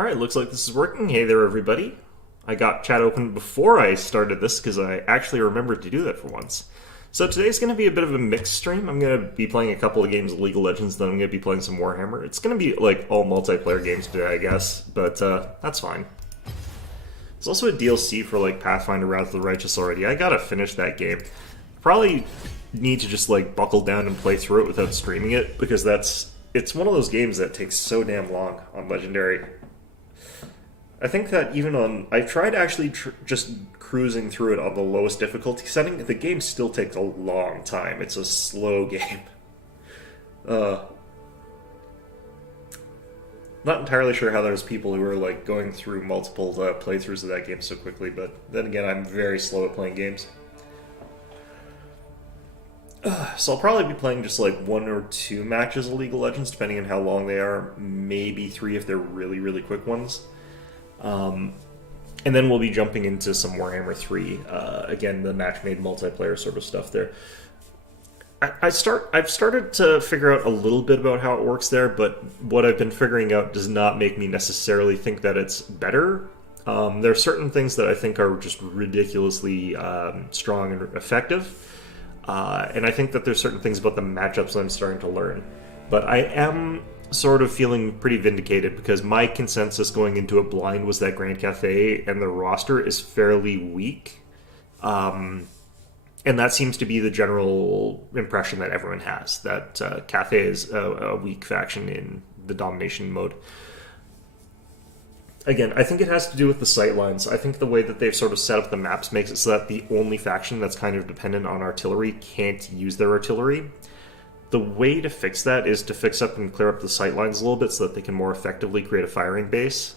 Alright, looks like this is working. Hey there, everybody. I got chat open before I started this because I actually remembered to do that for once. So today's going to be a bit of a mixed stream. I'm going to be playing a couple of games of League of Legends, then I'm going to be playing some Warhammer. It's going to be like all multiplayer games today, I guess, but that's fine. There's also a DLC for like Pathfinder Wrath of the Righteous already. I gotta finish that game. Probably need to just like buckle down and play through it without streaming it, because it's one of those games that takes so damn long on Legendary. I think that even on... I tried actually just cruising through it on the lowest difficulty setting. The game still takes a long time. It's a slow game. Not entirely sure how there's people who are like going through multiple playthroughs of that game so quickly, but then again, I'm very slow at playing games. So I'll probably be playing just like 1 or 2 matches of League of Legends, depending on how long they are. Maybe 3 if they're really, really quick ones. And then we'll be jumping into some Warhammer 3. Again, the match-made multiplayer sort of stuff there. I've started to figure out a little bit about how it works there, but what I've been figuring out does not make me necessarily think that it's better. There are certain things that I think are just ridiculously strong and effective. And I think that there's certain things about the matchups that I'm starting to learn. But I am sort of feeling pretty vindicated, because my consensus going into it blind was that Grand Cathay and the roster is fairly weak. And that seems to be the general impression that everyone has, that Cathay is a weak faction in the domination mode. Again, I think it has to do with the sightlines. I think the way that they've sort of set up the maps makes it so that the only faction that's kind of dependent on artillery can't use their artillery. The way to fix that is to fix up and clear up the sightlines a little bit so that they can more effectively create a firing base,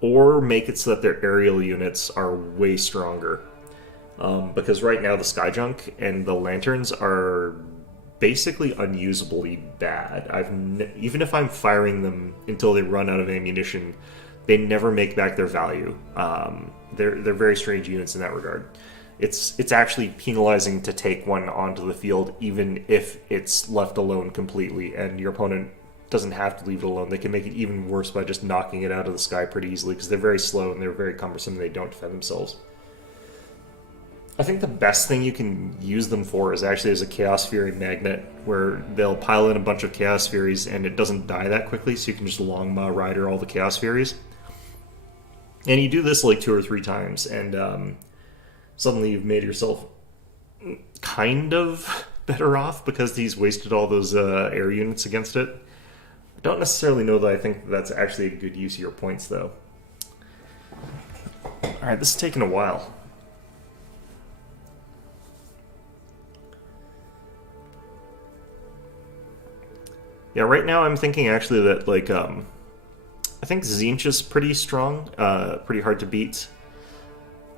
or make it so that their aerial units are way stronger. Because right now the Skyjunk and the Lanterns are basically unusably bad. Even if I'm firing them until they run out of ammunition, they never make back their value. They're very strange units in that regard. It's actually penalizing to take one onto the field, even if it's left alone completely, and your opponent doesn't have to leave it alone. They can make it even worse by just knocking it out of the sky pretty easily, because they're very slow and they're very cumbersome and they don't defend themselves. I think the best thing you can use them for is actually as a Chaos Fury magnet, where they'll pile in a bunch of Chaos Furies and it doesn't die that quickly, so you can just Longmaw Rider all the Chaos Furies. And you do this like 2 or 3 times, and suddenly you've made yourself kind of better off, because he's wasted all those air units against it. I don't necessarily know that I think that's actually a good use of your points, though. Alright, this is taking a while. Yeah, right now I'm thinking actually that, like, I think Tzeentch is pretty strong, pretty hard to beat.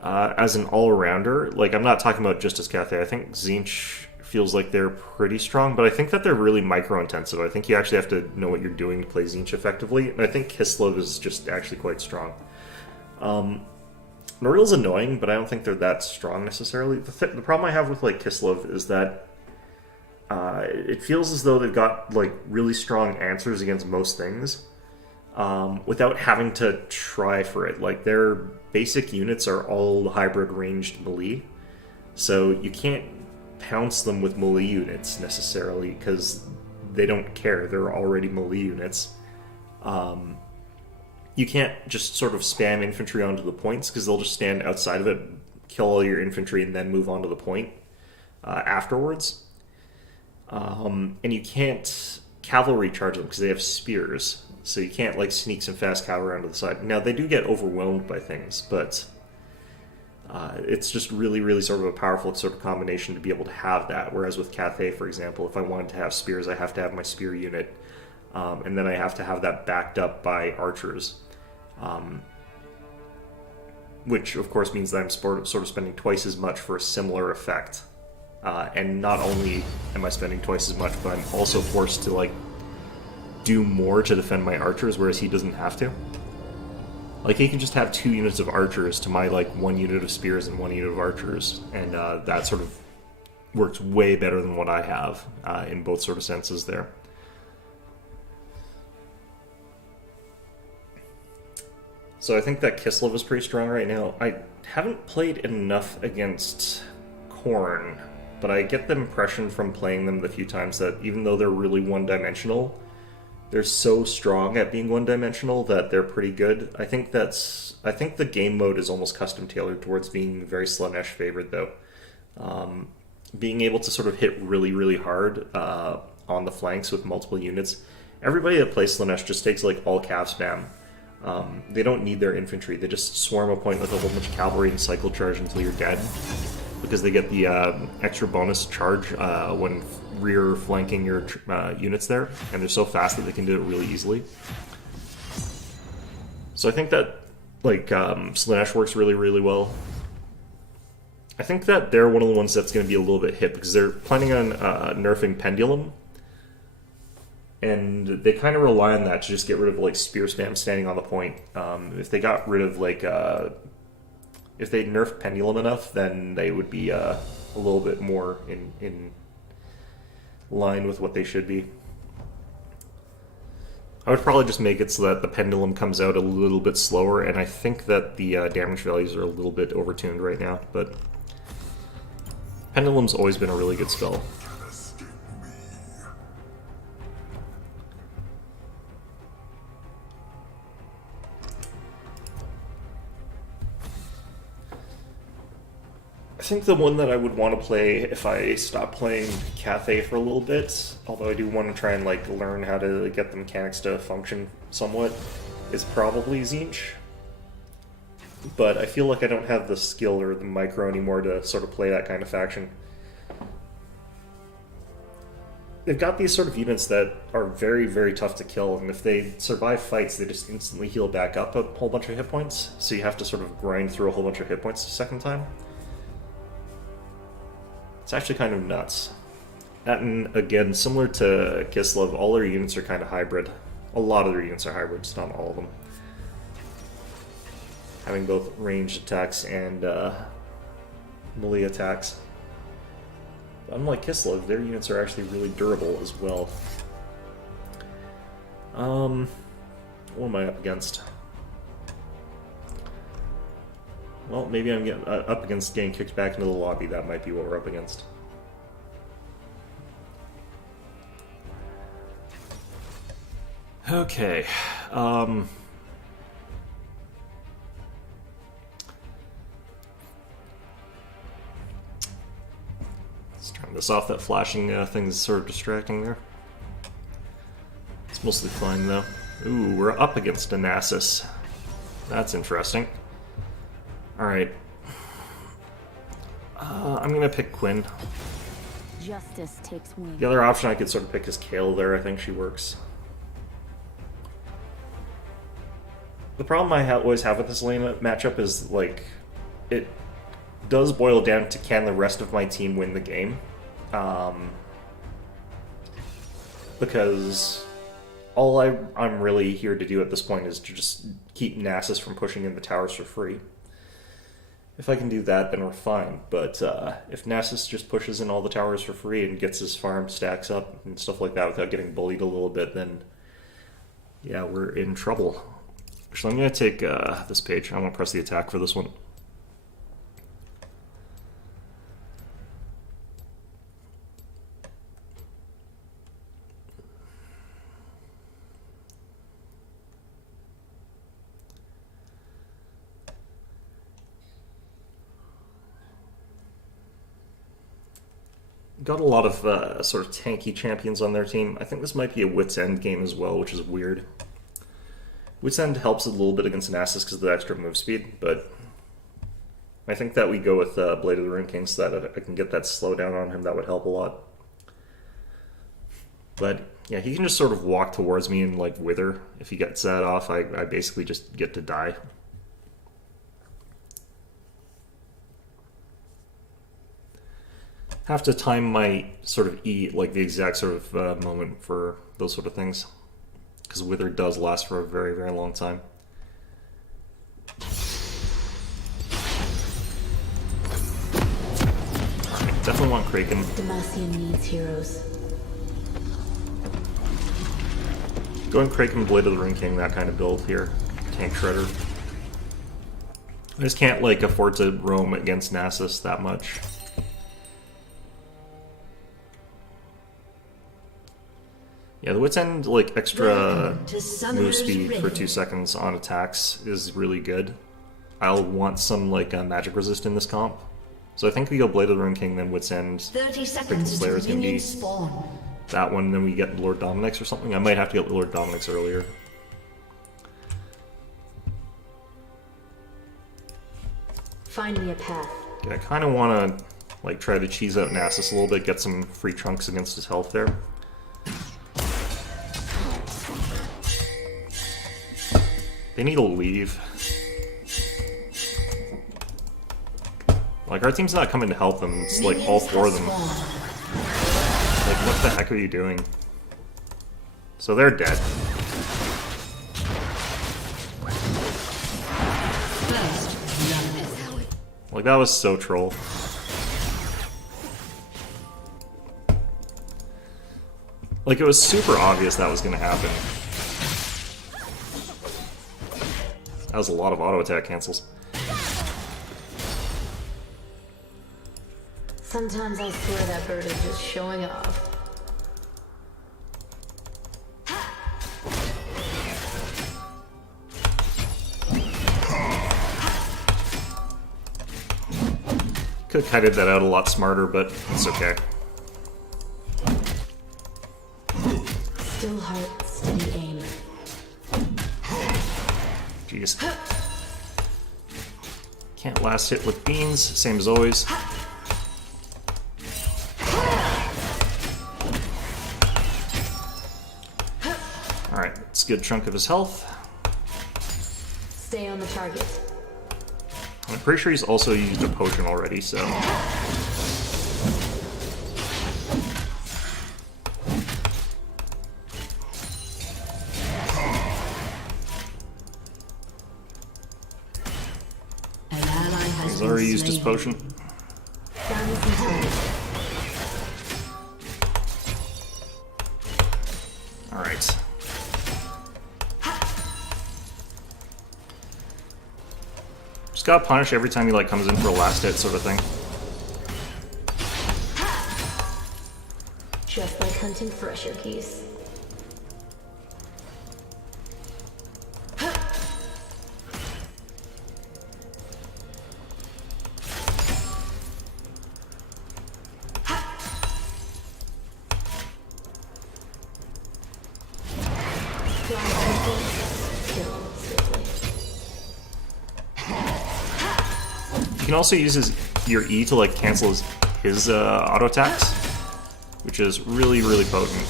As an all-rounder, like, I'm not talking about just as Cathay. I think Tzeentch feels like they're pretty strong, but I think that they're really micro-intensive. I think you actually have to know what you're doing to play Tzeentch effectively, and I think Kislev is just actually quite strong. Noril's annoying, but I don't think they're that strong necessarily. The problem I have with, like, Kislev is that it feels as though they've got, like, really strong answers against most things, without having to try for it. Like, their basic units are all hybrid ranged melee, so you can't pounce them with melee units necessarily, because they don't care. They're already melee units. You can't just sort of spam infantry onto the points, because they'll just stand outside of it, kill all your infantry, and then move on to the point afterwards. And you can't cavalry charge them because they have spears, so you can't like sneak some fast cavalry around to the side. Now they do get overwhelmed by things, but it's just really, really sort of a powerful sort of combination to be able to have that. Whereas with Cathay, for example, if I wanted to have spears, I have to have my spear unit, and then I have to have that backed up by archers, which of course means that I'm sort of spending twice as much for a similar effect. And not only am I spending twice as much, but I'm also forced to like do more to defend my archers, whereas he doesn't have to. Like, he can just have 2 units of archers to my like 1 unit of spears and 1 unit of archers, and that sort of works way better than what I have in both sort of senses there. So I think that Kislev is pretty strong right now. I haven't played enough against Khorne, but I get the impression from playing them the few times that even though they're really one-dimensional, they're so strong at being one-dimensional that they're pretty good. I think the game mode is almost custom tailored towards being very Slaanesh favored, though. Being able to sort of hit really, really hard on the flanks with multiple units. Everybody that plays Slaanesh just takes like all cav spam. They don't need their infantry. They just swarm a point with a whole bunch of cavalry and cycle charge until you're dead, because they get the extra bonus charge when rear flanking your units there, and they're so fast that they can do it really easily. So I think that like Slaanesh works really, really well. I think that they're one of the ones that's going to be a little bit hit because they're planning on nerfing Pendulum, and they kind of rely on that to just get rid of like spear spam standing on the point. If they got rid of like if they nerfed Pendulum enough, then they would be a little bit more in line with what they should be. I would probably just make it so that the Pendulum comes out a little bit slower, and I think that the damage values are a little bit overtuned right now, but Pendulum's always been a really good spell. I think the one that I would want to play if I stop playing Cathay for a little bit, although I do want to try and like learn how to get the mechanics to function somewhat, is probably Tzeentch. But I feel like I don't have the skill or the micro anymore to sort of play that kind of faction. They've got these sort of units that are very, very tough to kill, and if they survive fights, they just instantly heal back up a whole bunch of hit points, so you have to sort of grind through a whole bunch of hit points a second time. It's actually kind of nuts. And again, similar to Kislev, all their units are kind of hybrid. A lot of their units are hybrids, not all of them. Having both ranged attacks and melee attacks. Unlike Kislev, their units are actually really durable as well. What am I up against? Well, maybe I'm getting up against getting kicked back into the lobby. That might be what we're up against. Okay. Let's turn this off. That flashing thing is sort of distracting there. It's mostly fine, though. Ooh, we're up against a Nasus. That's interesting. Alright. I'm gonna pick Quinn. Justice takes wing. The other option I could sort of pick is Kale there. I think she works. The problem I always have with this lane matchup is, like, it does boil down to can the rest of my team win the game? Because all I'm really here to do at this point is to just keep Nasus from pushing in the towers for free. If I can do that, then we're fine. But if Nasus just pushes in all the towers for free and gets his farm stacks up and stuff like that without getting bullied a little bit, then yeah, we're in trouble. Actually, I'm going to take this page. I'm going to press the attack for this one. Got a lot of sort of tanky champions on their team. I think this might be a Wit's End game as well, which is weird. Wit's End helps a little bit against Nasus because of the extra move speed, but I think that we go with Blade of the Rune King so that I can get that slowdown on him. That would help a lot. But yeah, he can just sort of walk towards me and like wither. If he gets that off, I basically just get to die. Have to time my sort of E, like the exact sort of moment for those sort of things. Because Wither does last for a very, very long time. Alright, definitely want Kraken. Demacian needs heroes. Going Kraken, Blade of the Rune King, that kind of build here. Tank Shredder. I just can't, like, afford to roam against Nasus that much. Yeah, the Wit's End, like, extra move speed for 2 seconds on attacks is really good. I'll want some, like, magic resist in this comp. So I think we go Blade of the Rune King, then Wit's End. 30 seconds Slayer is going to be spawn. that one, then we get Lord Dominic's or something. I might have to get Lord Dominic's earlier. Find me a path. Yeah, I kind of want to, like, try to cheese out Nasus a little bit, get some free chunks against his health there. They need to leave. Like, our team's not coming to help them. It's like all 4 of them. Like, what the heck are you doing? So they're dead. Like, that was so troll. Like, it was super obvious that was gonna happen. That was a lot of auto attack cancels. Sometimes I swear that bird is just showing off. Could have kited that out a lot smarter, but it's okay. Still heart, steady aim. Jeez. Can't last hit with beans, same as always. Alright, it's a good chunk of his health. Stay on the target. I'm pretty sure he's also used a potion already, so... He's already used his potion. Found some target. Alright. Just gotta punish every time he, like, comes in for a last hit sort of thing. Just like hunting fresher keys. You can also use your E to, like, cancel his auto attacks, which is really, really potent.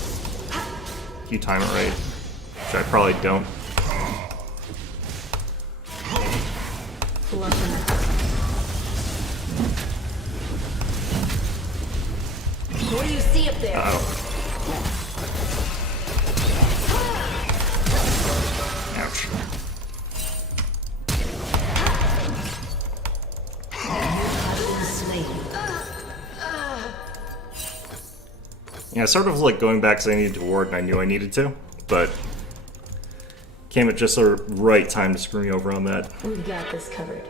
If you time it right, which I probably don't. What do you see up there? Uh-oh. Ouch. Yeah, sort of like going back because I needed to ward and I knew I needed to, but came at just the right time to screw me over on that. We've got this covered.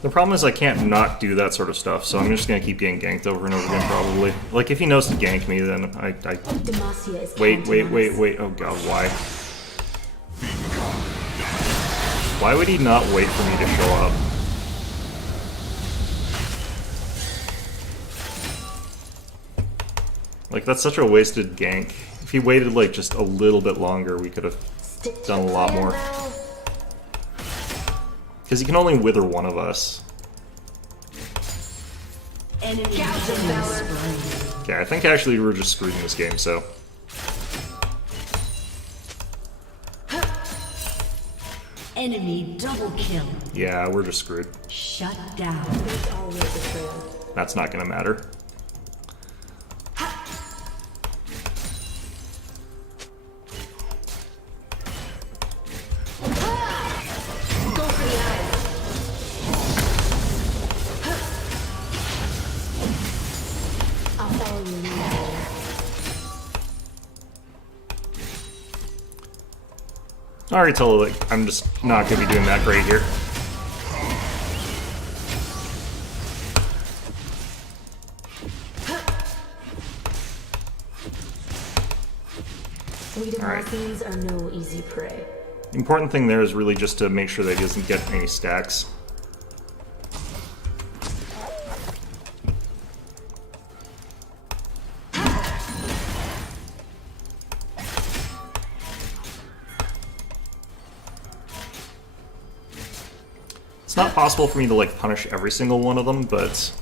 The problem is I can't not do that sort of stuff, so I'm just gonna keep getting ganked over and over again, probably. Like, if he knows to gank me, then Demacia is Wait, counting on us. oh god, why? Why would he not wait for me to show up? Like, that's such a wasted gank. If he waited, like, just a little bit longer, we could have Stick to done a the lot plan more. now. Because he can only wither one of us. Enemy Okay, I think actually we're just screwed in this game, so... Enemy double kill. Yeah, we're just screwed. Shut down. There's always a trail. That's not gonna matter. Go for the eyes. I already told you, like, I'm just not going to be doing that great here. We Demacians are no easy prey. The important thing there is really just to make sure that he doesn't get any stacks. It's not possible for me to like punish every single one of them, but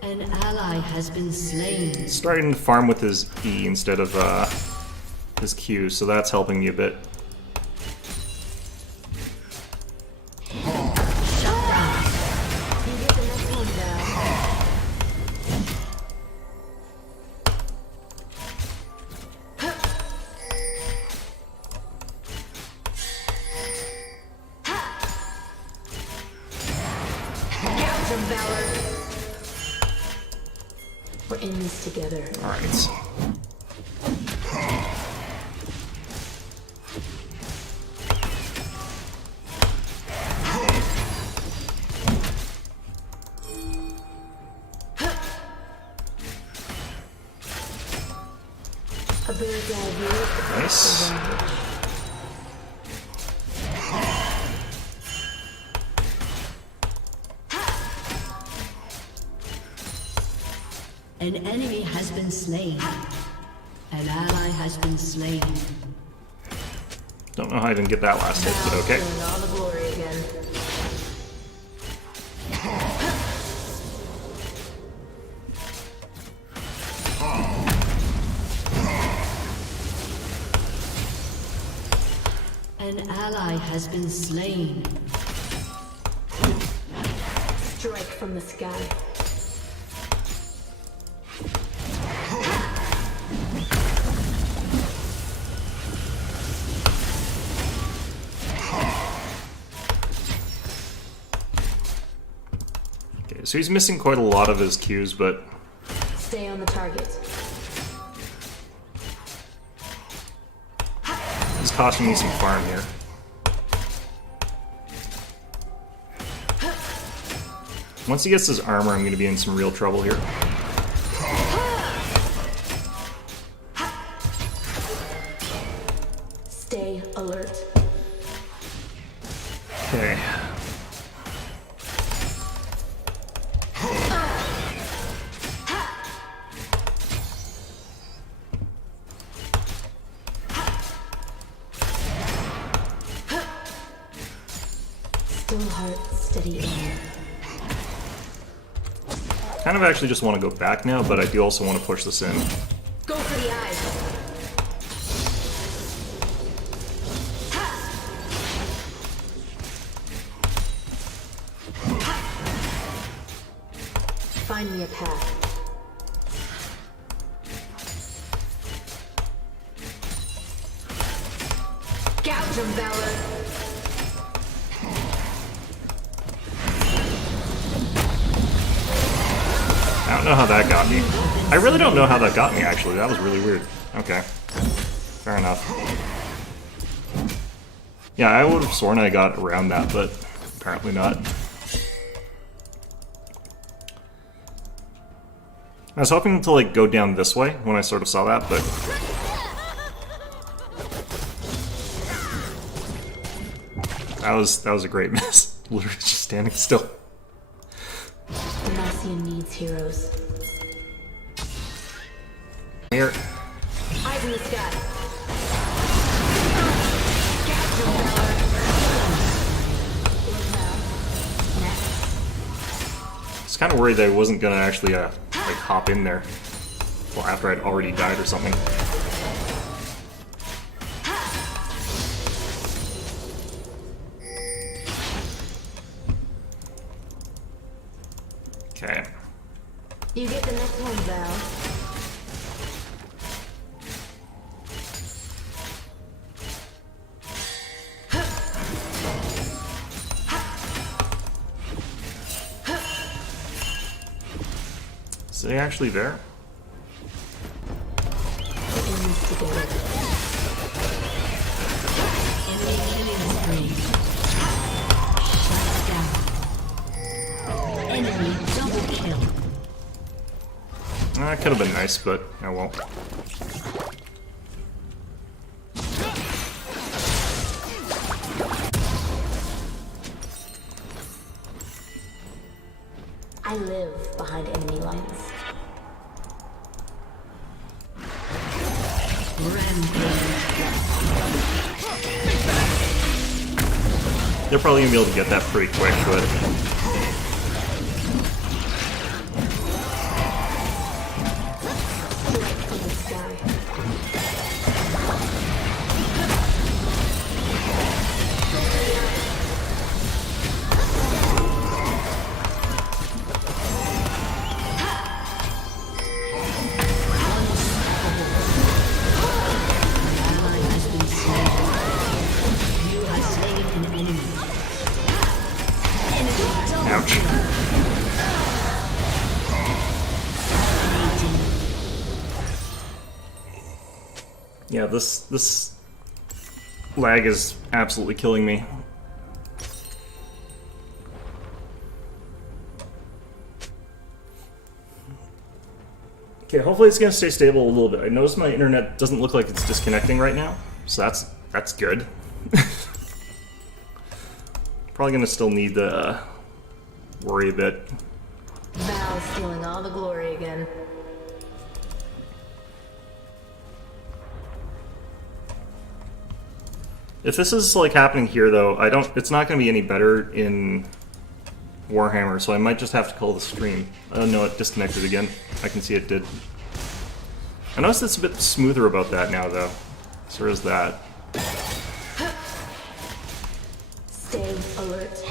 An ally has been slain. starting to farm with his E instead of his Q, so that's helping me a bit. We're in this together. Alright. A bird's eye view. Nice. An enemy has been slain. An ally has been slain. Don't know how I didn't get that last hit, but okay. Feeling all the glory again. An ally has been slain. Strike from the sky. Okay, so he's missing quite a lot of his Qs, but Stay on the target. it's costing me some farm here. Once he gets his armor, I'm going to be in some real trouble here. Stay alert. Okay. Still heart, steady aim. Kind of actually just want to go back now, but I do also want to push this in. Go for the eyes. Find me a path. Gouge him, Valor. I don't know how that got me. I really don't know how that got me, actually. That was really weird. Okay. Fair enough. Yeah, I would have sworn I got around that, but apparently not. I was hoping to, like, go down this way when I sort of saw that, but... That was a great miss. Literally just standing still. Demacian needs heroes. Here. Eyes in the sky. Gouge him, Valor. Next. I was kind of worried that I wasn't gonna actually, like, hop in there. Well, after I'd already died or something. Okay. You get the next one, Val. Is he actually there? Enemy killing spree. Shut down. Enemy double kill. That could have been nice, but I won't. I live behind enemy lines. They're probably gonna be able to get that pretty quick, but Strike from the sky. Ally has been slain. You have slain an enemy. Enemy double ouch. Yeah, this lag is absolutely killing me. Okay, hopefully it's gonna stay stable a little bit. I noticed my internet doesn't look like it's disconnecting right now, so that's good. Probably gonna still need to worry a bit. Val's stealing all the glory again. If this is like happening here though, it's not gonna be any better in Warhammer, so I might just have to call the stream. Oh no, it disconnected again. I can see it did. I noticed it's a bit smoother about that now though. So there's that. Stay alert.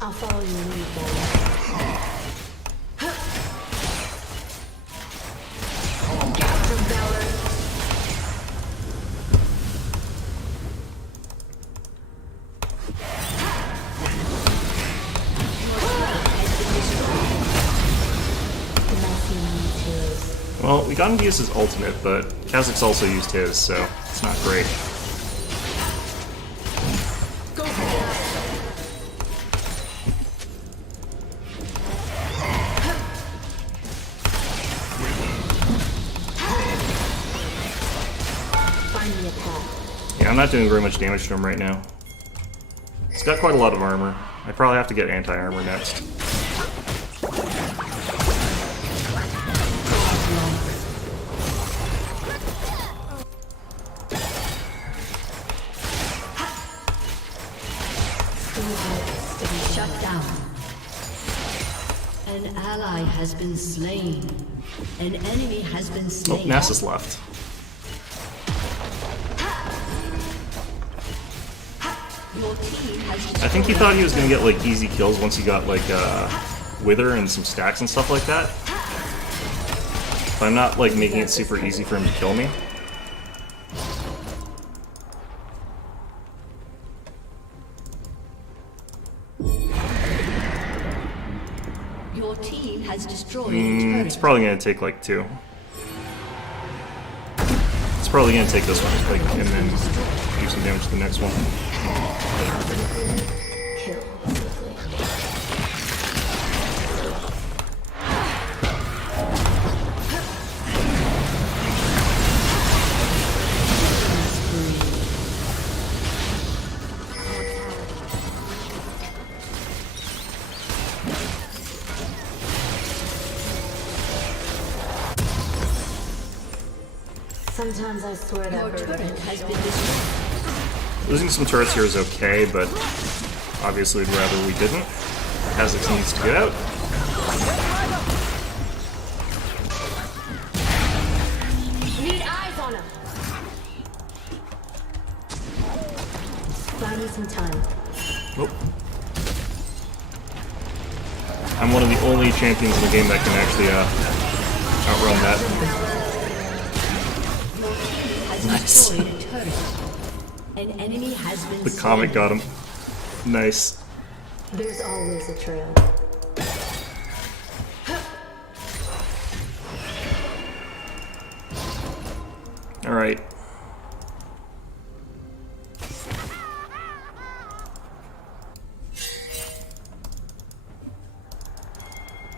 I'll follow your lead, Val. Capture Valor. Well, we got him to use his ultimate, but Kazakh's also used his, so it's not great. Go for it. Find me a path. Yeah, I'm not doing very much damage to him right now. He's got quite a lot of armor. I probably have to get anti-armor next. Shut down. An ally has been slain. An enemy has been Oh, slain. Nasus left. Your team has I think he thought he was gonna get like easy kills once he got like Wither and some stacks and stuff like that. But I'm not like making it super easy for him to kill me. Your team has destroyed a turret. It's probably gonna take like 2. It's probably gonna take this one, like, and then do some damage to the next one. Kill swiftly. Sometimes I swear that Your bird turret has been destroyed. Losing some turrets here is okay, but Obviously, we'd rather we didn't. Kha'Zix needs to get out. Need eyes on him. Buy me some time. Nope. I'm one of the only champions in the game that can actually outrun that. Nice. An enemy has been The comet got him. Nice. There's always a trail. Alright.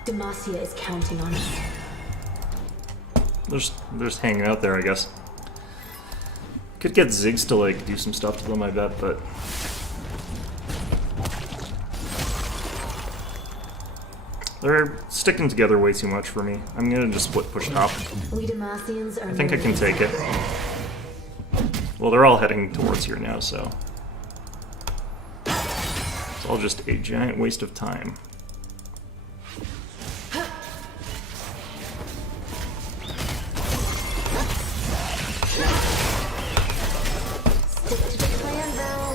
Demacia is counting on us. They're just hanging out there, I guess. Could get Ziggs to like do some stuff to them, I bet, but they're sticking together way too much for me. I'm gonna just split push top. We Demacians are. I think I can take it. Well, they're all heading towards here now, so it's all just a giant waste of time. Stick to the plan, Val.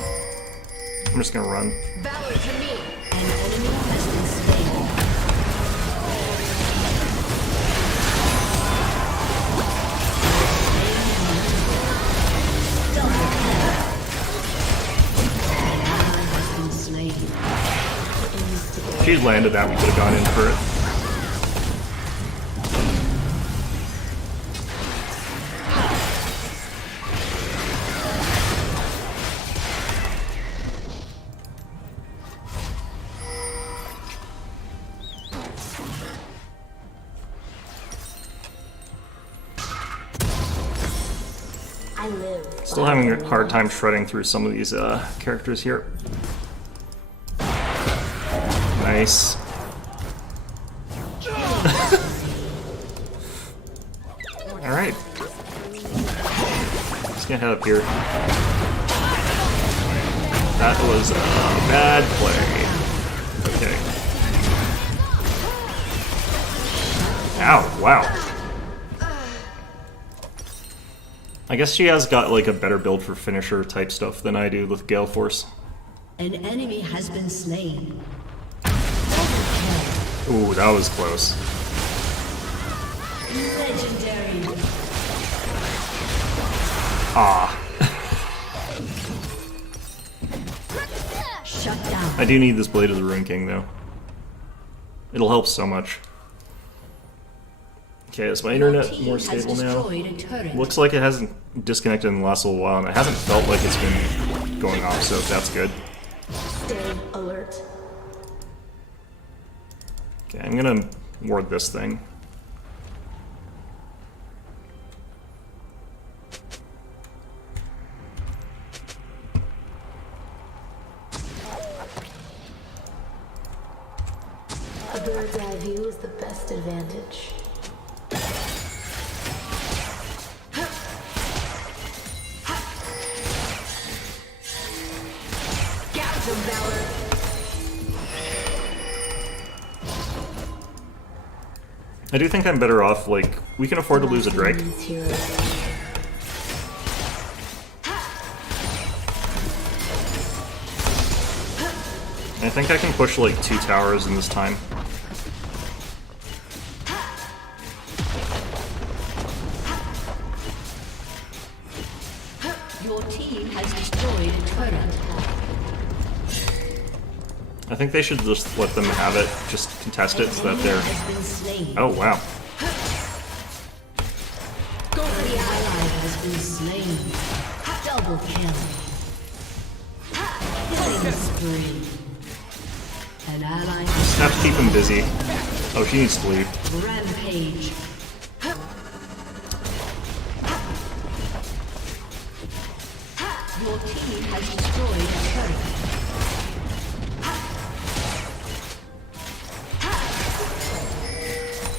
I'm just gonna run. Valor to me. An enemy has been slain. If she'd landed that, we could have gone in for it. I live. Still having a hard time shredding through some of these characters here. Nice. Alright. Just gonna head up here. That was a bad play. Okay. Ow, wow. I guess she has got like a better build for finisher type stuff than I do with Gale Force. An enemy has been slain. Ooh, that was close. Legendary. Ah. Shut down. I do need this Blade of the Ruin King though. It'll help so much. Okay, is my internet more stable now? Looks like it hasn't disconnected in the last little while, and it hasn't felt like it's been going off, so that's good. Stay alert. Okay, I'm gonna ward this thing. A bird's eye view is the best advantage. Gouge him, Valor. I do think I'm better off, like, we can afford to lose a Drake. I think I can push, like, 2 towers in this time. Your team has destroyed a turret. I think they should just let them have it, just contest it so that they're... Has been slain. Oh, wow. The ally has been slain. Double kill. Killing spree. An ally Just have to keep him busy. Oh, she needs to leave. rampage. Your team has destroyed a turret.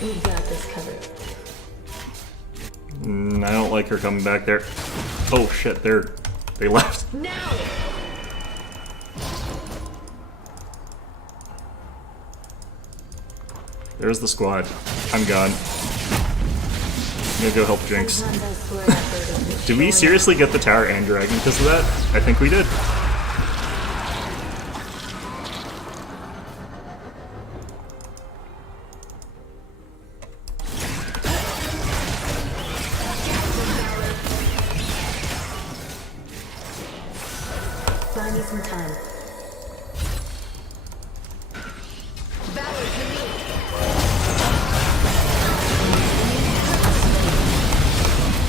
We've got this covered. I don't like her coming back there. Oh shit, they left. Now! There's the squad. I'm gone. I'm gonna go help Jinx. Sometimes I swear I've heard of this Did we showing seriously get the tower and dragon because of that? I think we did. Buy me some time.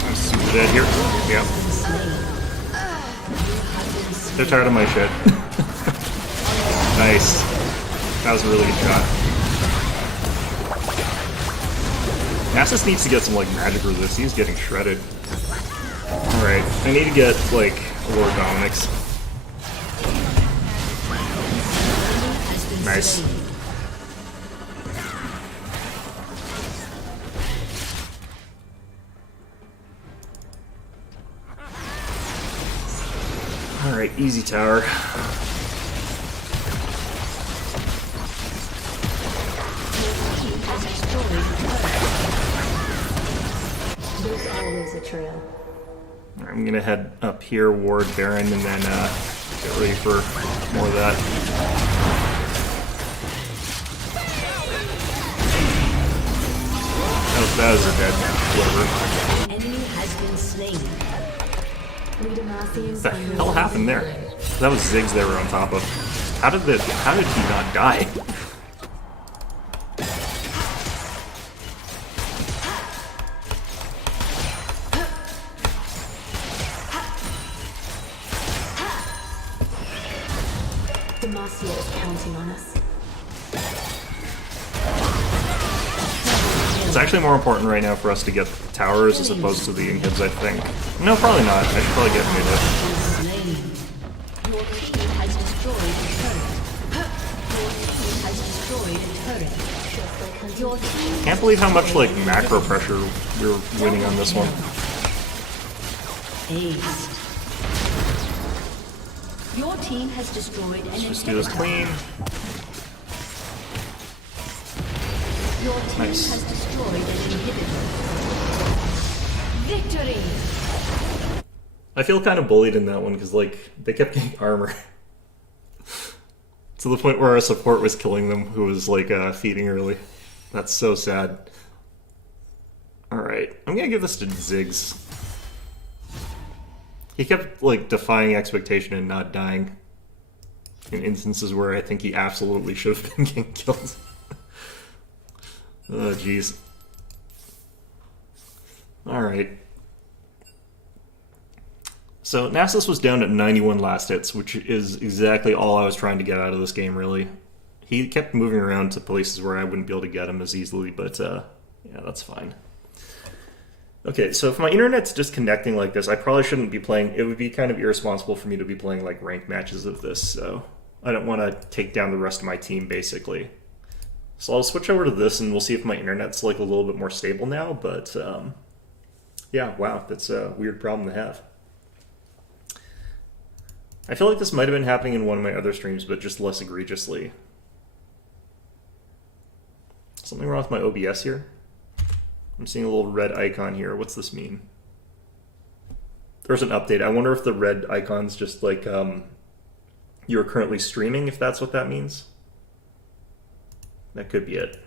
I'm super dead here. Yeah. They're tired of my shit. Nice. That was a really good shot. Nasus needs to get some like magic resist. He's getting shredded. Alright, I need to get like Lord Dominic's. Nice. Alright, easy tower. There's always a trail. I'm gonna head up here, ward Baron, and then get ready for more of that. That was a dead whoever. Enemy has been slain. Ludonasians What the hell happened there? That was Ziggs they were on top of. How did he not die? Demacia is counting on us. It's actually more important right now for us to get towers as opposed to the inhibs, I think. No, probably not. I should probably get mid. Slain. Your team has destroyed a turret. Your team has destroyed a turret. Your team Can't believe how much like macro pressure we're winning on this one. aced. Your team has destroyed an Let's just do this inhibitor. clean. Your team Nice. has destroyed an inhibitor. Victory! I feel kind of bullied in that one because like they kept getting armor. To the point where our support was killing them, who was like feeding early. That's so sad. Alright, I'm gonna give this to Ziggs. He kept like defying expectation and not dying. In instances where I think he absolutely should have been getting killed. Oh jeez. Alright. So Nasus was down at 91 last hits, which is exactly all I was trying to get out of this game, really. He kept moving around to places where I wouldn't be able to get him as easily, but yeah, that's fine. Okay, so if my internet's disconnecting like this, I probably shouldn't be playing. It would be kind of irresponsible for me to be playing like ranked matches of this, so I don't want to take down the rest of my team, basically. So I'll switch over to this, and we'll see if my internet's like a little bit more stable now, but yeah, wow, that's a weird problem to have. I feel like this might have been happening in one of my other streams, but just less egregiously. Something wrong with my OBS here? I'm seeing a little red icon here. What's this mean? There's an update. I wonder if the red icon's just like you're currently streaming, if that's what that means. That could be it.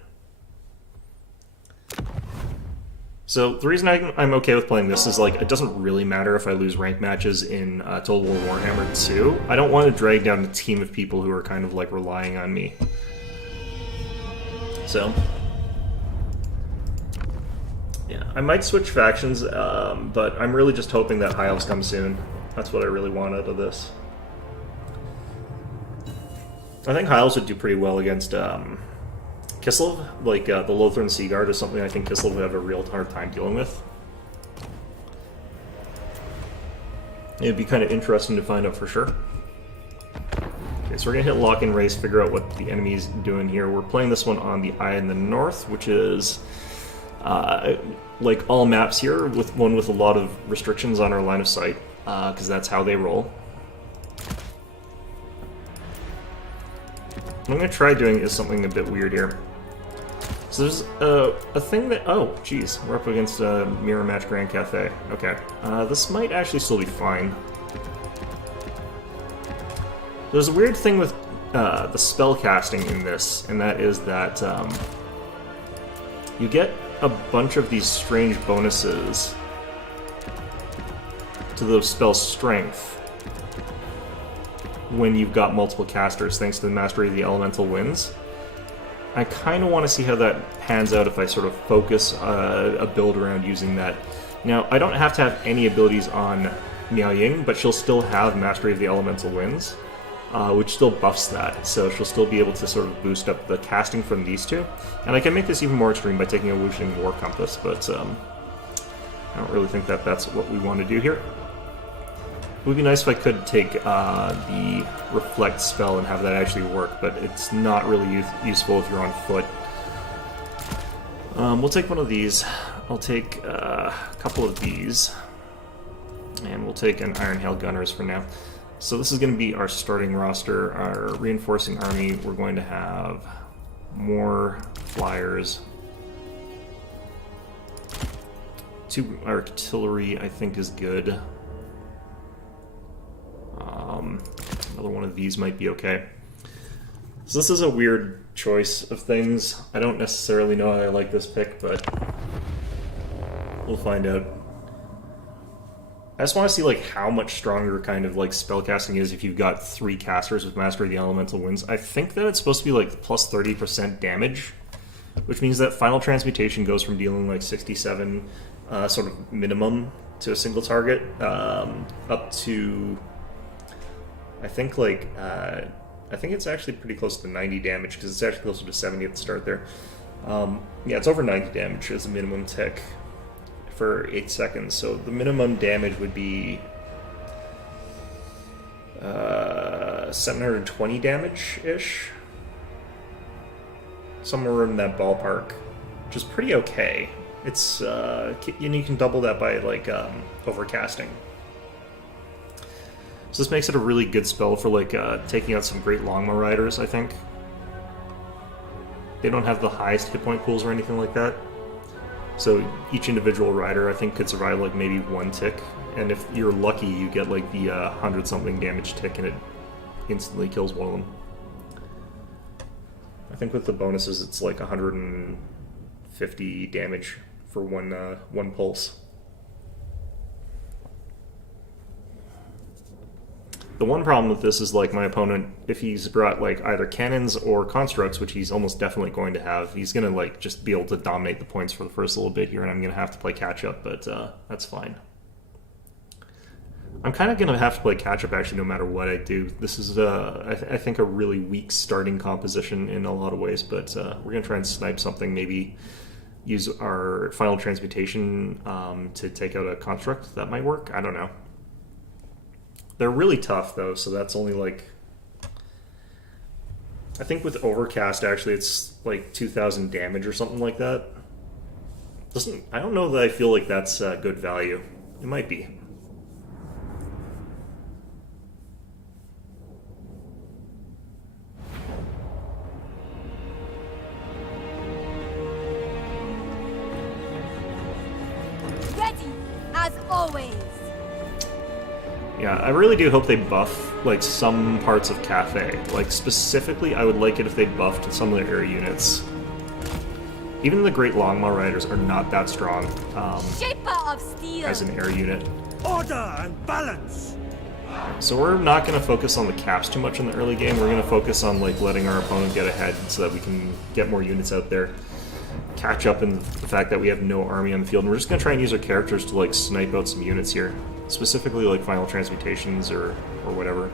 So the reason I'm okay with playing this is like it doesn't really matter if I lose ranked matches in Total War Warhammer 2. I don't want to drag down a team of people who are kind of like relying on me. So yeah, I might switch factions, but I'm really just hoping that High Elves come soon. That's what I really want out of this. I think High Elves would do pretty well against Kislev. Like the Lothran Sea Guard is something I think Kislev would have a real hard time dealing with. It'd be kind of interesting to find out for sure. Okay, so we're gonna hit lock in race, figure out what the enemy's doing here. We're playing this one on the Eye in the North, which is like all maps here, with one with a lot of restrictions on our line of sight, because that's how they roll. What I'm going to try doing is something a bit weird here. So there's a thing that... Oh, geez. We're up against a Mirror Match Grand Cafe. Okay. This might actually still be fine. There's a weird thing with the spell casting in this, and that is that you get a bunch of these strange bonuses to the spell's strength when you've got multiple casters, thanks to the Mastery of the Elemental Winds. I kind of want to see how that pans out if I sort of focus a build around using that. Now, I don't have to have any abilities on Miao Ying, but she'll still have Mastery of the Elemental Winds, which still buffs that, so she'll still be able to sort of boost up the casting from these two. And I can make this even more extreme by taking a Wuxing War Compass, but I don't really think that that's what we want to do here. It would be nice if I could take the Reflect spell and have that actually work, but it's not really useful if you're on foot. We'll take one of these. I'll take a couple of these. And we'll take an Iron Hail Gunners for now. So this is going to be our starting roster, our reinforcing army. We're going to have more flyers. 2 artillery, I think, is good. Another one of these might be okay. So this is a weird choice of things. I don't necessarily know how I like this pick, but we'll find out. I just want to see like how much stronger kind of like spellcasting is if you've got 3 casters with Mastery of the Elemental Winds. I think that it's supposed to be like plus 30% damage, which means that Final Transmutation goes from dealing like 67 sort of minimum to a single target up to I think like I think it's actually pretty close to 90 damage because it's actually closer to 70 at the start there. Yeah, it's over 90 damage as a minimum tick for 8 seconds. So the minimum damage would be 720 damage-ish. Somewhere in that ballpark, which is pretty okay. It's and you can double that by like overcasting. So this makes it a really good spell for like taking out some great Longbow Riders, I think. They don't have the highest hit point pools or anything like that. So each individual rider, I think, could survive like maybe 1 tick. And if you're lucky, you get like the 100-something damage tick and it instantly kills one of them. I think with the bonuses, it's like 150 damage for one pulse. The one problem with this is like my opponent, if he's brought like either cannons or constructs, which he's almost definitely going to have, he's gonna like just be able to dominate the points for the first little bit here, and I'm gonna have to play catch up, but that's fine. I'm kind of gonna have to play catch up actually no matter what I do. This is I think a really weak starting composition in a lot of ways, but we're gonna try and snipe something, maybe use our Final Transmutation to take out a construct. That might work, I don't know. They're really tough, though, so that's only, like... I think with Overcast, actually, it's, like, 2,000 damage or something like that. I don't know that I feel like that's good value. It might be. Ready, as always. Yeah, I really do hope they buff, like, some parts of Cafe. Like, specifically, I would like it if they buffed some of the air units. Even the Great Longbow Riders are not that strong Shaper of steel. as an air unit. Order and balance! So we're not going to focus on the caps too much in the early game. We're going to focus on, like, letting our opponent get ahead so that we can get more units out there. Catch up in the fact that we have no army on the field. And we're just going to try and use our characters to, like, snipe out some units here. Specifically like Final Transmutations or whatever.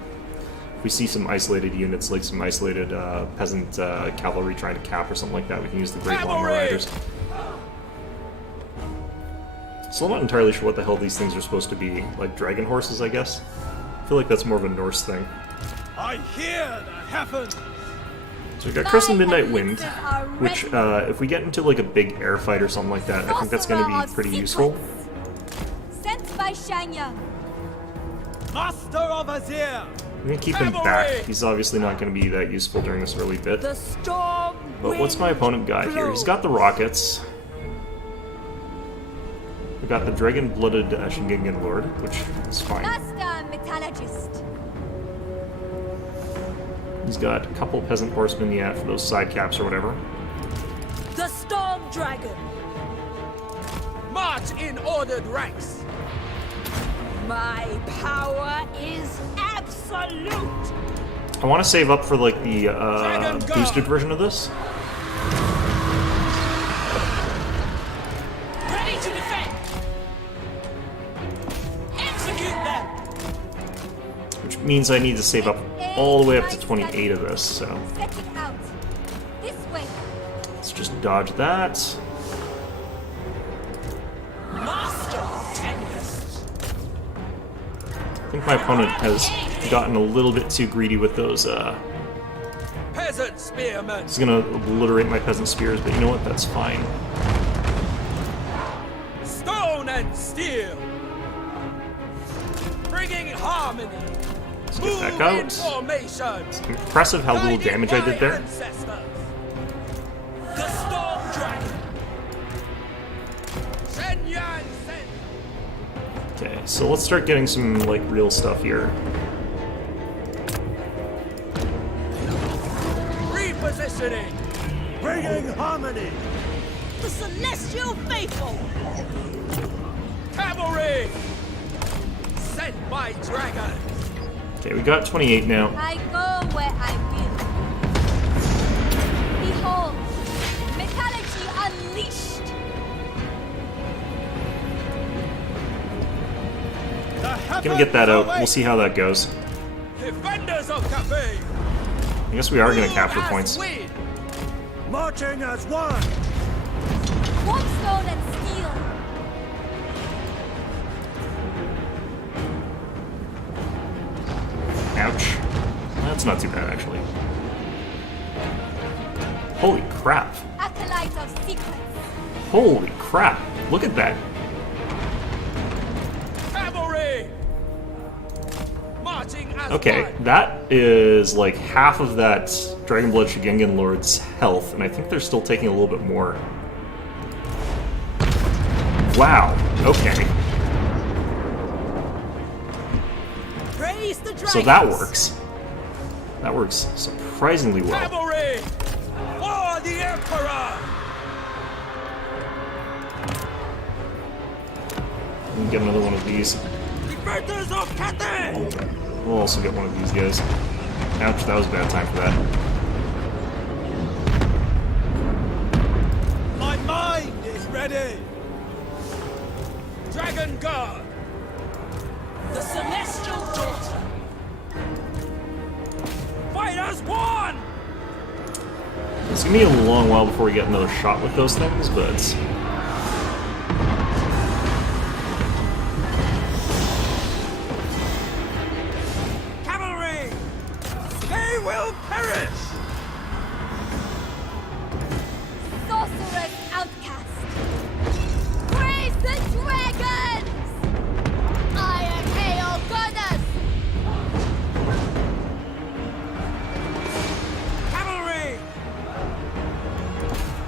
If we see some isolated units, like some isolated peasant cavalry trying to cap or something like that, we can use the Great Longbow Riders. So I'm not entirely sure what the hell these things are supposed to be. Like dragon horses, I guess? I feel like that's more of a Norse thing. I hear the heaven! So we've got Crescent Midnight Wind, which if we get into like a big air fight or something like that, I think that's going to be pretty useful. By Shanyang. Master of Azir! I'm going to keep him back. He's obviously not going to be that useful during this early bit. The storm But what's my opponent got here? He's got the rockets. We've got the dragon-blooded Shingengin Lord, which is fine. Master Metallurgist. He's got a couple peasant horsemen, yeah, for those side caps or whatever. The Storm Dragon. March in ordered ranks. My power is absolute. I want to save up for like the boosted version of this. Ready to defend. Execute them. Which means I need to save up all the way up to 28 of this, so Setting out. This way. let's just dodge that. Master of Tempest. I think my opponent has gotten a little bit too greedy with those. Peasant spearmen. He's gonna obliterate my peasant spears, but you know what? That's fine. Stone and steel. Bringing harmony. Let's get back Move in out. formation. Impressive how little Guided damage I did by there. ancestors. The Storm Dragon. Shen Yan Sen. Okay, so let's start getting some like real stuff here. Repositioning. Bringing harmony. The Celestial Faithful. Cavalry. Sent by dragon. Okay, we got 28 now. I go where I will. Behold, metallurgy unleashed. Gonna get that out. We'll see how that goes. Defenders of Cafe. I guess we are gonna capture points. Marching as one. Warpstone and steel. Ouch. That's not too bad, actually. Holy crap. Acolyte of secrets. Holy crap. Look at that. Cavalry. Marching as Okay, one. that is like half of that Dragonblood Shigengin Lord's health, and I think they're still taking a little bit more. Wow. Okay. Praise the dragon. So that works. That works surprisingly well. Cavalry. For the Emperor. We can get another one of these. Defenders of Cathay. We'll also get one of these guys. Ouch, that was a bad time for that. My mind is ready. Dragon Guard. The Celestial Daughter. Fight as one. It's gonna be a long while before we get another shot with those things, but Cavalry. They will perish. Sorcerer's outcast. Praise the dragons! Iron hail goddess! Cavalry.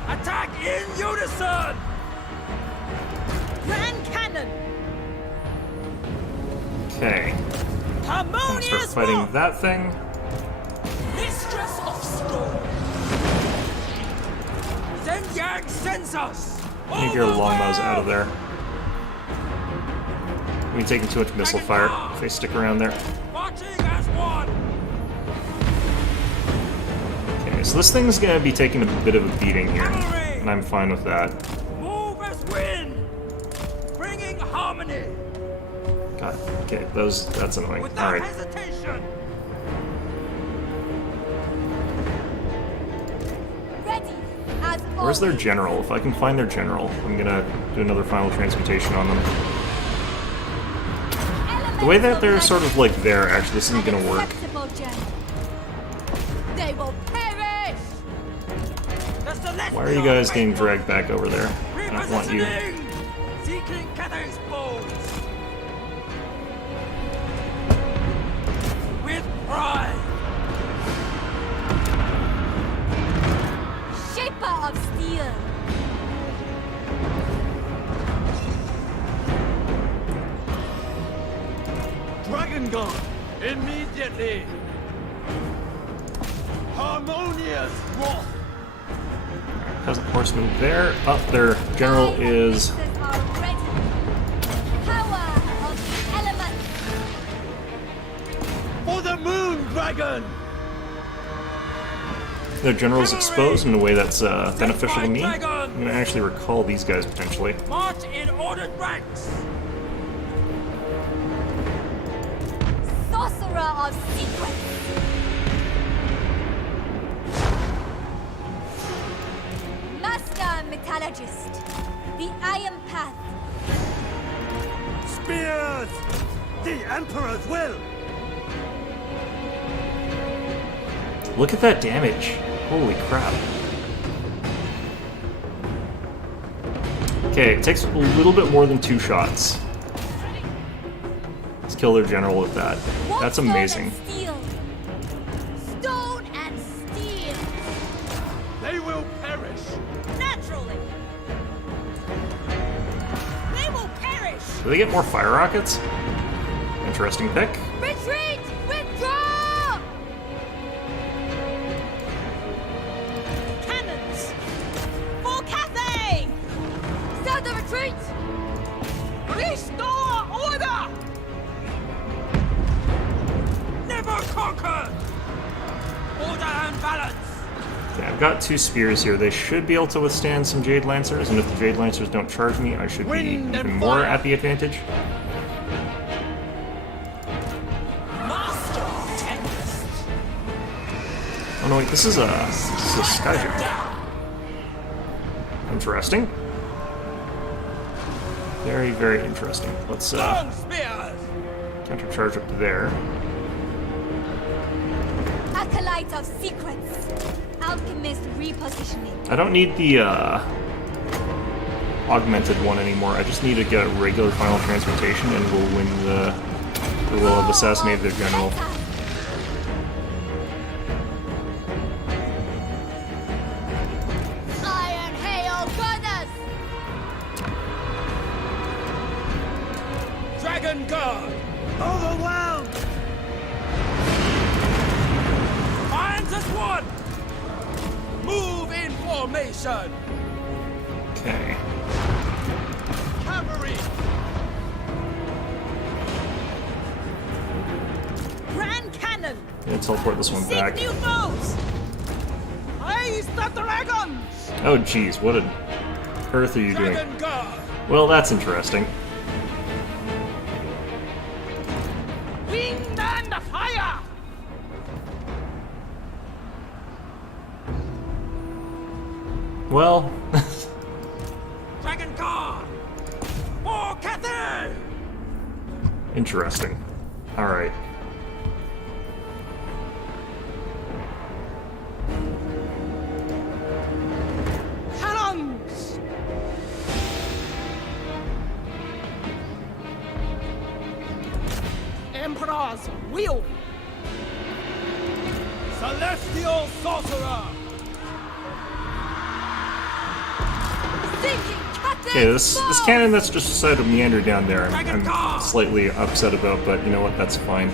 Attack in unison. Grand Cannon. okay. I'm gonna start Harmonious fighting Wolf. that thing. Mistress of Storm. Shen Yang sends us. Get your longbows out of there. We're taking too much missile fire if they stick around there. Marching as one. Okay, so this thing's gonna be taking a bit of a beating here, and I'm fine with that. Move as wind. Bringing harmony. God, okay, that's annoying. Without Alright. hesitation. Ready as Where's their always. general? If I can find their general, I'm gonna do another final transmutation on them. The way that they're sort of like there, actually, this isn't gonna work. They will perish! Why are you guys getting dragged back over there? I don't want you. Seeking Cathay's bones. With pride. dragon! Immediately! Harmonious wrath! Peasant horseman there. Up their general is. Power of the elements. For the moon dragon! Their general is exposed in a way that's beneficial to me. I'm going to actually recall these guys potentially. March in ordered ranks! Sorcerer of secrets. Master metallurgist. The Iron Path. Spears! The Emperor's will! Look at that damage. Holy crap. Okay, it takes a little bit more than 2 shots. Let's kill their general with that. That's amazing. Stone and steel. They will perish! Naturally. They will perish. Do they get more fire rockets? Interesting pick. Retreat! Withdraw! Cannons. For Cathay. Start the retreat! Restore order. Never conquered! Order and balance! Okay, I've got 2 spears here. They should be able to withstand some Jade Lancers, and if the Jade Lancers don't charge me, I should be Wind and even more fire. at the advantage. Master Tempest. Oh no, wait, this is a Skyjar. Interesting. Very, very interesting. Let's Long spears! countercharge up to there. Acolyte of secrets. Alchemist repositioning. I don't need the augmented one anymore. I just need to get a regular final transmutation, and we'll win the. We will have assassinated their general. Iron hail goddess. Dragon guard! Overwhelmed! Finds us one! Move in formation! Okay. Cavalry! Grand Cannon. Gonna teleport this one Seek back. new foes. Raise the dragons! Oh jeez, what on earth are you doing? Dragon guard! Well, that's interesting. Wind and fire! Well, Dragon guard! For Cathay! interesting. Alright. Cannons! Emperor's will. Celestial sorcerer! Thinking Cathay. Okay, this cannon that's just decided to meander down there, I'm slightly upset about, but you know what, that's fine.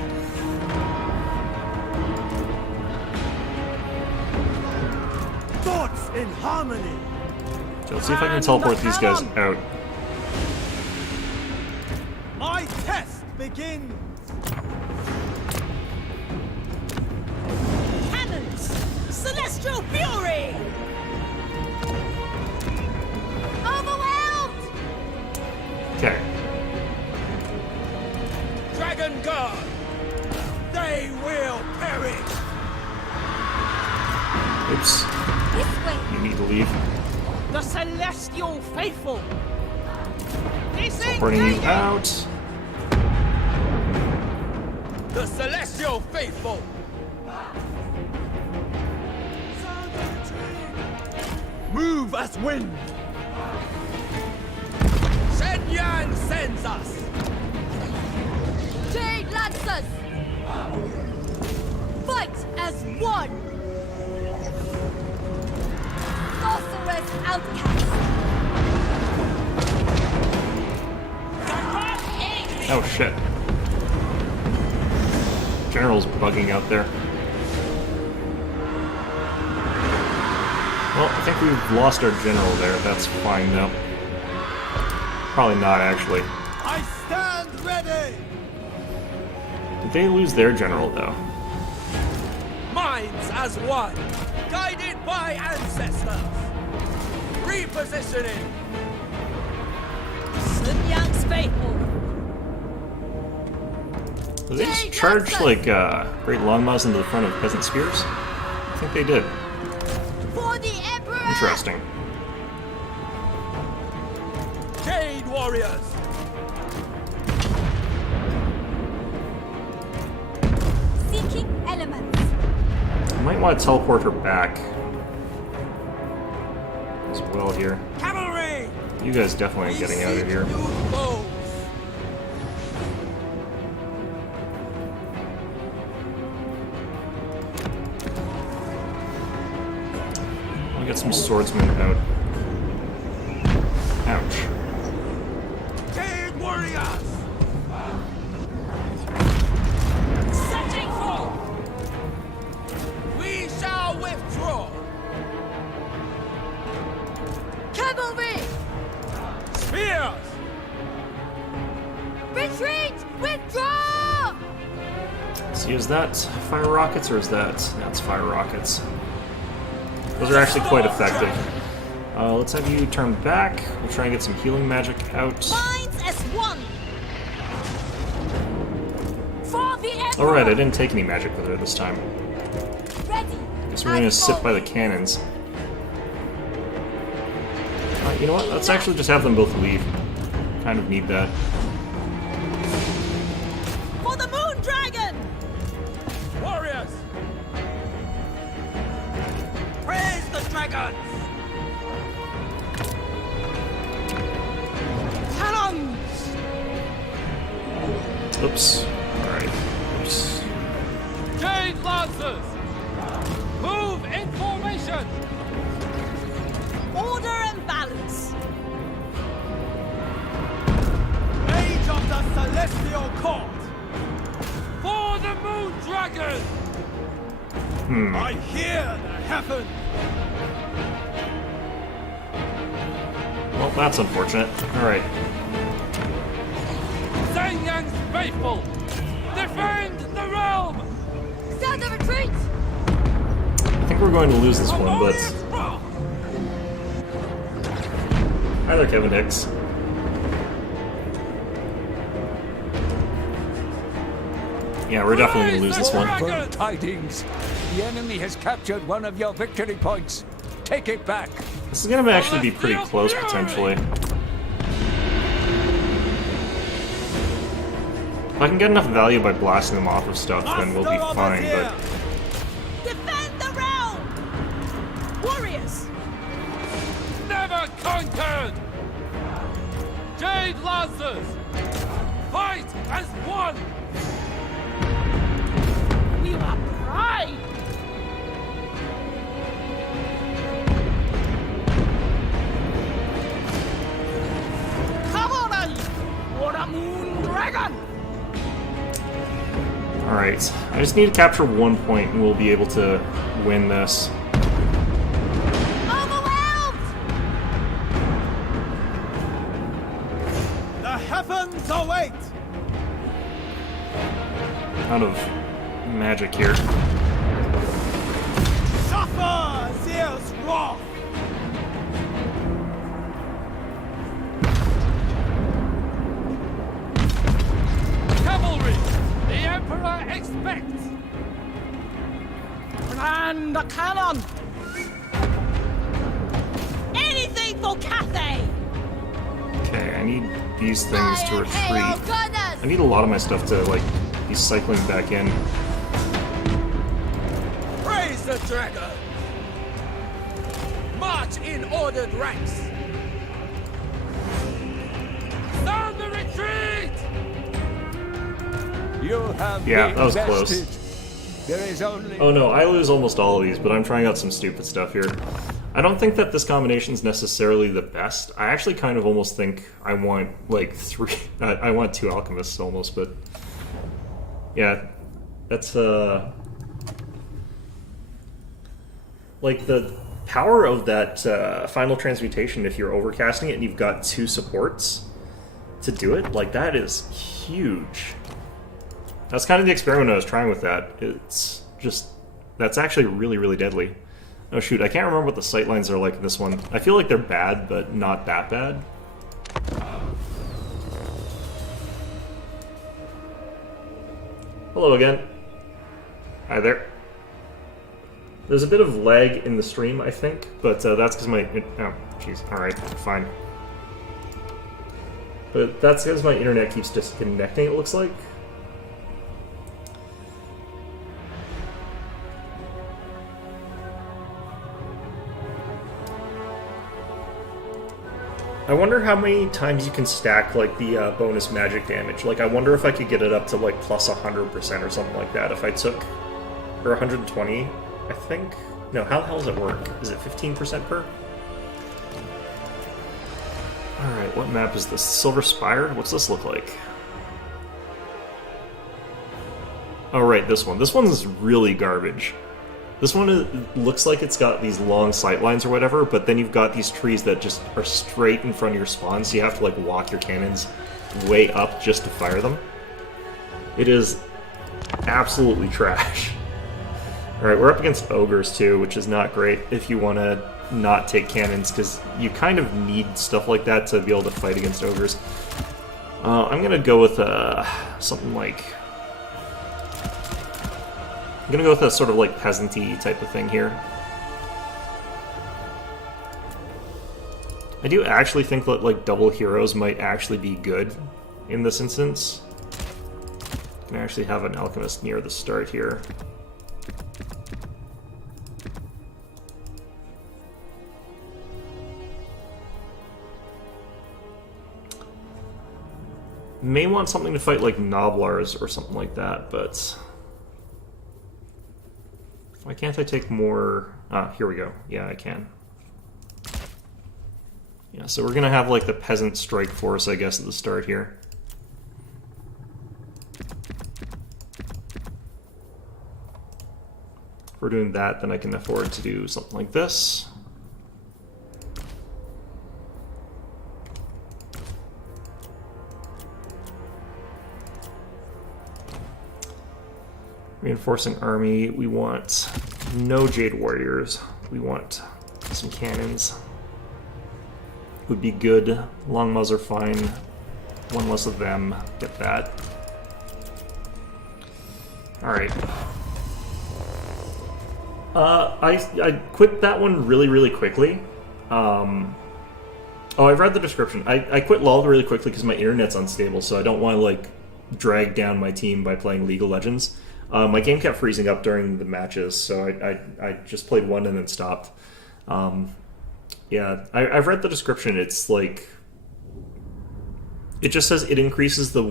Thoughts in harmony! So let's see if I can teleport these guys out. My test begins! Cannons. Celestial fury. Overwhelmed. Okay. Dragon guard! They will perish! Oops. This way. You need to leave. The celestial faithful. Teleporting you out. The celestial faithful! Move as wind! Shen Yan sends us! Jade Lancers. Fight as one. Sorcerer's outcast. Oh shit. General's bugging out there. Well, I think we've lost our general there. That's fine, though. Probably not, actually. I stand ready! Did they lose their general, though? Minds as one, guided by ancestors. Repositioning. Sun Yang's faithful. Did they just charge, like, great longbows into the front of peasant spears? I think they did. For the Emperor! Interesting. Jade warriors. Seeking elements. I might want to teleport her back as well here. Cavalry. You guys definitely ain't getting out of here. New foes. I'll get some swordsmen out. Ouch. Jade warriors. Setting full. We shall withdraw. Cavalry! Spears. Retreat! Withdraw! See, is that fire rockets or is that... That's fire rockets. Those are actually quite effective. Let's have you turn back. We'll try and get some healing magic out. Minds as one. For the Emperor. Alright, I didn't take any magic with her this time. Ready! Guess we're gonna sit by the cannons. You know what? Let's actually just have them both leave. Kind of need that. For the Moon Dragon. Warriors. Praise the dragons. Cannons. Oops. Alright. Oops. Jade lancers. Move in formation. Order and balance. Age of the celestial court. For the moon dragon. I hear the heaven. Well, that's unfortunate. Alright. Zhang faithful. Defend the realm. Sound the retreat! I think we're going to lose this one, but... Hi there, Kevin Hicks. Yeah, we're definitely going to lose this one. Dragon. Tidings. The enemy has captured one of your victory points. Take it back. This is going to actually be pretty close, potentially. If I can get enough value by blasting them off of stuff, then we'll be fine, but... Defend the realm. Warriors. Never conquered. Jade lancers. Fight as one. We are pride. Cavalry. For the Moon Dragon. Alright, I just need to capture 1 point and we'll be able to win this. Overwhelmed! The heavens await. Out of magic here. Suffer Zeus' wrath. Cavalry. The Emperor expects. And the cannon. Anything for Cathay. Okay, I need these things to Iron hail retreat. gunners! I need a lot of my stuff to, like, be cycling back in. Praise the dragon. March in ordered ranks. Sound the retreat. You have Yeah, been that was bested. close. There is only Oh no, I lose almost all of these, but I'm trying out some stupid stuff here. I don't think that this combination is necessarily the best. I actually kind of almost think I want, like, I want 2 alchemists almost, but... Yeah, That's like the power of that final transmutation. If you're overcasting it and you've got 2 supports to do it, like that is huge. That's kind of the experiment I was trying with that. It's just that's actually really, really deadly. Oh shoot, I can't remember what the sightlines are like in this one. I feel like they're bad, but not that bad. Hello again. Hi there. There's a bit of lag in the stream, I think, but that's because my... Oh, jeez. Alright, fine. But that's because my internet keeps disconnecting, it looks like. I wonder how many times you can stack, like, the bonus magic damage. Like, I wonder if I could get it up to, like, plus 100% or something like that if I took... Or 120, I think? No, how the hell does it work? Is it 15% per? Alright, what map is this? Silver Spire? What's this look like? Oh, right, this one. This one's really garbage. This one looks like it's got these long sight lines or whatever, but then you've got these trees that just are straight in front of your spawn, so you have to like walk your cannons way up just to fire them. It is absolutely trash. Alright, we're up against ogres too, which is not great if you want to not take cannons, because you kind of need stuff like that to be able to fight against ogres. I'm going to go with something like... I'm gonna go with a sort of like peasant-y type of thing here. I do actually think that like double heroes might actually be good in this instance. I can actually have an alchemist near the start here. May want something to fight like Noblars or something like that, but... Why can't I take more... Ah, here we go. Yeah, I can. Yeah, so we're gonna have like the peasant strike force, I guess, at the start here. If we're doing that, then I can afford to do something like this. Reinforcing army, we want no Jade Warriors. We want some cannons. Would be good. Longbows are fine. One less of them. Get that. Alright. I quit that one really, really quickly. Oh, I've read the description. I quit LoL really quickly because my internet's unstable, so I don't want to, like, drag down my team by playing League of Legends. My game kept freezing up during the matches, so I just played one and then stopped. Yeah, I've read the description. It's like... It just says it increases the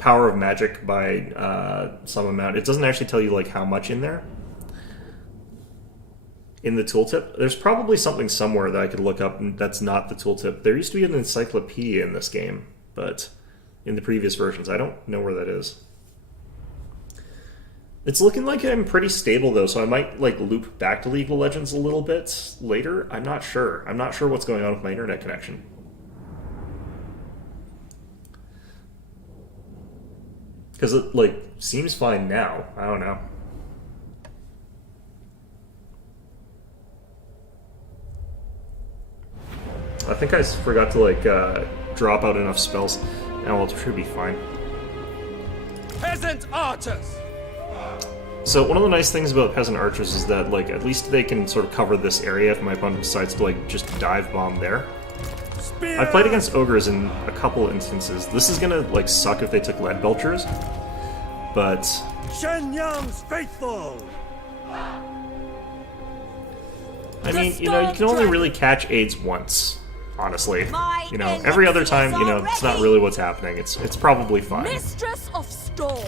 power of magic by some amount. It doesn't actually tell you like how much in there. In the tooltip. There's probably something somewhere that I could look up that's not the tooltip. There used to be an encyclopedia in this game, but in the previous versions, I don't know where that is. It's looking like I'm pretty stable, though, so I might, like, loop back to League of Legends a little bit later. I'm not sure. I'm not sure what's going on with my internet connection. Because it, like, seems fine now. I don't know. I think I forgot to, like, drop out enough spells. And well, it should be fine. Peasant archers! So one of the nice things about peasant archers is that, like, at least they can sort of cover this area if my opponent decides to, like, just dive bomb there. Spear! I played against ogres in a couple instances. This is gonna, like, suck if they took lead belchers, but... Shenyang's faithful! I mean, you know, you can only really catch aids once, honestly. You know, every other time, you know, it's not really what's happening. It's probably fine. Mistress of Storm.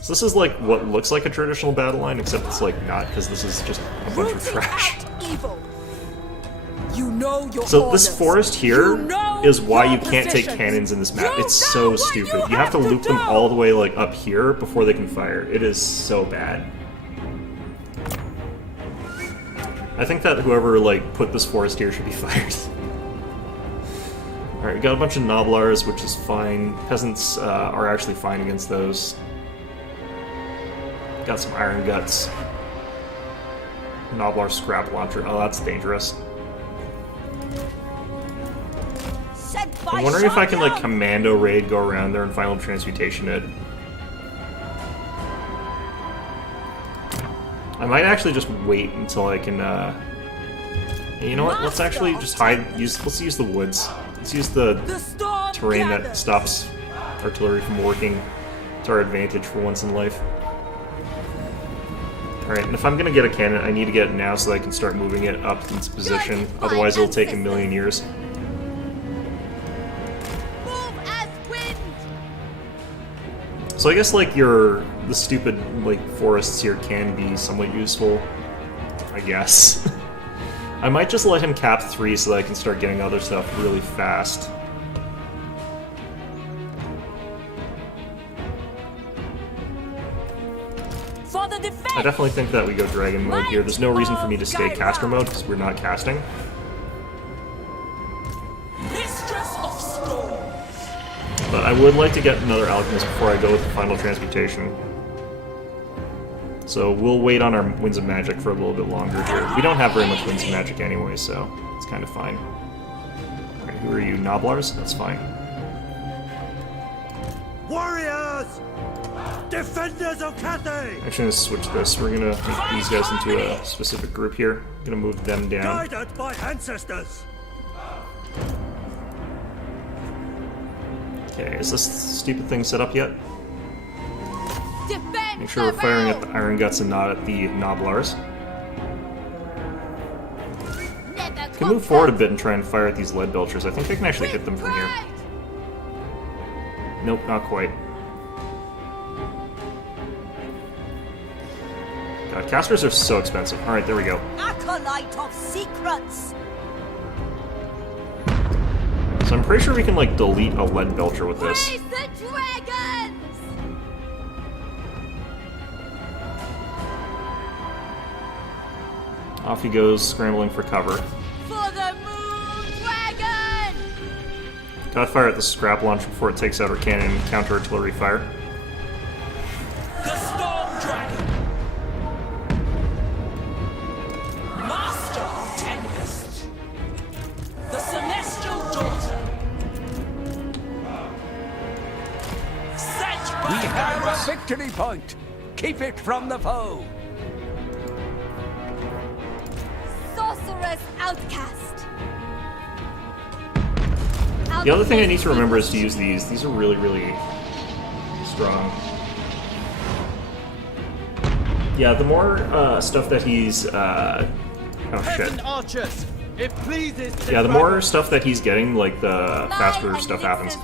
So this is like what looks like a traditional battle line, except it's like not, because this is just a bunch of trash. Evil. You know your So this orders. forest here You know is why you can't take cannons in this map. It's so stupid. You have to loop them all the way like up here before they can fire. It is so bad. I think that whoever like put this forest here should be fired. Alright, we got a bunch of Noblars, which is fine. Peasants are actually fine against those. Got some Iron Guts. Noblar Scrap Launcher. Oh, that's dangerous. I'm wondering if I can, like, Commando Raid, go around there, and Final Transmutation it. I might actually just wait until I can, you know what? Let's actually just let's use the woods. Let's use the terrain that stops artillery from working to our advantage for once in life. Alright, and if I'm gonna get a cannon, I need to get it now so that I can start moving it up into position. Otherwise it'll take a million years. So I guess, like, the stupid, like, forests here can be somewhat useful. I guess. I might just let him cap 3 so that I can start getting other stuff really fast. I definitely think that we go dragon mode here. There's no reason for me to stay caster mode because we're not casting. But I would like to get another alchemist before I go with the final transmutation. So we'll wait on our Winds of Magic for a little bit longer here. We don't have very much Winds of Magic anyway, so it's kind of fine. Alright, who are you? Noblars? That's fine. Warriors! Defenders of Cathay! Actually, I'm gonna switch this. We're gonna make these guys into a specific group here. I'm gonna move them down. Guided by ancestors! Okay, is this stupid thing set up yet? Defend Make sure we're firing at the Iron Guts and not at the Noblars. Can move forward a bit and try and fire at these lead belchers. I think I can actually hit them from here. Nope, not quite. God, casters are so expensive. Alright, there we go. Acolyte of secrets. So I'm pretty sure we can, like, delete a lead belcher with this. Praise the dragons! Off he goes, scrambling for cover. For the moon dragon! Gotta fire at the scrap launch before it takes out our cannon and counter artillery fire. The Storm Dragon! Master of Tempest! The Celestial Daughter! Set by We have Hera! a victory point. Keep it from the foe. Sorcerer's outcast. The other thing I need to remember is to use these. These are really, really strong. Yeah, the more stuff that he's... oh shit. Archers! It pleases the Yeah, the more stuff that he's getting, like, the faster stuff happens.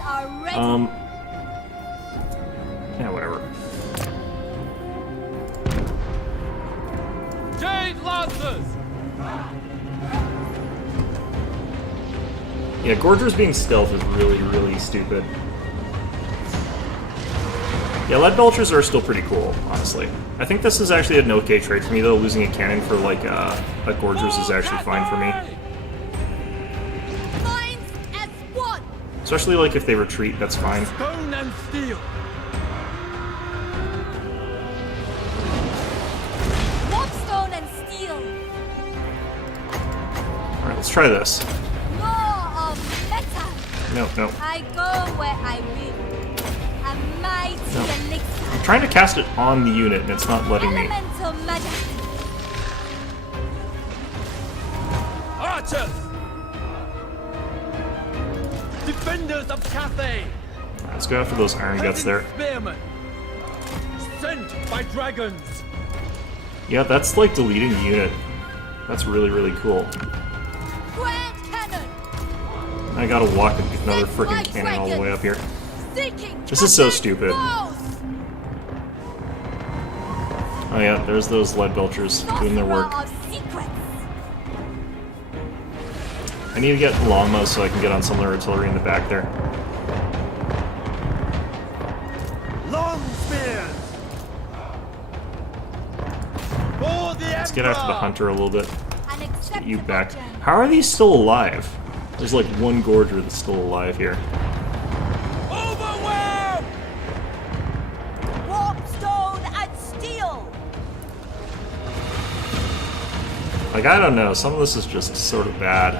Yeah, whatever. Jade Lancers! Yeah, Gorgers being stealth is really, really stupid. Yeah, lead belchers are still pretty cool, honestly. I think this is actually an okay trade for me, though. Losing a cannon for, like, a Gorgers is actually fine for me. Minds as one. Especially, like, if they retreat, that's fine. Stone and steel! Warpstone and steel. Alright, let's try this. Law of metal. No, no. I go where I will. A mighty elixir. I'm trying to cast it on the unit, and it's not letting me. Elemental magic. Archers! Defenders of Cathay! Let's go after those Iron Guts there. Spearmen! Sent by dragons! Yeah, that's like deleting the unit. That's really, really cool. Grand cannon. I gotta walk another freaking cannon all the way up here. Seeking This is so Cathay's stupid. foes. Oh yeah, there's those lead belchers doing their work. Sorcerer of secrets. I need to get longbows so I can get on some of the artillery in the back there. Long spears! For the Let's get after the hunter a little bit. An Get you acceptable back. journey. How are these still alive? There's like one gorger that's still alive here. overwhelm! Warp stone and steel. Like, I don't know, some of this is just sort of bad.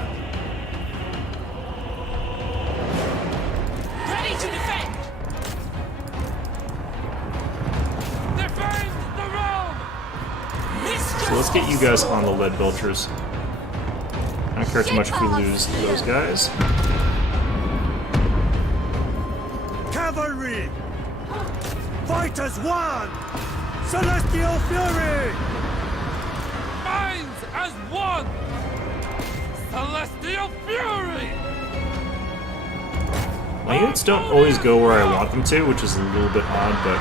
Ready to defend! Defend the realm! So let's get you guys on the lead belchers. I don't care too much if we lose those guys. Cavalry! Fight as one! Celestial fury! Minds as one! Celestial fury! My units don't always go where I want them to, which is a little bit odd, but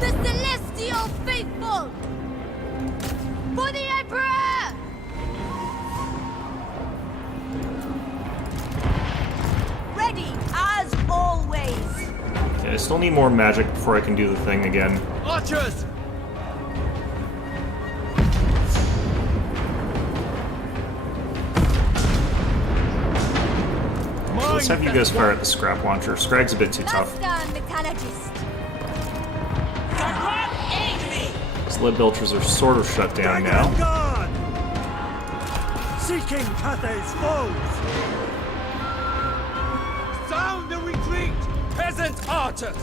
The celestial faithful. For the Emperor. Ready as always. okay, I still need more magic before I can do the thing again. Archers! Let's have you guys fire at the scrap launcher. Scrag's a bit too tough. Master metallurgist. These lead belchers are sort of shut down now. Guard! Seeking Cathay's foes! Sound the retreat! Peasant archers!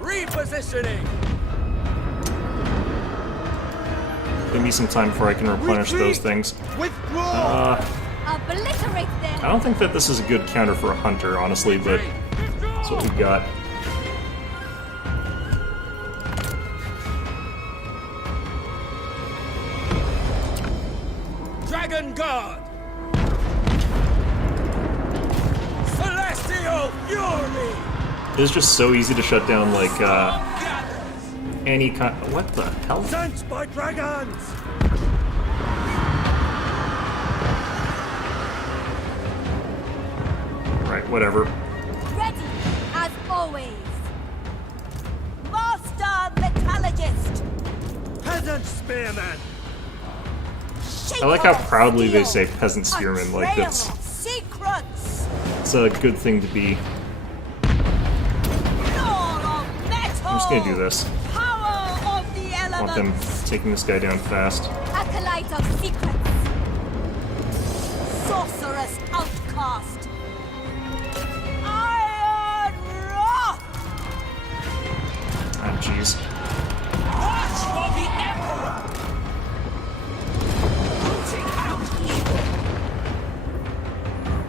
Repositioning! Give me some time before I can replenish those things. Withdraw! Obliterate them. I don't think that this is a good counter for a hunter, honestly, but that's what we got. Dragon Guard! Celestial Fury! It's just so easy to shut down, like, any kind. What the hell? Sent by dragons! Right, whatever. Ready as always. Master metallurgist. Peasant Spearman! I like how proudly they say peasant spearmen, like Trail that's of secrets. it's a good thing to be. Lord of metal. I'm just gonna do this. Power of the I want them elements. taking this guy down fast. Acolyte of secrets. Sorceress outcast. Iron Wrath. Ah, jeez. Watch for the Emperor! Rooting out evil!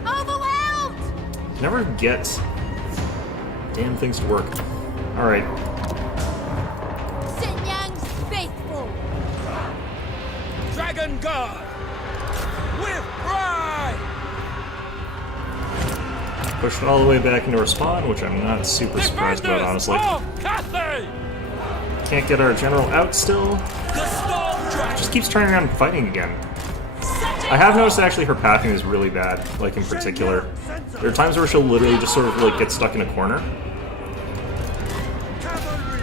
Overwhelmed. Never get damn things to work. Alright. Sinyang's faithful. Dragon Guard! With pride! Pushed all the way back into our spawn, which I'm not super surprised about, honestly. Of Cathay! Can't get our general out still. The Storm Dragon! Just keeps turning around and fighting again. I have noticed actually her pathing is really bad, like in particular. There are times where she'll literally just sort of like get stuck in a corner.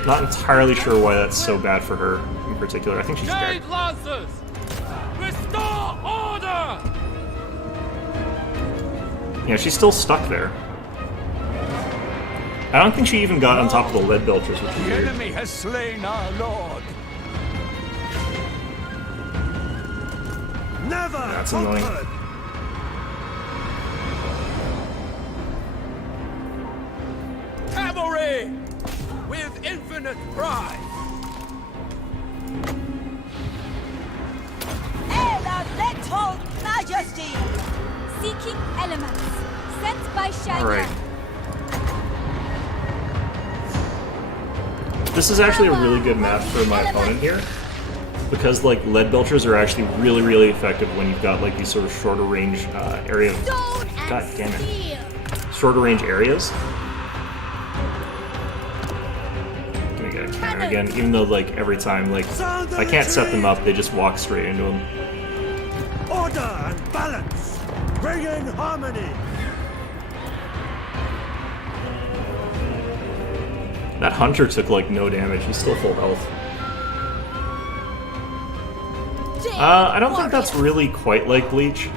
Not entirely sure why that's so bad for her in particular. I think she's dead. Jade Lancers! Restore order! Yeah, she's still stuck there. I don't think she even got on top of the lead belchers, which is The weird. enemy has slain our lord. Never That's annoying. conquered! Cavalry! With infinite pride! Elemental majesty. Seeking elements. Sent by Shanya. Alright. This is actually a really good map for my opponent here. Because, like, lead belchers are actually really, really effective when you've got, like, these sort of shorter range area. Stone and God damn it. steel. Shorter range areas. Gonna get a counter there again, even though, like, every time, like, I can't set them up, they just walk straight into them. Order and balance! Bring in harmony! That hunter took, like, no damage. He's still full health. I don't think that's really quite like Bleach.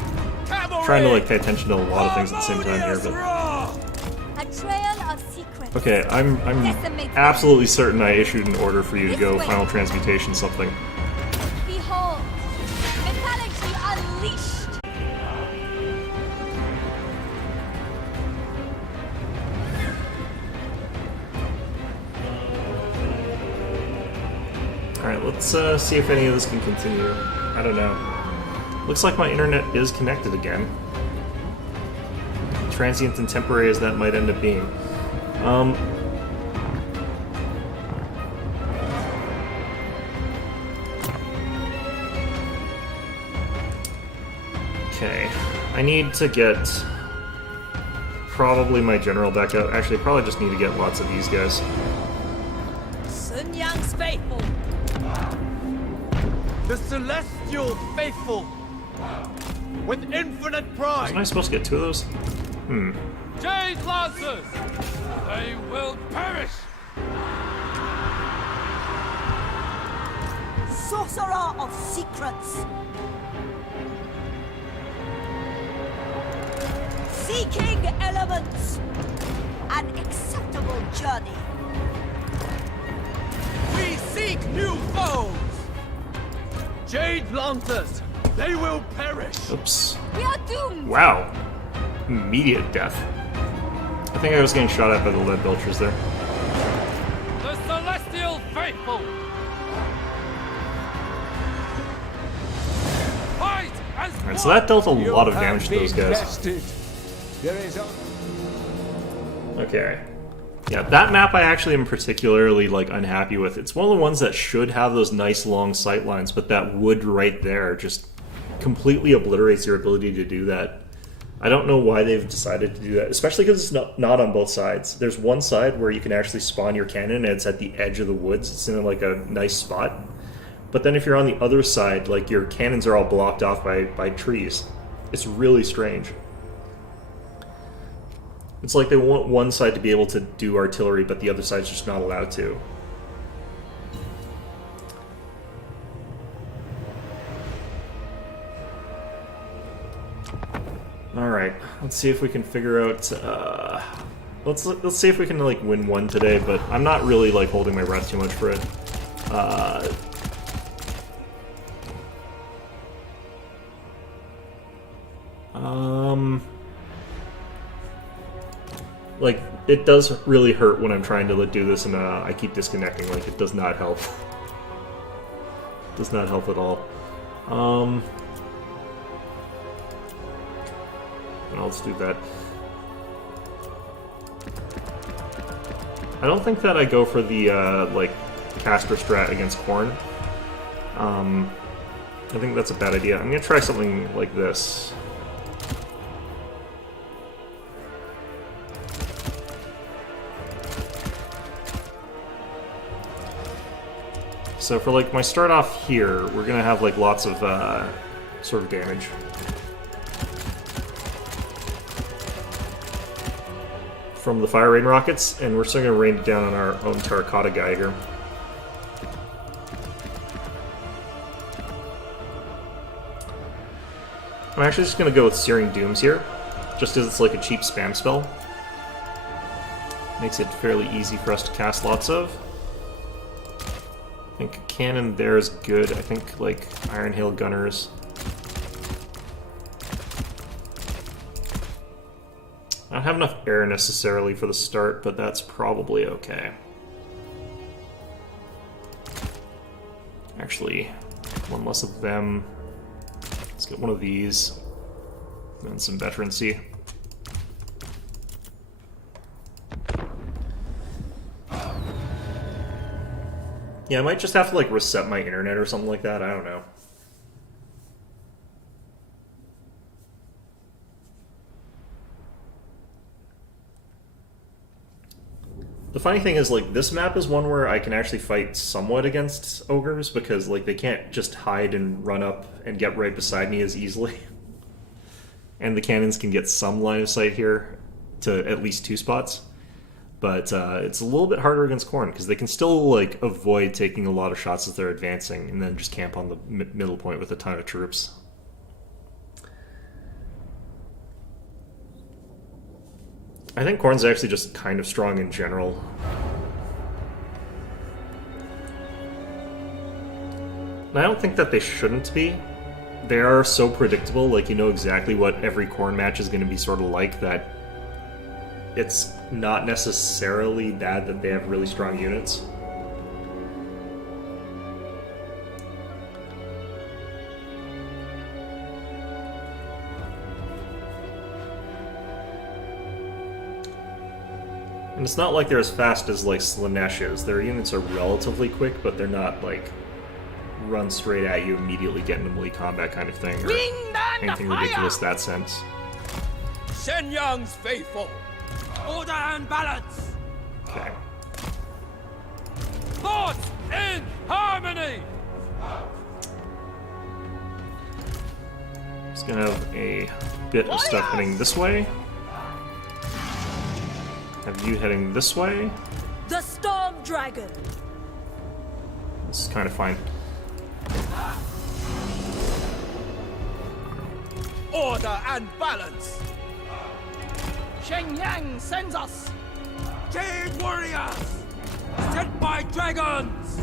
I'm trying to, like, pay attention to a lot of things at the same time here, but... A trail of secrets. Okay, I'm absolutely certain I issued an order for you to go Final Transmutation something. Behold, mythology unleashed. Alright, let's see if any of this can continue. I don't know. Looks like my internet is connected again. Transient and temporary as that might end up being. Okay. I need to get probably my general back out. Actually, I probably just need to get lots of these guys. Sun Yang's faithful. The celestial faithful. With infinite pride. Wasn't I supposed to get 2 of those? Jade Lancers! They will perish! Sorcerer of secrets. Seeking elements. An acceptable journey. We seek new foes! Jade Lancers! They will perish! Oops. We are doomed. Wow. Immediate death. I think I was getting shot at by the lead belchers there. The celestial faithful! Fight as Alright, so that dealt a You lot of have damage to those been guys. tested. There is Okay. Yeah, that map I actually am particularly, like, unhappy with. It's one of the ones that should have those nice long sight lines, but that wood right there just completely obliterates your ability to do that. I don't know why they've decided to do that, especially because it's not on both sides. There's one side where you can actually spawn your cannon, and it's at the edge of the woods. It's in, like, a nice spot. But then if you're on the other side, like, your cannons are all blocked off by trees. It's really strange. It's like they want one side to be able to do artillery, but the other side's just not allowed to. Alright, let's see if we can figure out... let's see if we can, like, win one today, but I'm not really, like, holding my breath too much for it. Like, it does really hurt when I'm trying to do this and I keep disconnecting. Like, it does not help. Does not help at all. Let's do that. I don't think that I go for the, like, Casper strat against Korn. I think that's a bad idea. I'm gonna try something like this. So for, like, my start off here, we're gonna have, like, lots of, sort of damage. From the fire rain rockets, and we're still gonna rain it down on our own terracotta guy here. I'm actually just gonna go with Searing Dooms here, just because it's like a cheap spam spell. Makes it fairly easy for us to cast lots of. I think a cannon there is good. I think, like, Iron Hail Gunners. I don't have enough air necessarily for the start, but that's probably okay. Actually, one less of them. Let's get one of these. And then some veterancy. Yeah, I might just have to, like, reset my internet or something like that. I don't know. The funny thing is, like, this map is one where I can actually fight somewhat against ogres, because, like, they can't just hide and run up and get right beside me as easily. And the cannons can get some line of sight here to at least 2 spots. But it's a little bit harder against Khorne, because they can still, like, avoid taking a lot of shots as they're advancing, and then just camp on the middle point with a ton of troops. I think Khorne's actually just kind of strong in general. And I don't think that they shouldn't be. They are so predictable, like, you know exactly what every Khorne match is going to be sort of like, that it's not necessarily bad that they have really strong units. And it's not like they're as fast as, like, Slaanesh is. Their units are relatively quick, but they're not, like, run straight at you, immediately get into melee combat kind of thing, or anything ridiculous that sense. Shen Yang's faithful. Order and balance. Okay. Thoughts in harmony. Just gonna have a bit of stuff heading this way. Have you heading this way. The Storm Dragon. This is kind of fine. Order and balance. Shenyang sends us. Jade warriors. Sent by dragons.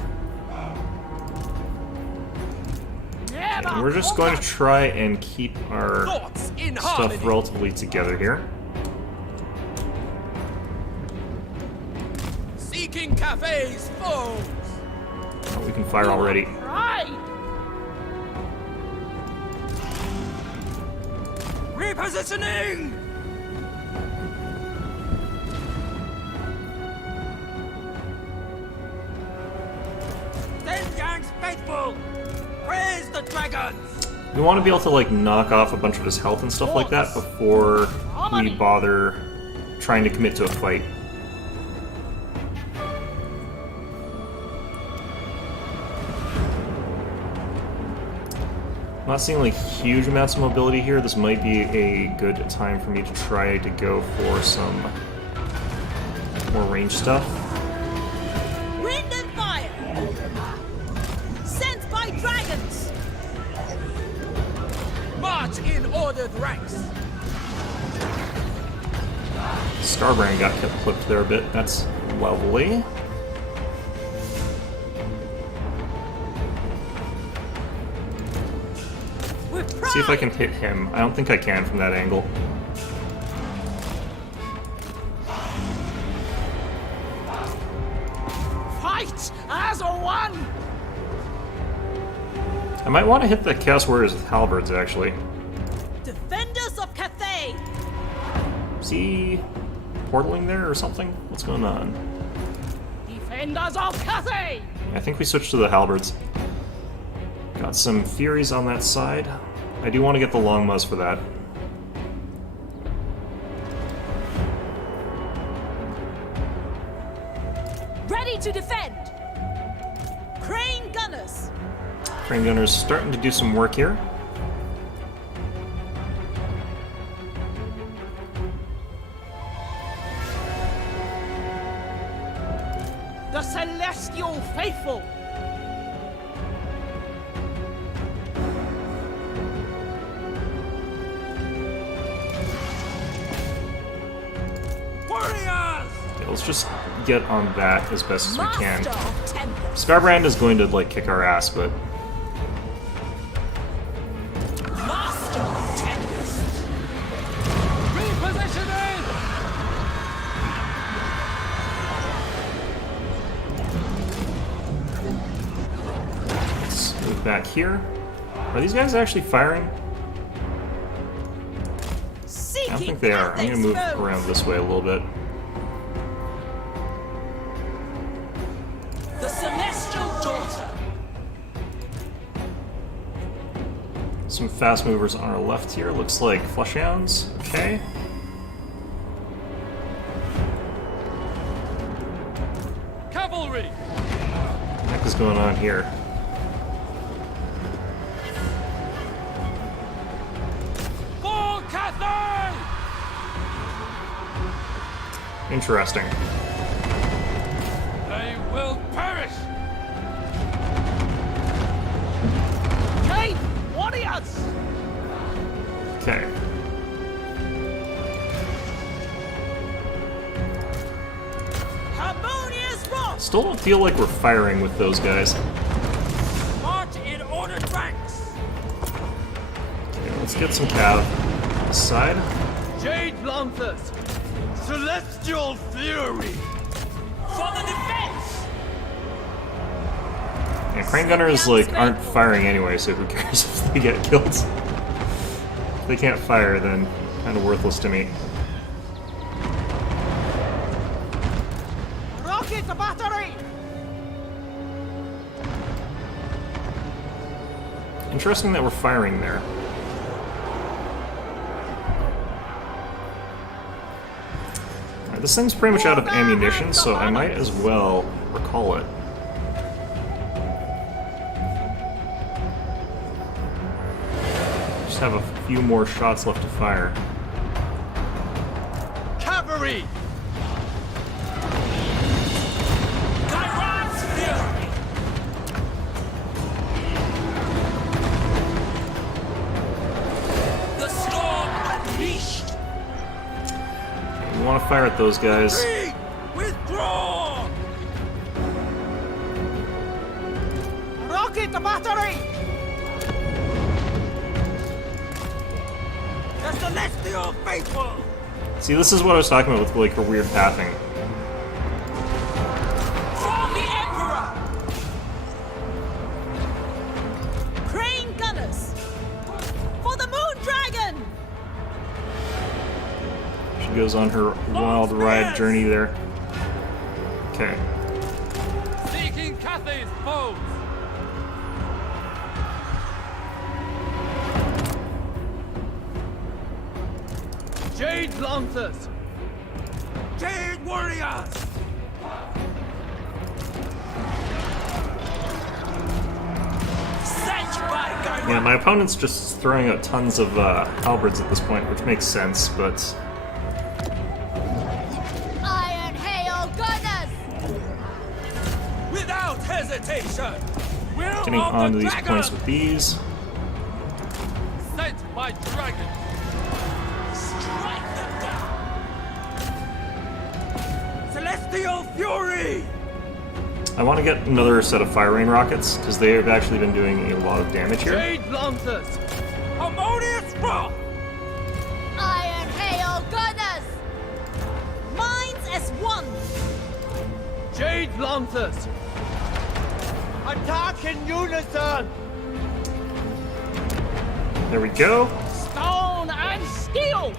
Never. And we're just going to try and keep our Thoughts in harmony. stuff relatively together here. Seeking cafes foes. Oh, we can fire already. Right. Repositioning. Yang's faithful. Praise the dragons. We want to be able to, like, knock off a bunch of his health and stuff like that before we bother trying to commit to a fight. I'm not seeing, like, huge amounts of mobility here. This might be a good time for me to try to go for some more range stuff. Wind and fire. Sent by dragons. March in ordered ranks. Scarbrand got kept clipped there a bit. That's lovely. See if I can hit him. I don't think I can from that angle. Fight as a one. I might want to hit the Chaos Warriors with halberds, actually. Defenders of Cathay. Is he portaling there or something? What's going on? Defenders of Cathay. I think we switched to the halberds. Got some Furies on that side. I do want to get the Longmaws for that. Ready to defend. Crane gunners. Crane Gunner's starting to do some work here. The Celestial Faithful. Okay, let's just get on that as best as we can. Master of Tempest. Scarbrand is going to, like, kick our ass, but Master of Tempest. Repositioning. let's move back here. Are these guys actually firing? I don't think they are. I'm going to move around this way a little bit. The Celestial Daughter. Some fast movers on our left here. Looks like Fleshhounds. Okay. is going on here? For Cathay! Interesting. They will perish! Jade warriors! Okay. Harmonious rock! Still don't feel like we're firing with those guys. March in ordered ranks! Okay, let's get some cav. This side. Jade Lanthers! Celestial Fury! For the defense! Yeah, crane gunners like aren't firing anyway, so who cares if they get killed? If they can't fire, then kind of worthless to me. Rocket battery! Interesting that we're firing there. Alright, this thing's pretty much out of ammunition, so I might as well recall it. Just have a few more shots left to fire. Cavalry! Tyrant's fury! The storm unleashed! We want to fire at those guys. Retreat! Withdraw! Rocket battery! The Celestial Faithful! See, this is what I was talking about with like her weird pathing. For the Emperor! Crane gunners! For the Moon Dragon! She goes on her wild ride journey there. Okay. Seeking Cathay's foes! Jade Lanthers! Jade Warriors! Sent by Gargoyle! Yeah, my opponent's just throwing out tons of halberds at this point, which makes sense, but Iron Hail gunners! Without hesitation! Will getting of onto the these dragon! points with these. Sent by dragon! Strike them down! Celestial Fury! I want to get another set of fire rain rockets, because they have actually been doing a lot of damage here. Jade Lanthers! Harmonious Rock! Iron Hail gunners! Minds as one! Jade Lanthers! Attack in unison! There we go. Stone and steel!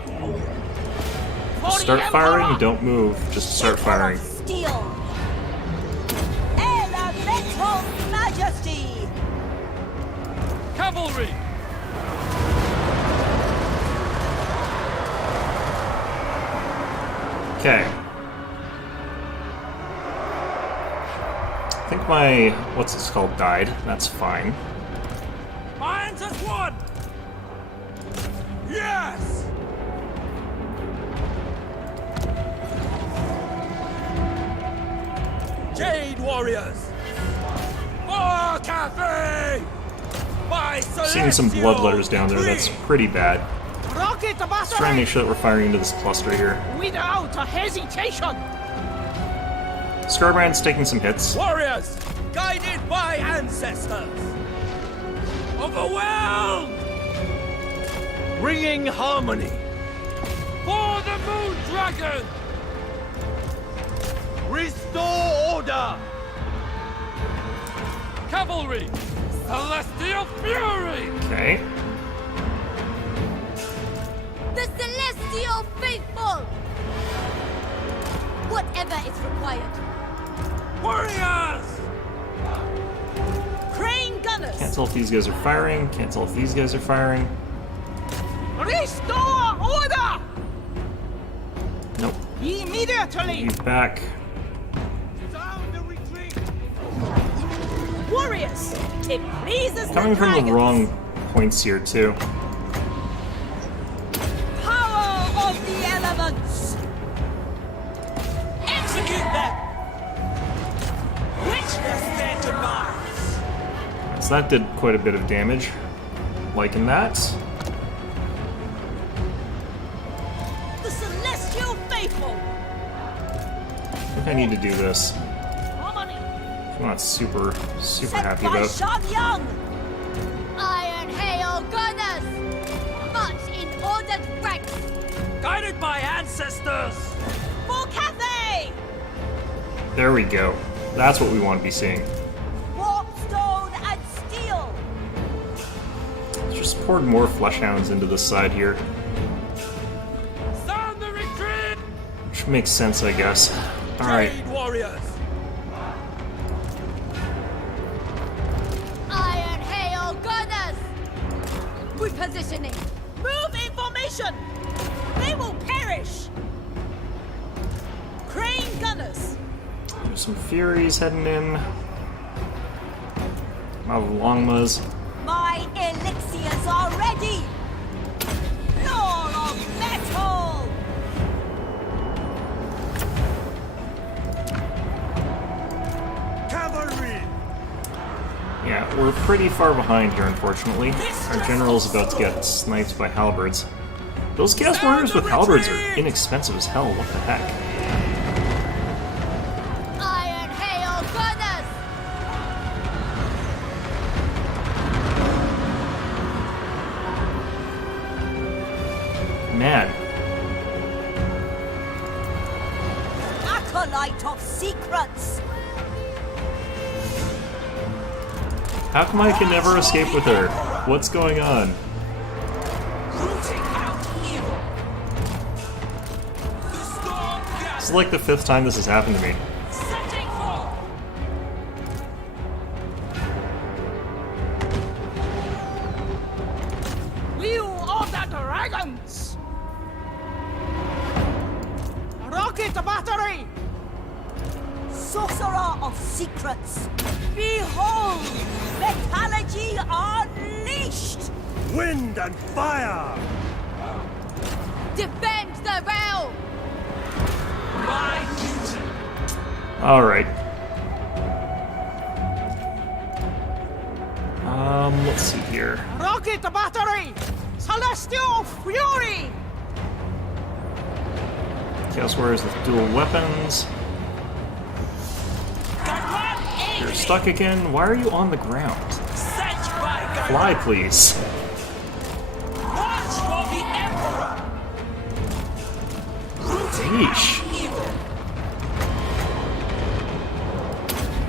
For Start the firing, Emperor! don't move, just start firing. Steel! Elemental Majesty! Cavalry! Okay. I think my, what's this called, died. That's fine. Minds as one! Yes! Jade Warriors! For Cafe! By Seeing some bloodletters down there, that's pretty bad. Rocket Let's try and make battery! sure that we're firing into this cluster here. Without a hesitation! Scarbrand's taking some hits. Warriors! Guided by ancestors! Overwhelmed! Bringing harmony! For the Moon Dragon! Restore order! Cavalry! Celestial Fury! Okay. The Celestial Faithful! Whatever is required. Warriors! Crane gunners! Can't tell if these guys are firing. Can't tell if these guys are firing. Restore order! Nope. Immediately! He's back. Sound the retreat! warriors. It pleases Coming the from dragons. the wrong points here, too. Power of the elements. Execute them. Witness their demise. So that did quite a bit of damage. Liking that. The celestial faithful. I think I need to do this. Harmony. I'm not super Sent happy by about. Shan Yang. Iron Hail Gunners! March in ordered ranks! Guided by ancestors! For Cathay. There we go. That's what we want to be seeing. Warp stone and steel. Just poured more flesh hounds into this side here, Sound the retreat! which makes sense, I guess. All right. Jade warriors! Iron Hail Gunners! Repositioning! Move in formation. They will perish. Crane gunners. There's some Furies heading in. Longmas. My elixirs are ready. Lord of metal. Cavalry! Yeah, we're pretty far behind here, unfortunately. Our general's about to get sniped by halberds. Those Chaos Warriors with halberds are inexpensive as hell, what the heck? Iron Hail Gunners! Man, Acolyte of secrets. how come I can never escape with her? What's going on? Rooting out evil! The storm This is like the 5th time this has happened to me. setting forth! Wheel of the dragons. Rocket battery. Sorcerer of secrets. Behold, metallurgy unleashed. Wind and fire! Defend the realm! My duty! Alright. Let's see here. Rocket battery. Celestial fury. Chaos Warriors with dual weapons. You're stuck again. Why are you on the ground? Sent by God! Fly, please. March for the Emperor! Rooting Yeesh. out evil!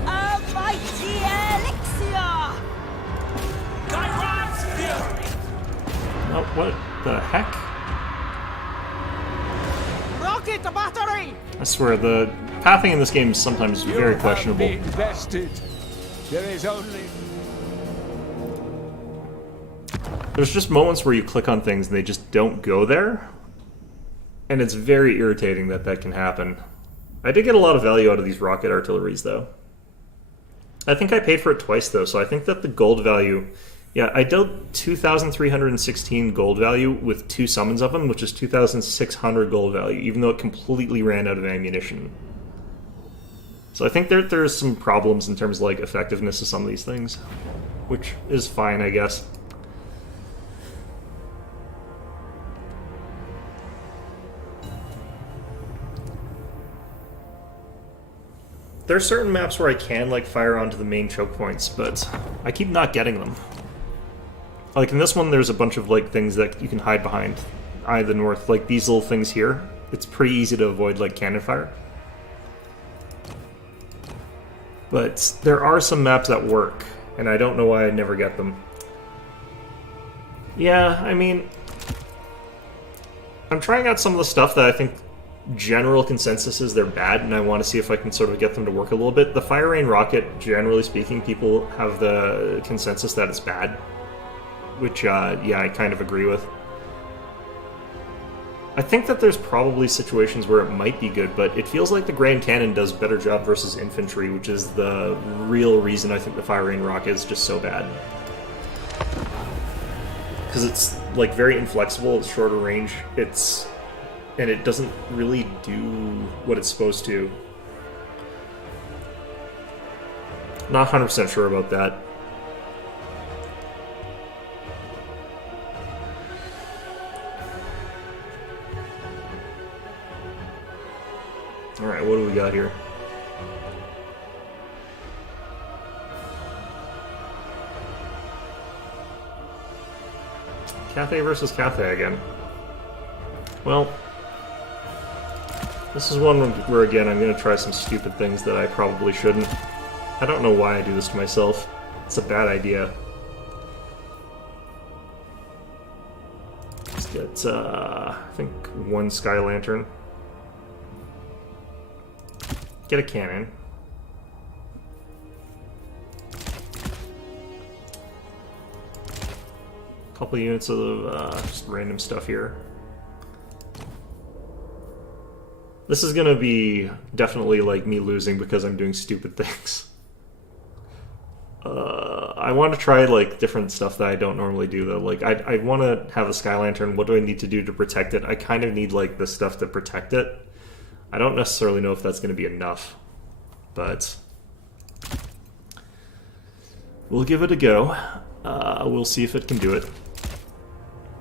A mighty elixir. Gyrod's fury! Oh, what the heck? Rocket battery. I swear, the pathing in this game is sometimes You very have questionable. been bested. There is only There's just moments where you click on things and they just don't go there. And it's very irritating that that can happen. I did get a lot of value out of these rocket artilleries, though. I think I paid for it twice, though, so I think that the gold value... Yeah, I dealt 2,316 gold value with 2 summons of them, which is 2,600 gold value, even though it completely ran out of ammunition. So I think there's some problems in terms of like effectiveness of some of these things, which is fine, I guess. There are certain maps where I can like fire onto the main choke points, but I keep not getting them. Like in this one, there's a bunch of like things that you can hide behind. Eye of the North, like these little things here. It's pretty easy to avoid like cannon fire. But there are some maps that work, and I don't know why I never get them. Yeah, I mean, I'm trying out some of the stuff that I think general consensus is they're bad, and I want to see if I can sort of get them to work a little bit. The Fire Rain Rocket, generally speaking, people have the consensus that it's bad, which, yeah, I kind of agree with. I think that there's probably situations where it might be good, but it feels like the Grand Cannon does a better job versus infantry, which is the real reason I think the Fire Rain Rocket is just so bad. Because it's like very inflexible, it's shorter range, and it doesn't really do what it's supposed to. Not 100% sure about that. Alright, what do we got here? Cathay versus Cathay again. Well, this is one where, again, I'm going to try some stupid things that I probably shouldn't. I don't know why I do this to myself. It's a bad idea. Let's get, I think, one Sky Lantern. Get a cannon. Couple units of just random stuff here. This is gonna be definitely like me losing because I'm doing stupid things. I want to try like different stuff that I don't normally do though. Like I want to have a Sky Lantern. What do I need to do to protect it? I kind of need like the stuff to protect it. I don't necessarily know if that's going to be enough, but we'll give it a go. We'll see if it can do it.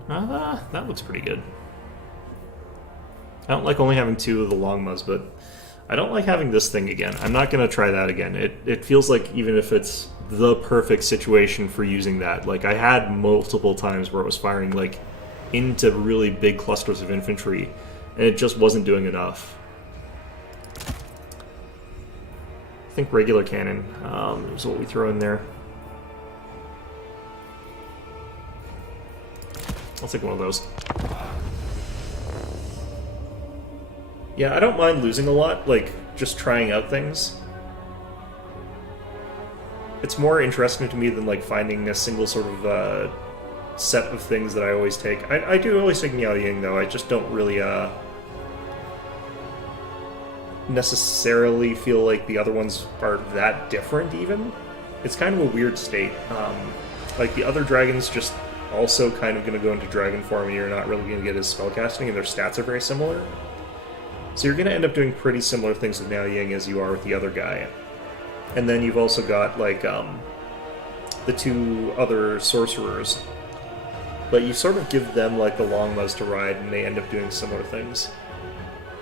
That looks pretty good. I don't like only having two of the Longmas, but I don't like having this thing again. I'm not going to try that again. It feels like even if it's the perfect situation for using that, like I had multiple times where it was firing like into really big clusters of infantry, and it just wasn't doing enough. I think regular cannon is what we throw in there. I'll take one of those. Yeah, I don't mind losing a lot, like, just trying out things. It's more interesting to me than, like, finding a single sort of set of things that I always take. I do always take Miao Ying, though. I just don't really necessarily feel like the other ones are that different, even. It's kind of a weird state. Like, the other dragons just also kind of going to go into dragon form, and you're not really going to get his spellcasting, and their stats are very similar. So you're going to end up doing pretty similar things with Miao Ying as you are with the other guy. And then you've also got, like, the two other sorcerers. But you sort of give them, like, the Longmas to ride, and they end up doing similar things.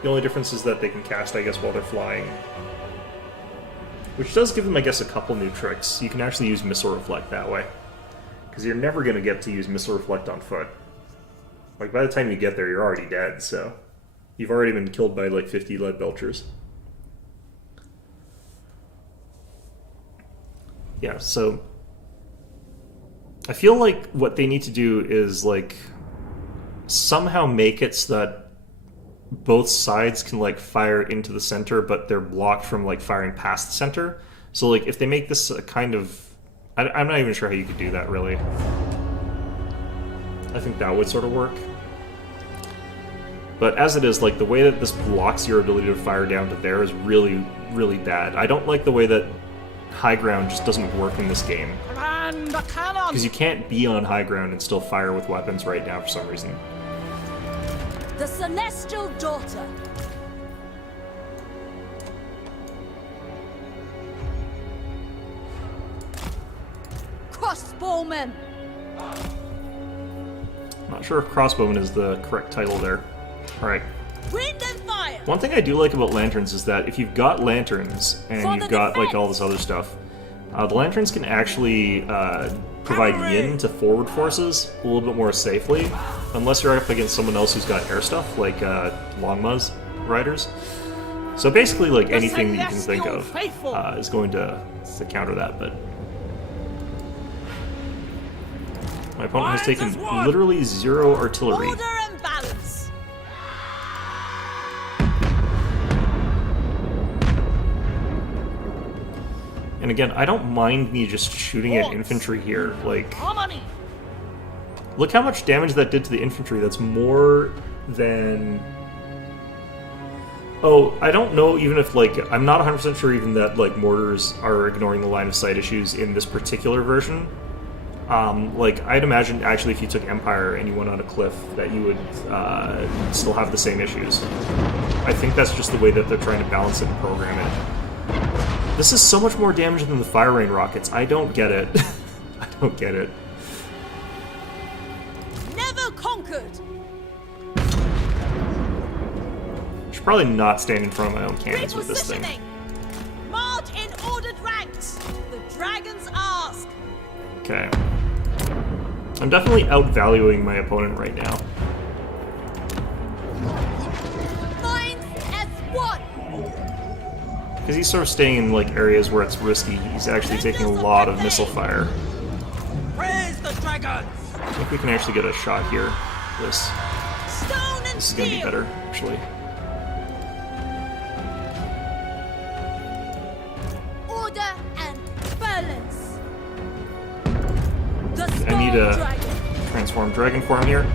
The only difference is that they can cast, I guess, while they're flying. Which does give them, I guess, a couple new tricks. You can actually use Missile Reflect that way. Because you're never going to get to use Missile Reflect on foot. Like, by the time you get there, you're already dead, so... You've already been killed by, like, 50 lead belchers. Yeah, so... I feel like what they need to do is, like, somehow make it so that both sides can, like, fire into the center, but they're blocked from, like, firing past the center. So, like, if they make this a kind of... I'm not even sure how you could do that, really. I think that would sort of work. But as it is, like, the way that this blocks your ability to fire down to there is really, really bad. I don't like the way that high ground just doesn't work in this game. Because you can't be on high ground and still fire with weapons right now for some reason. The Celestial Daughter. Crossbowman. Not sure if crossbowman is the correct title there. Alright. Wind and fire. One thing I do like about lanterns is that if you've got lanterns and you've got like all this other stuff, the lanterns can actually provide yin to forward forces a little bit more safely, unless you're up against someone else who's got air stuff, like Longmas riders. So basically, like anything that you can think of is going to counter that, but... My opponent has taken literally 0 artillery. Order and balance. And again, I don't mind me just shooting at infantry here. Like, Harmony. look how much damage that did to the infantry. That's more then... Oh, I don't know even if, like, I'm not 100% sure even that, like, mortars are ignoring the line of sight issues in this particular version. Like, I'd imagine, actually, if you took Empire and you went on a cliff, that you would still have the same issues. I think that's just the way that they're trying to balance it and program it. This is so much more damage than the Fire Rain rockets. I don't get it. I don't get it. Never conquered. Should probably not stand in front of my own cannons with this thing. Repositioning. March in ordered ranks. The dragons ask. Okay. I'm definitely outvaluing my opponent right now. Minds as one. Because he's sort of staying in, like, areas where it's risky. He's actually taking a lot of missile fire. Praise the dragons! I think we can actually get a shot here. This Stone and is going to be steel. better, actually. Order and balance. The I need Storm a Dragon. transform dragon form here.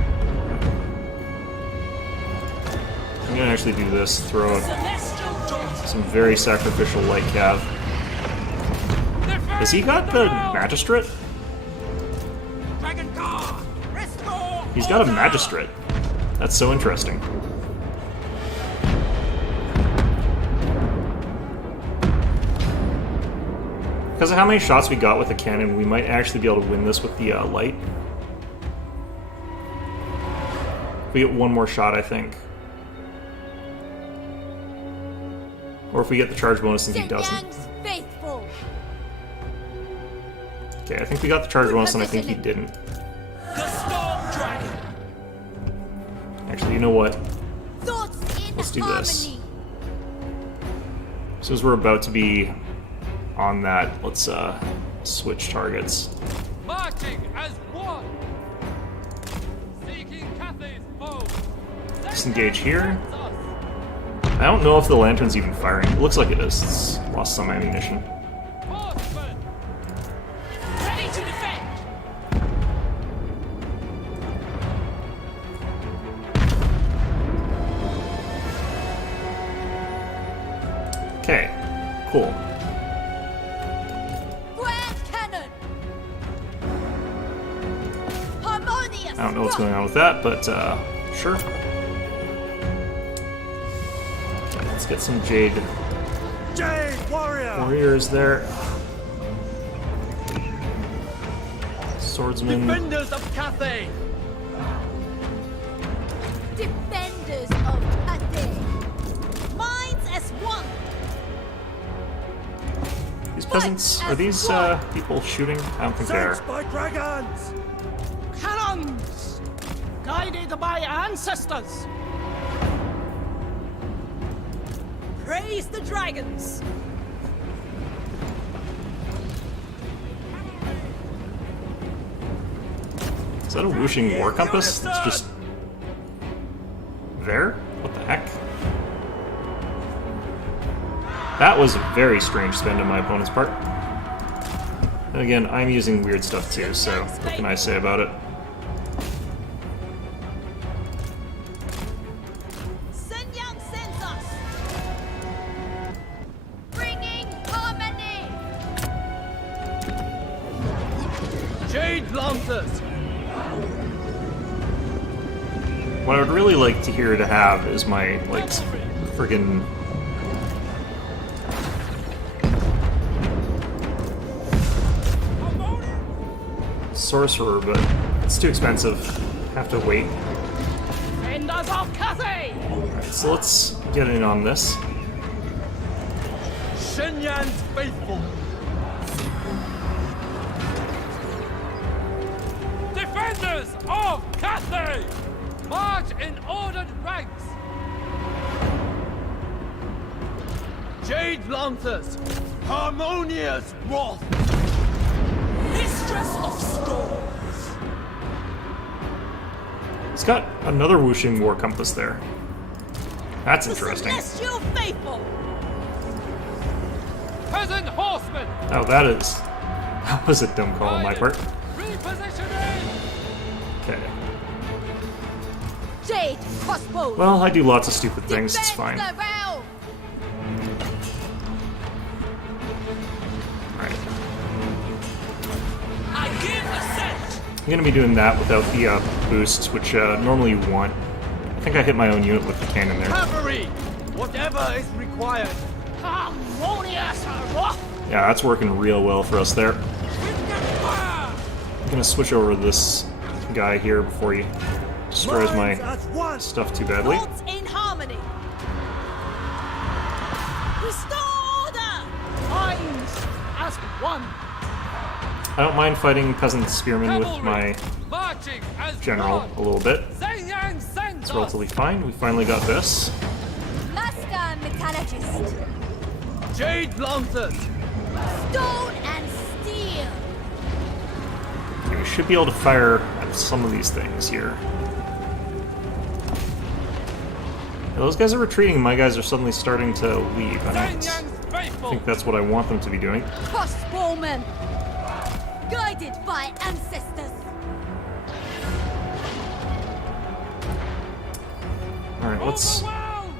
I'm going to actually do this. Throw out Celestial dawn. some very sacrificial light cav. Has he got the magistrate? Dragon Guard! Restore! He's got a magistrate. That's so interesting. Because of how many shots we got with the cannon, we might actually be able to win this with the light. We get one more shot, I think. Or if we get the charge bonus and he doesn't. Zhejiang's faithful. Okay, I think we got the charge bonus and I think he didn't. The Storm Dragon! Actually, you know what? Thoughts in Let's do harmony. this. Since we're about to be on that, let's switch targets. Marching as one! Seeking Cathay's foe! Disengage here. I don't know if the lantern's even firing. It looks like it is. It's lost some ammunition. Horsemen! Ready to defend. Okay, cool. Grand Cannon. Harmonious. I don't know what's going on with that, but sure. Let's get some Jade Jade Warrior! Warriors there. Swordsman. Defenders of Cathay! Defenders of Cathay. Minds as one. These peasants, are these people shooting? I don't think they are. by dragons! Cannons. Guided by ancestors. Praise the dragons. Is that a whooshing war compass? It's just there? What the heck? That was a very strange spend on my opponent's part. And again, I'm using weird stuff too, so what can I say about it? Shenyang sends us. Bringing harmony. Jade Lancers! What I would really like to hear to have is my, like, friggin' sorcerer, but it's too expensive. Have to wait. Defenders of Cathay. Alright, so let's get in on this. Shenyang's faithful! Defenders of Cathay! March in ordered ranks! Jade Lancers! Harmonious wrath! Mistress of storms. It's got another whooshing war compass there. That's The interesting. celestial faithful. Peasant horsemen! Oh, that was a dumb call on my part. Repositioning! Okay. Jade crossbow. Well, I do lots of stupid things, it's fine. Defend the realm. Alright. I give assent. I'm going to be doing that without the boosts, which normally you want. I think I hit my own unit with the cannon there. Cavalry, whatever is required. Harmonious rock. Yeah, that's working real well for us there. Fire! I'm going to switch over to this guy here before he destroys my stuff too badly. Lords in harmony. Restore order. Minds as one. I don't mind fighting peasant spearmen with my Marching as general one. a little bit. Zhejiang sends It's us. relatively fine. We finally got this. Master metallurgist. Jade Lanthers. Stone and steel. Okay, we should be able to fire at some of these things here. Yeah, those guys are retreating. My guys are suddenly starting to leave. I Zhejiang's faithful. think that's what I want them to be doing. Crossbowmen. Guided by ancestors. Alright, let's Overwhelmed.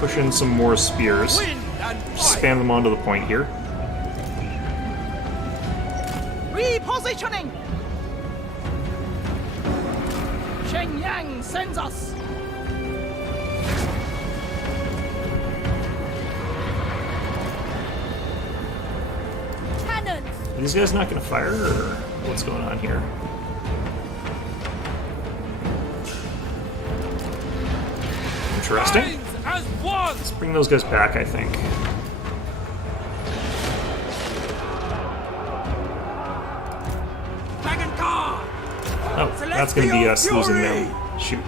push in some more spears. Wind and fire. Spam them onto the point here. Repositioning. Shenyang sends us. Cannons. Are these guys not going to fire, or what's going on here? Interesting. Minds as one. Let's bring those guys back, I think. Dragon car. Oh, that's going to be us losing them. Shoot.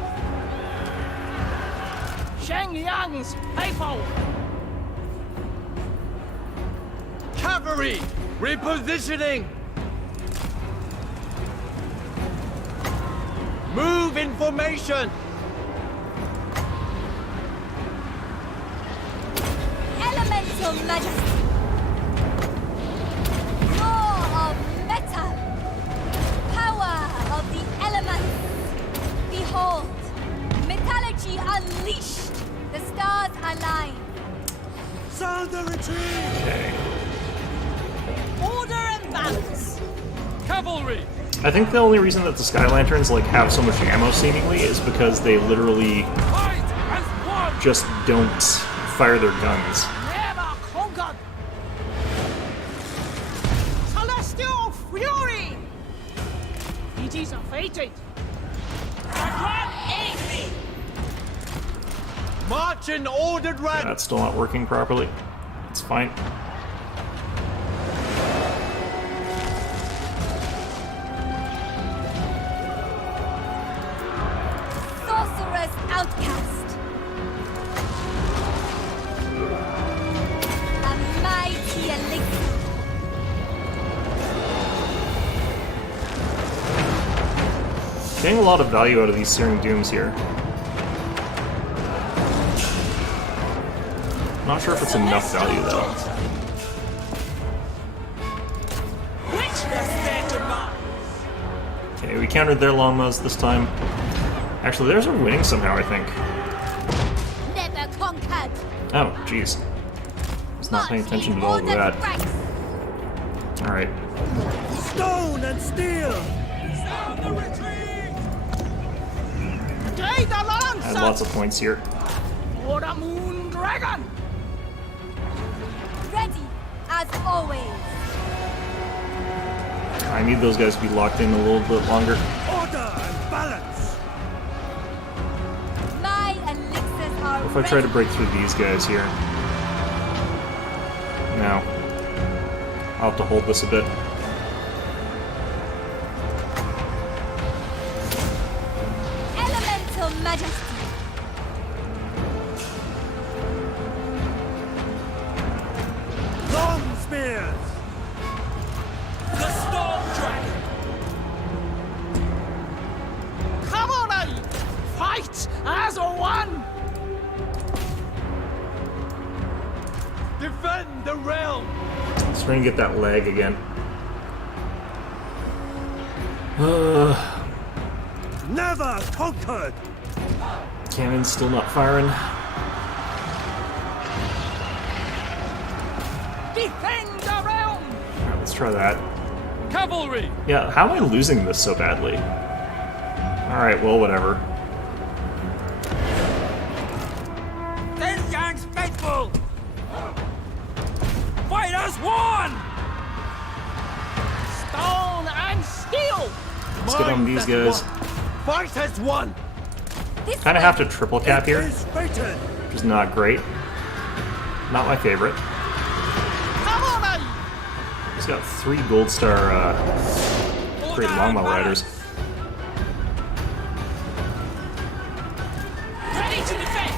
Shenyang's faithful. Cavalry, repositioning. Move in formation. Elemental majesty. Law of metal. Power of the elements. Behold, metallurgy unleashed. The stars align. Sound the retreat. Okay. Order and balance. Cavalry. I think the only reason that the Sky Lanterns like have so much ammo seemingly is because they literally Fight as one. just don't fire their guns. Never conquered. Celestial fury. It is fated. March in ordered rank. That's still not working properly. It's fine. Sorcerer's outcast. A mighty elixir. Getting a lot of value out of these Searing Dooms here. Not sure if it's enough value though. Witness their demise. Okay, we countered their longbows this time. Actually, theirs are winning somehow, I think. Never conquered. Oh, jeez. Was not paying attention at all to that. Alright. Stone and steel. Sound the retreat. Jade I had Lancer. lots of points here. For the Moon Dragon. Ready as always. I need those guys to be locked in a little bit longer. Order and balance. My elixirs are If I try to break through these guys here. No. I'll have to hold this a bit. Elemental majesty. Long spears. The storm dragon. Come on, fight as one. Defend the realm. Let's try and get that lag again. Never Never conquered! Cannon's still not firing. Defend the realm! Alright, let's try that. Cavalry! Yeah, how am I losing this so badly? Alright, well, whatever. Ten Yang's faithful! Fighters won! Stone and steel! Let's get on these guys. Fight has won! Kind of have to triple cap here, Is fated! which is not great. Not my favorite. Come on, then! He's got 3 gold star great longbow riders. Ready to defend!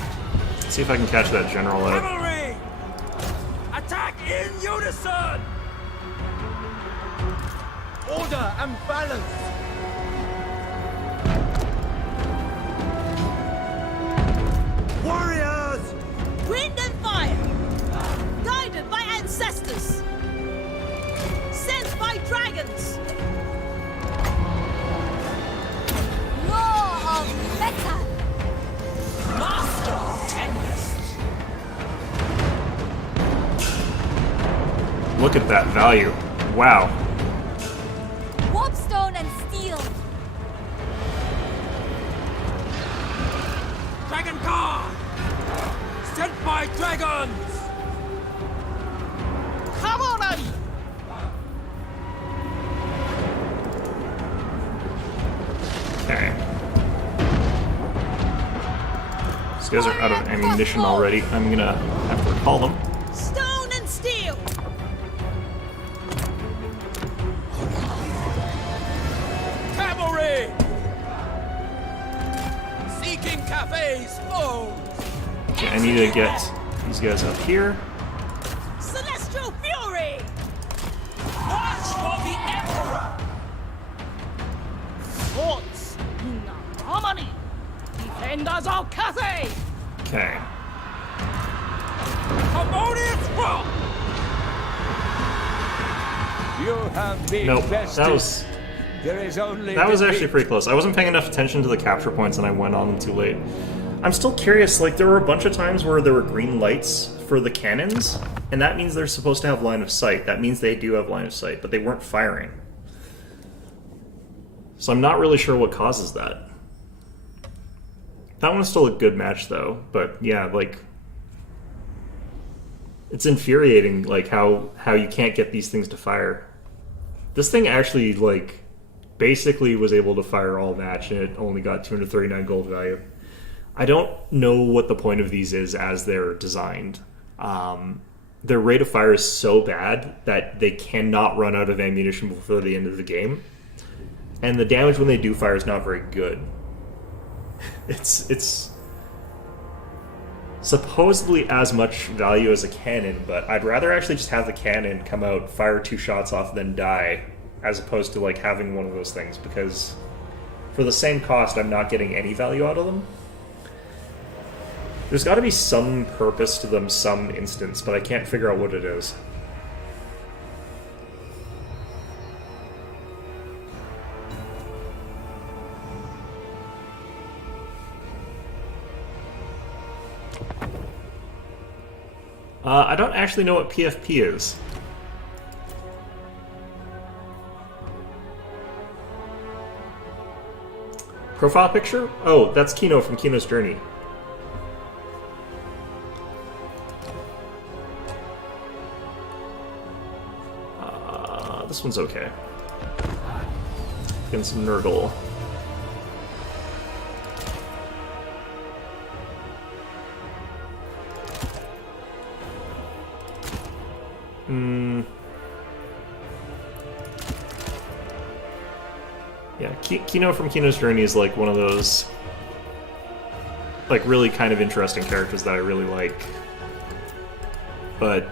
Let's see if I can catch that general out. Cavalry! Attack in unison! Order and balance! Warriors! Wind and fire! Guided by ancestors! Sent by dragons! Roar of metal! Master of tempest! Look at that value. Wow. Warpstone and steel! Dragon car! Sent by dragons! Come on, then! Okay. These guys are out of ammunition already. I'm gonna have to recall them. Stone and steel! Cavalry! Seeking cafes foes! Okay, I need to get these guys up here. Celestial fury! March for the Emperor! Swords in harmony! Defenders of Cathay! Okay. Harmonious front! You have been Nope. bested. There is only That was defeat. actually pretty close. I wasn't paying enough attention to the capture points and I went on them too late. I'm still curious, like, there were a bunch of times where there were green lights for the cannons, and that means they're supposed to have line of sight. That means they do have line of sight, but they weren't firing. So I'm not really sure what causes that. That one's still a good match, though, but yeah, like... It's infuriating, like, how you can't get these things to fire. This thing actually, like, basically was able to fire all match, and it only got 239 gold value. I don't know what the point of these is as they're designed. Their rate of fire is so bad that they cannot run out of ammunition before the end of the game. And the damage when they do fire is not very good. It's supposedly as much value as a cannon, but I'd rather actually just have the cannon come out, fire 2 shots off, then die, as opposed to like having one of those things, because for the same cost, I'm not getting any value out of them. There's got to be some purpose to them, some instance, but I can't figure out what it is. I don't actually know what PFP is. Profile picture? Oh, that's Kino from Kino's Journey. This one's okay. Getting some Nurgle. Yeah, Kino from Kino's Journey is like one of those like really kind of interesting characters that I really like. But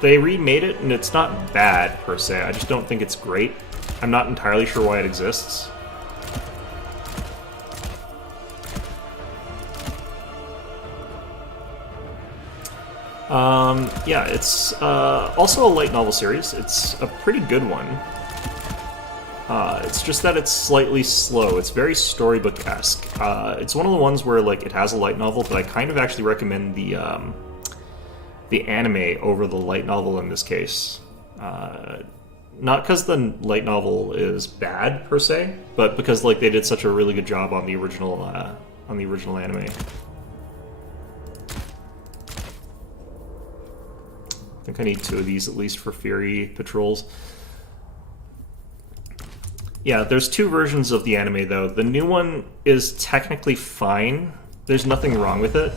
they remade it and it's not bad per se. I just don't think it's great. I'm not entirely sure why it exists. Yeah, it's also a light novel series. It's a pretty good one. It's just that it's slightly slow. It's very storybook-esque. It's one of the ones where like it has a light novel, but I kind of actually recommend the anime over the light novel in this case. Not because the light novel is bad per se, but because like they did such a really good job on the original anime. I think I need 2 of these at least for Fury patrols. Yeah, there's 2 versions of the anime though. The new one is technically fine. There's nothing wrong with it.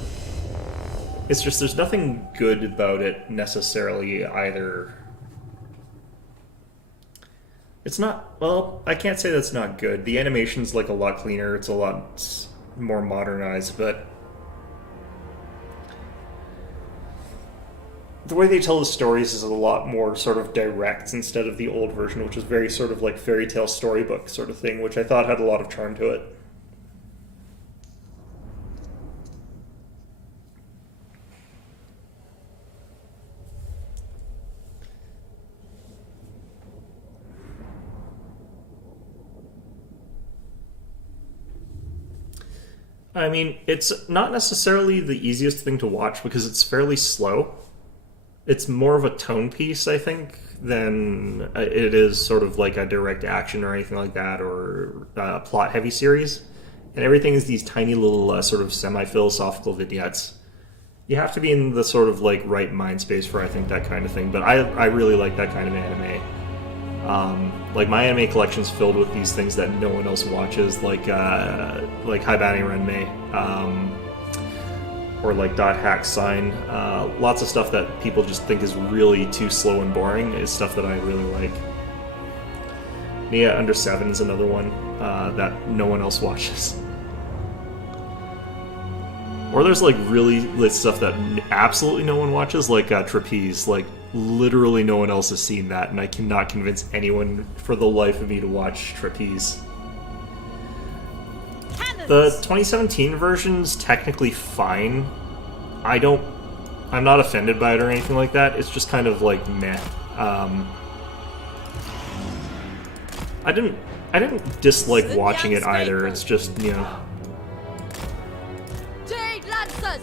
It's just there's nothing good about it necessarily either. It's not, well, I can't say that's not good. The animation's like a lot cleaner, it's a lot more modernized, but the way they tell the stories is a lot more sort of direct instead of the old version, which is very sort of like fairy tale storybook sort of thing, which I thought had a lot of charm to it. I mean, it's not necessarily the easiest thing to watch because it's fairly slow. It's more of a tone piece, I think, than it is sort of like a direct action or anything like that, or a plot-heavy series. And everything is these tiny little sort of semi-philosophical vignettes. You have to be in the sort of like right mind space for, I think, that kind of thing. But I really like that kind of anime. Like my anime collection's filled with these things that no one else watches, like Haibane Renmei, or like Dot Hack Sign. Lots of stuff that people just think is really too slow and boring is stuff that I really like. Nia Under 7 is another one that no one else watches. Or there's like really lit stuff that absolutely no one watches, like Trapeze. Like literally no one else has seen that, and I cannot convince anyone for the life of me to watch Trapeze. The 2017 version's technically fine. I'm not offended by it or anything like that. It's just kind of like meh. I didn't dislike watching it either. It's just, you know. Jade Lancers!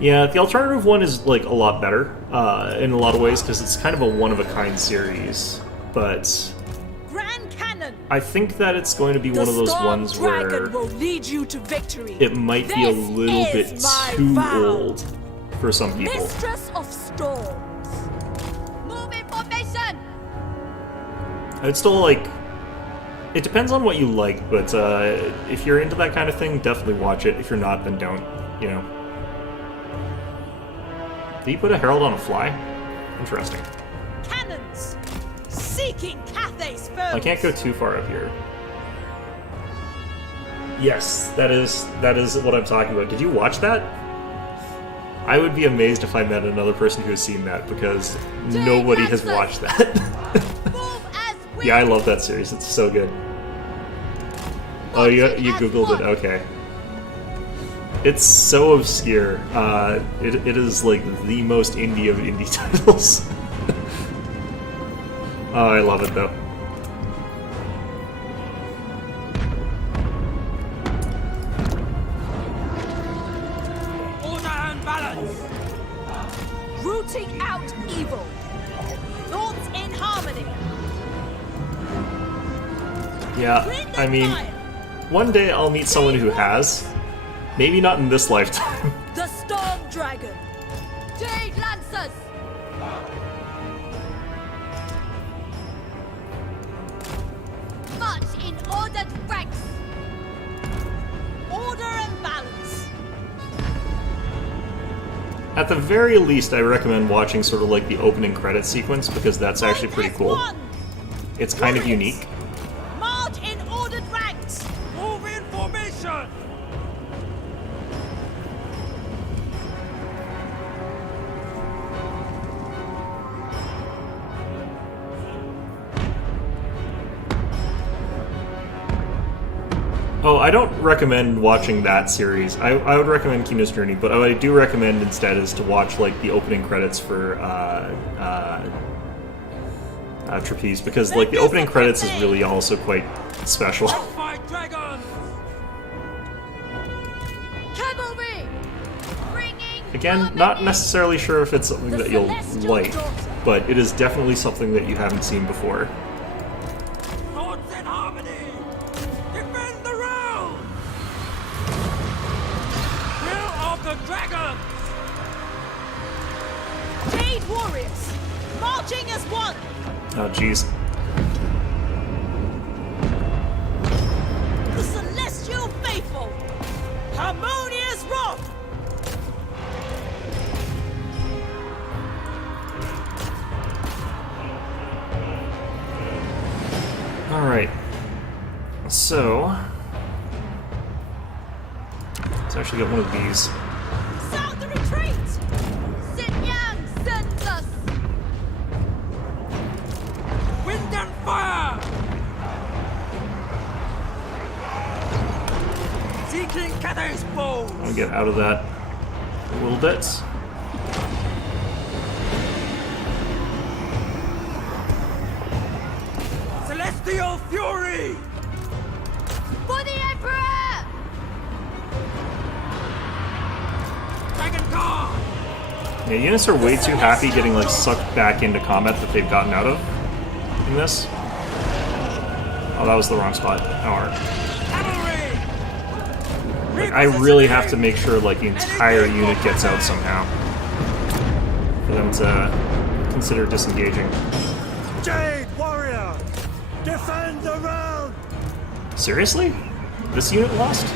Yeah, the alternative one is like a lot better in a lot of ways because it's kind of a one-of-a-kind series, but Grand Cannon. I think that it's going to be one of those ones where will lead you to victory. it might be a little bit too old for some people. Mistress of Storms. Move in formation! I'd still like. It depends on what you like, but if you're into that kind of thing, definitely watch it. If you're not, then don't. You know. Did you put a herald on a fly? Interesting. Cannons. Seeking Cathay's foes. I can't go too far up here. Yes, that is what I'm talking about. Did you watch that? I would be amazed if I met another person who has seen that, because nobody has watched that. Yeah, I love that series. It's so good. Oh, you Googled it. Okay. It's so obscure. It is like the most indie of indie titles. Oh, I love it though. Order and balance. Rooting out evil. Thoughts in harmony. Yeah, I mean, one day I'll meet someone who has. Maybe not in this lifetime. The Storm Dragon. Jade Lancers! March in ordered ranks! Order and balance. At the very least, I recommend watching sort of like the opening credits sequence, because that's actually pretty cool. It's kind of unique. March in ordered ranks. Move in formation. Oh, I don't recommend watching that series. I would recommend Kino's Journey, but what I do recommend instead is to watch like the opening credits for trapeze, because like the opening credits is really also quite special. Fight dragons! Cavalry! Bringing Again, not necessarily sure if it's something that you'll like, but it is definitely something that you haven't seen before. Thoughts in harmony! Defend the realm! Will of the dragons! Jade warriors, marching as one. Oh, jeez. The celestial faithful, harmonious wrath. Alright. So... let's actually get one of these. Sound the retreat. Xinjiang sends us! Wind and fire! Seeking Catay's bow! I'll get out of that a little bit. Celestial fury! For the Emperor! Dragon guard! Yeah, units are way too happy getting like sucked back into combat that they've gotten out of in this. Oh, that was the wrong spot. Alright. Cavalry! Like, I really have to make sure like the entire unit gets out somehow for them to consider disengaging. Jade warrior! Defend the realm! Seriously? This unit lost?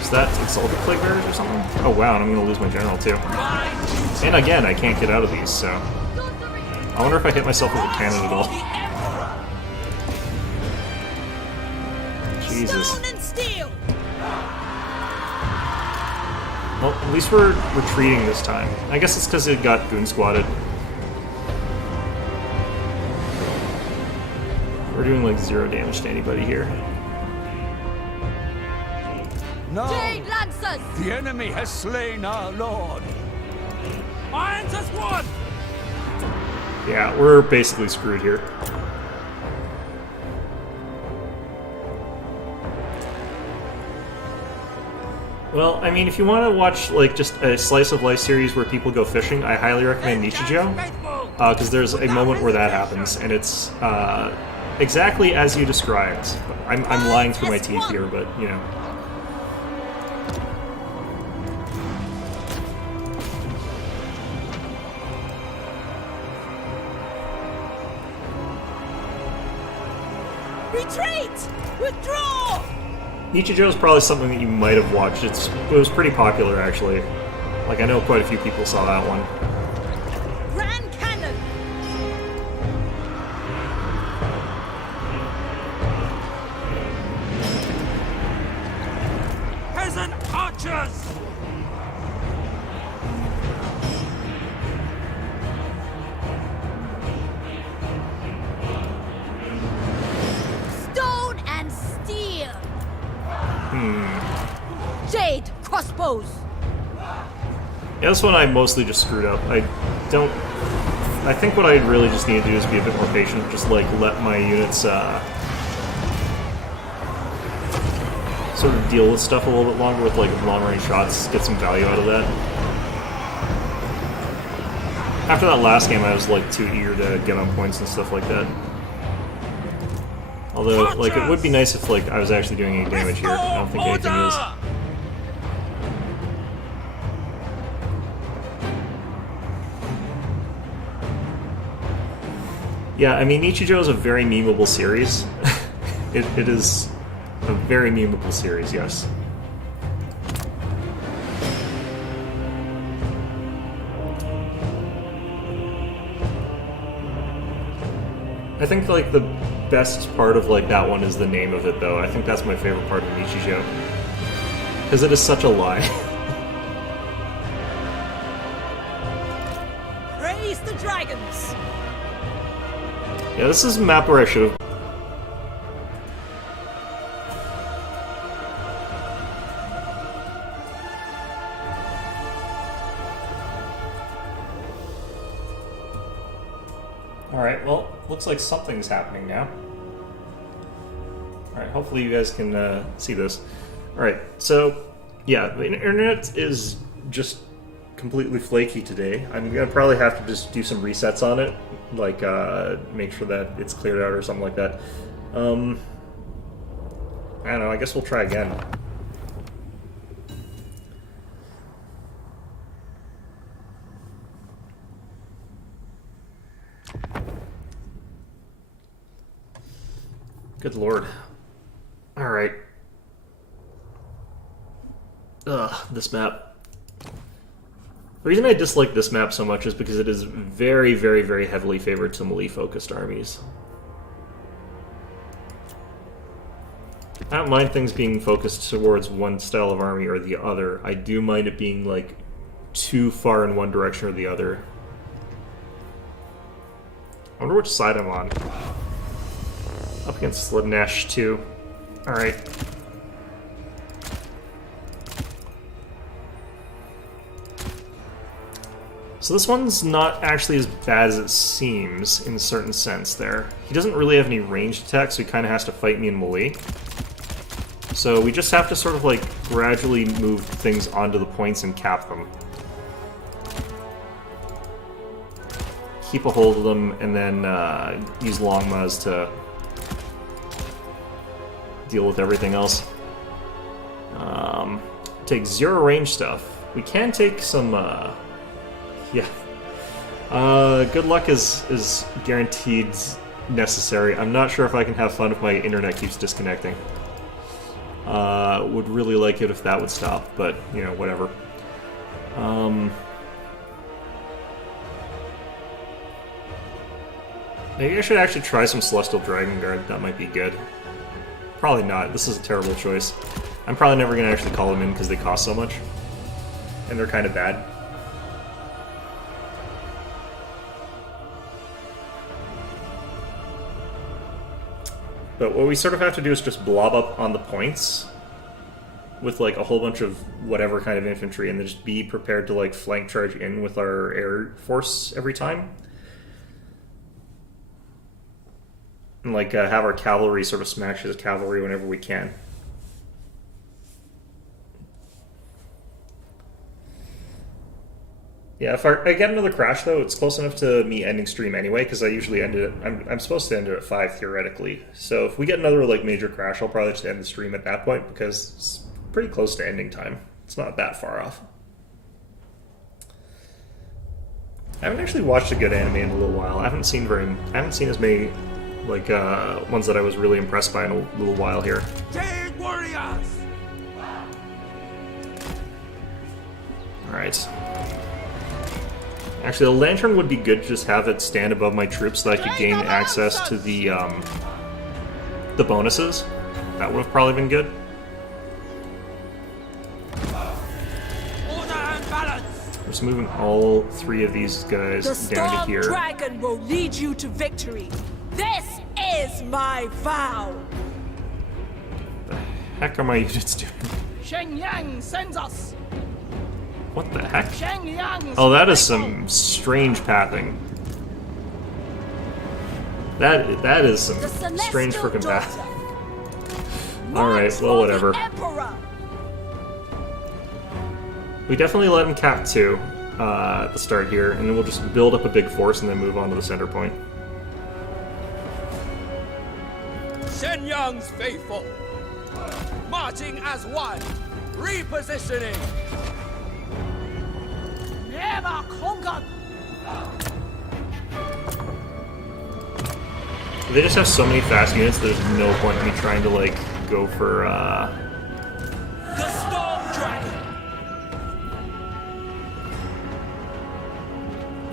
Is that Exalted Plague Bearers or something? Oh wow, and I'm gonna lose my general too. And again, I can't get out of these, so... I wonder if I hit myself with a cannon at all. Jesus. Stone and steel. Well, at least we're retreating this time. I guess it's because it got goon squatted. We're doing like 0 damage to anybody here. No! Jade Lancers! The enemy has slain our lord! Irons as one! Yeah, we're basically screwed here. Well, I mean, if you want to watch like just a slice of life series where people go fishing, I highly recommend Nichijou, because there's a moment where that happens, and it's exactly as you described. I'm lying through my teeth here, but you know. Retreat! Withdraw! Nichijou is probably something that you might have watched. It was pretty popular, actually. Like, I know quite a few people saw that one. Grand cannon. Peasant archers! Stone and steel! Jade crossbows! Yeah, this one I mostly just screwed up. I think what I really just need to do is be a bit more patient. Just, like, let my units, sort of deal with stuff a little bit longer with, like, long-range shots. Get some value out of that. After that last game, I was, like, too eager to get on points and stuff like that. Although, like, it would be nice if, like, I was actually doing any damage here. I don't think anything is. Yeah, I mean, Nichijou is a very memeable series. It is a very memeable series, yes. I think, like, the best part of, like, that one is the name of it, though. I think that's my favorite part of Nichijou. Because it is such a lie. Praise the dragons. Yeah, this is a map where I should have... Alright, well, looks like something's happening now. Alright, hopefully you guys can see this. Alright, so, yeah, the internet is just completely flaky today. I'm gonna probably have to just do some resets on it, like, make sure that it's cleared out or something like that. I don't know, I guess we'll try again. Good lord. Alright. Ugh, this map. The reason I dislike this map so much is because it is very, very, very heavily favored to melee-focused armies. I don't mind things being focused towards one style of army or the other. I do mind it being, like, too far in one direction or the other. I wonder which side I'm on. Up against Sludnash too. Alright. So this one's not actually as bad as it seems in a certain sense there. He doesn't really have any ranged attacks, so he kind of has to fight me in melee. So we just have to sort of like gradually move things onto the points and cap them. Keep a hold of them and then use Longmas to deal with everything else. Take 0 range stuff. We can take some, yeah. Good luck is guaranteed necessary. I'm not sure if I can have fun if my internet keeps disconnecting. Would really like it if that would stop, but, you know, whatever. Maybe I should actually try some Celestial Dragon Guard. That might be good. Probably not. This is a terrible choice. I'm probably never going to actually call them in because they cost so much. And they're kind of bad. But what we sort of have to do is just blob up on the points with like a whole bunch of whatever kind of infantry and then just be prepared to like flank charge in with our air force every time. And like have our cavalry sort of smash his cavalry whenever we can. Yeah, if I get another crash though, it's close enough to me ending stream anyway, because I usually end it. I'm supposed to end it at 5 theoretically. So if we get another like major crash, I'll probably just end the stream at that point because it's pretty close to ending time. It's not that far off. I haven't actually watched a good anime in a little while. I haven't seen as many like ones that I was really impressed by in a little while here. Jade Warriors! Alright. Actually, the lantern would be good to just have it stand above my troops so that I could gain access to the bonuses. That would have probably been good. Order and balance! Just moving all 3 of these guys down to here. The Storm Dragon will lead you to victory. This is my vow. The heck are my units doing? Shen Yang sends us. What the heck? Shen Yang. Oh, that is some strange pathing. That is some strange freaking path. Alright, well, whatever. We definitely let him cap 2 at the start here, and then we'll just build up a big force and then move on to the center point. Shen Yang's faithful! Marching as one! Repositioning! Never conquered. They just have so many fast units, there's no point in me trying to, like, go for, The Storm Dragon!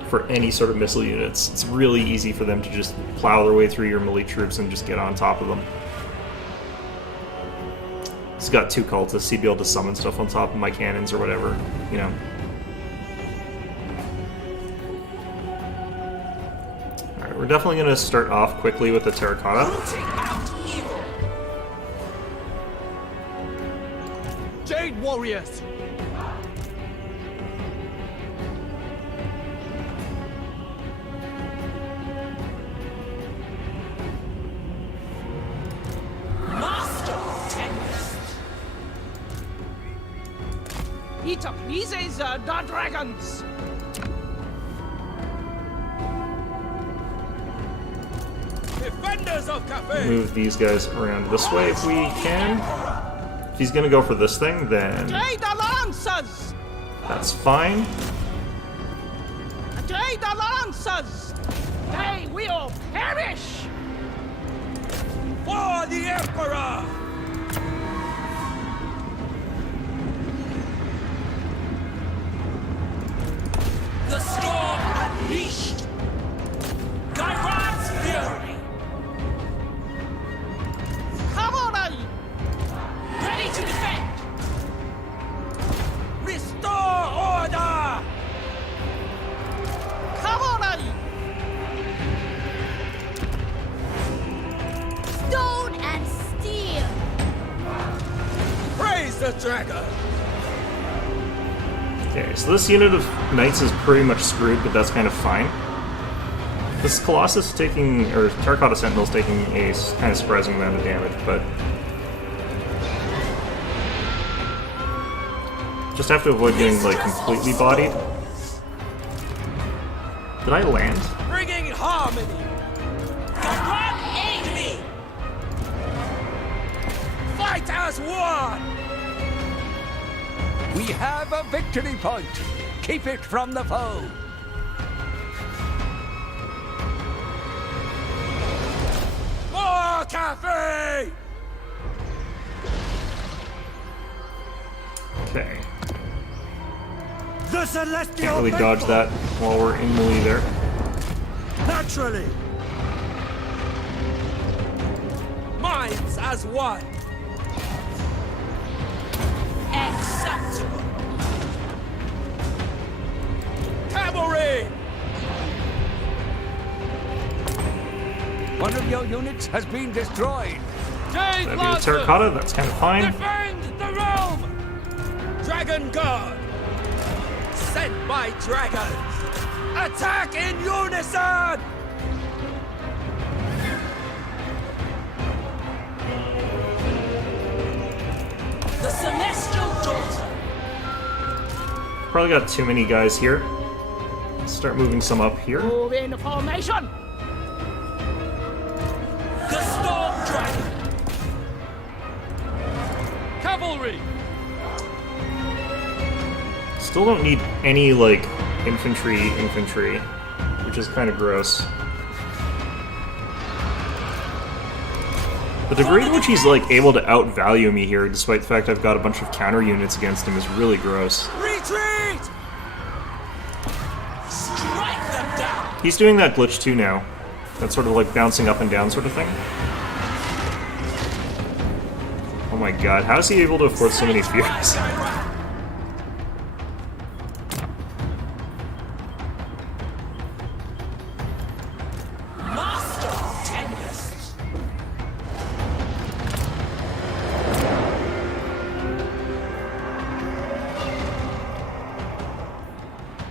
for any sort of missile units. It's really easy for them to just plow their way through your melee troops and just get on top of them. He's got 2 cultists, he'd be able to summon stuff on top of my cannons or whatever, you know. Alright, we're definitely going to start off quickly with the terracotta. Jade Warriors! It pleases the dragons. Defenders of Cafe! Move these guys around this way if we can. If he's gonna go for this thing, then Jade Lancers! that's fine. Jade Lancers! They will perish! For the Emperor! The storm unleashed! Gyrod's fury! Cavalry! Ready to defend! Restore order! Cavalry! Stone and steel. Praise the dragon! Okay, so this unit of knights is pretty much screwed, but that's kind of fine. This Colossus taking, or Terracotta Sentinel's taking a kind of surprising amount of damage, but just have to avoid getting like completely bodied. Did I land? Bringing harmony! Gyrod, aid me! Fight as one! We have a victory point. Keep it from the foe. More cafe! Okay. The celestial Can't really dodge that while we're in melee there. Naturally! Minds as one! Acceptable! Cavalry! One of your units has been destroyed. Jade That'd be the Terracotta, that's kind of fine. Defend the realm! Dragon Guard! Sent by dragons! Attack in unison! The Celestial Daughter! Probably got too many guys here. Let's start moving some up here. Move in formation! The Storm Dragon! Cavalry! Still don't need any, like, infantry, which is kind of gross. The degree to which he's, like, able to outvalue me here, despite the fact I've got a bunch of counter units against him, is really gross. Retreat! Strike them down! He's doing that glitch too now. That sort of, like, bouncing up and down sort of thing. Oh my god, how is he able to afford so many fears? Master of Tempest!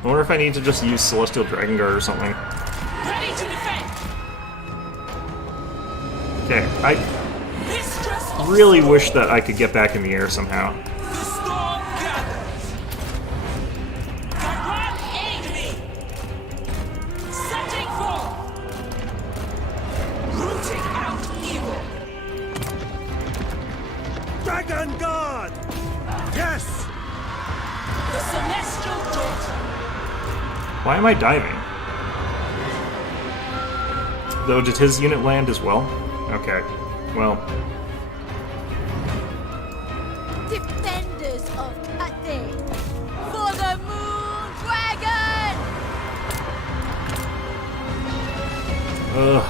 I wonder if I need to just use Celestial Dragon Guard or something. Ready to defend! Okay, I Mistress of really wish that I could get back in the air somehow. the storm gathers! Gyrod, aid me! Setting forth! Rooting out evil! Dragon Guard! Yes! The Celestial Daughter! Why am I diving? Though, did his unit land as well? Okay, well, Defenders of Cathay. For the Moon Dragon. ugh.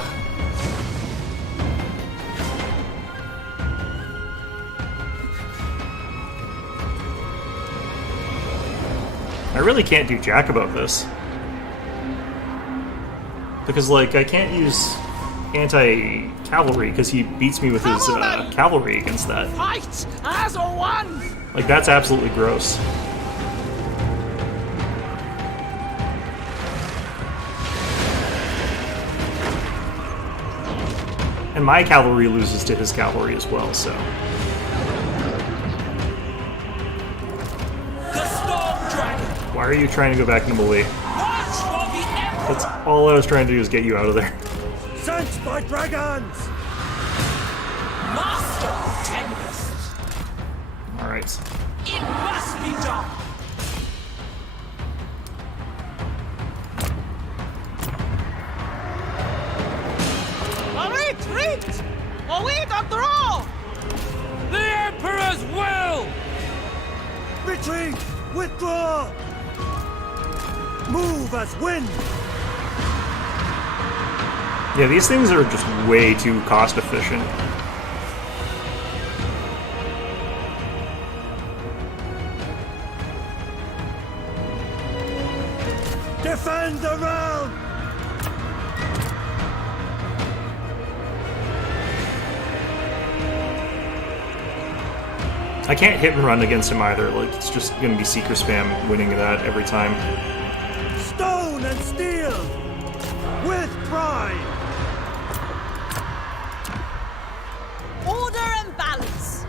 I really can't do jack about this. Because, like, I can't use anti-cavalry because he beats me with his cavalry against that. Fight as one! Like, that's absolutely gross. And my cavalry loses to his cavalry as well, so. The storm Why are you trying to go back into melee? That's all I was trying to do is get you out of there. Sent by dragons! Master of Tempest! Alright. It must be done! A retreat! Await a draw! The Emperor's will! Retreat! Withdraw! Move as wind! Yeah, these things are just way too cost efficient. Defend the realm! I can't hit and run against him either. Like, it's just gonna be seeker spam winning that every time. Stone and steel! With pride! Order and balance.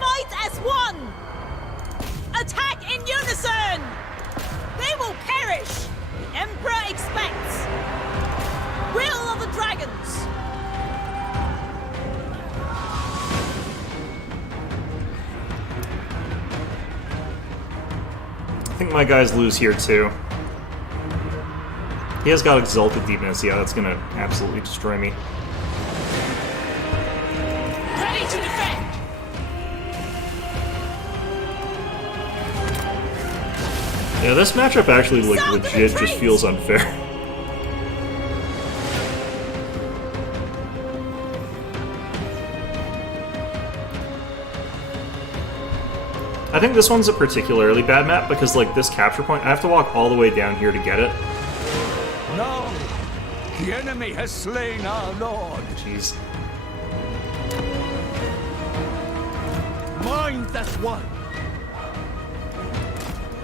Fight as one. Attack in unison. They will perish. The Emperor expects. Will of the dragons. I think my guys lose here too. He has got Exalted Deepness. Yeah, that's gonna absolutely destroy me. Ready to defend! Yeah, this matchup actually, like, legit just feels unfair. I think this one's a particularly bad map because, like, this capture point, I have to walk all the way down here to get it. No! The enemy has slain our lord. Jeez. Minds as one!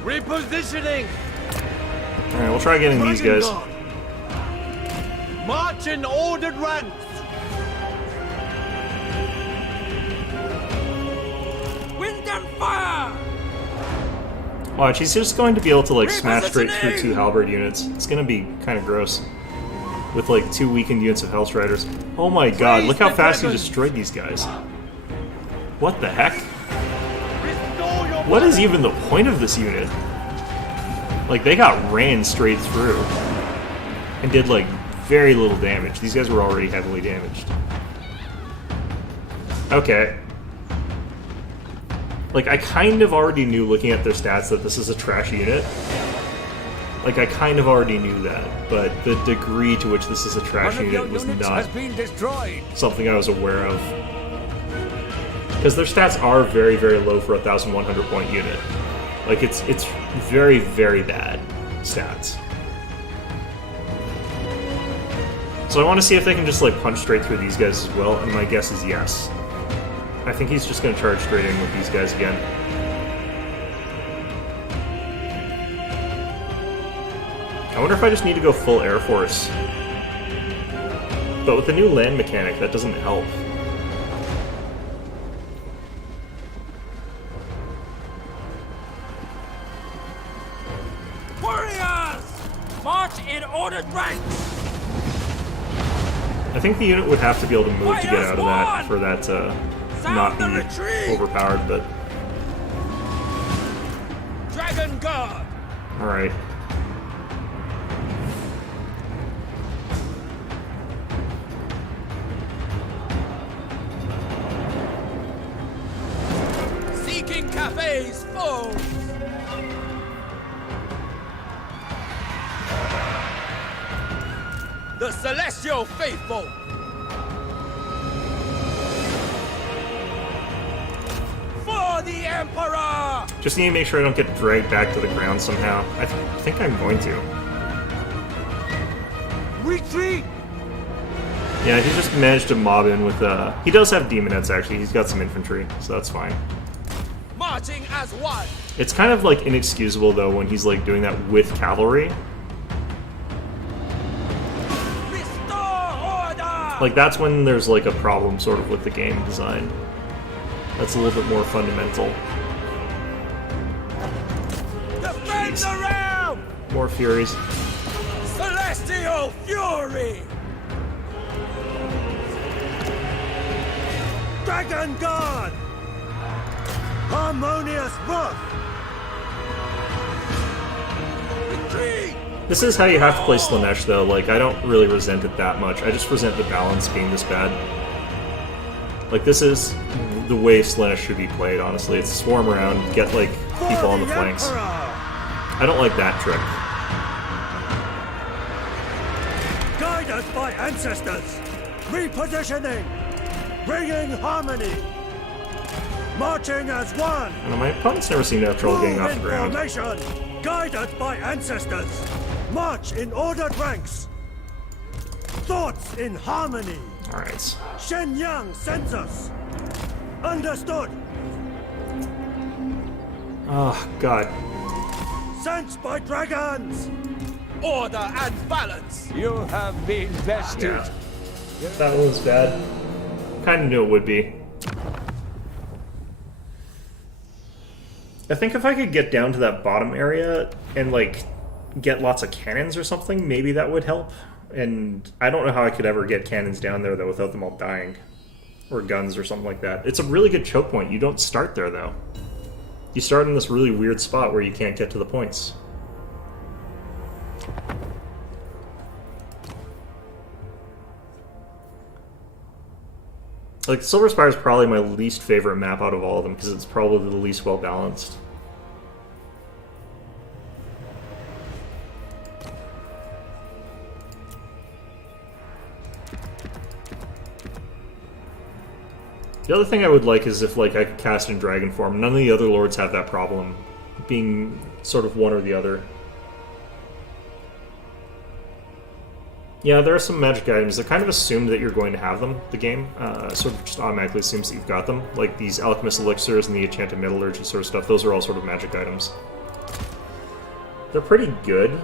Repositioning! Alright, we'll try getting these guys. Dragon Guard. March in ordered ranks! Wind and fire! Watch, he's just going to be able to, like, smash straight through 2 halberd units. It's gonna be kind of gross. With, like, 2 weakened units of Hellstriders. Oh my god, look how fast he destroyed these guys. What the heck? Restore your What is even the point of this unit? Like, they got ran straight through. And did, like, very little damage. These guys were already heavily damaged. Okay. Like, I kind of already knew, looking at their stats, that this is a trash unit. Like, I kind of already knew that, but the degree to which this is a trash One of your unit was units not has been destroyed. something I was aware of. Because their stats are very, very low for a 1,100 point unit. Like, it's very, very bad stats. So I want to see if they can just, like, punch straight through these guys as well, and my guess is yes. I think he's just going to charge straight in with these guys again. I wonder if I just need to go full Air Force. But with the new land mechanic, that doesn't help. warriors! March in ordered ranks! I think the unit would have to be able to move to get out of that for that to not be overpowered, but... Dragon Guard! Alright. Seeking cafes foes! The Celestial Faithful! For the Emperor! Just need to make sure I don't get dragged back to the ground somehow. I think I'm going to. Retreat! Yeah, he just managed to mob in with, he does have demonettes, actually. He's got some infantry, so that's fine. Marching as one! It's kind of, like, inexcusable, though, when he's, like, doing that with cavalry. Restore order! Like, that's when there's, like, a problem, sort of, with the game design. That's a little bit more fundamental. Defend Furies. The realm! More Furies. Celestial fury! Dragon Guard! Harmonious Wrath! Retreat! This is how you have to play Slanesh, though. Like, I don't really resent it that much. I just resent the balance being this bad. Like, this is the way Slanesh should be played, honestly. It's swarm around, get, like, people on the flanks. I don't like that trick. Guide us by ancestors! Repositioning! Bringing harmony! Marching as one! And my opponents never seem to have trouble getting Move off the in ground. formation! Guided by ancestors! March in ordered ranks! Thoughts in harmony! Alright. Shen Yang sends us! Understood! Oh, God. Sent by dragons! Order and balance! You have been vested. Yeah. That one was bad. Kinda knew it would be. I think if I could get down to that bottom area and, like, get lots of cannons or something, maybe that would help. And I don't know how I could ever get cannons down there, though, without them all dying. Or guns or something like that. It's a really good choke point. You don't start there, though. You start in this really weird spot where you can't get to the points. Like, Silver Spire is probably my least favorite map out of all of them, because it's probably the least well-balanced. The other thing I would like is if, like, I could cast in dragon form. None of the other lords have that problem, being sort of one or the other. Yeah, there are some magic items that kind of assume that you're going to have them, the game. Sort of just automatically assumes that you've got them. Like these Alchemist Elixirs and the Enchanted Metallurgy sort of stuff, those are all sort of magic items. They're pretty good,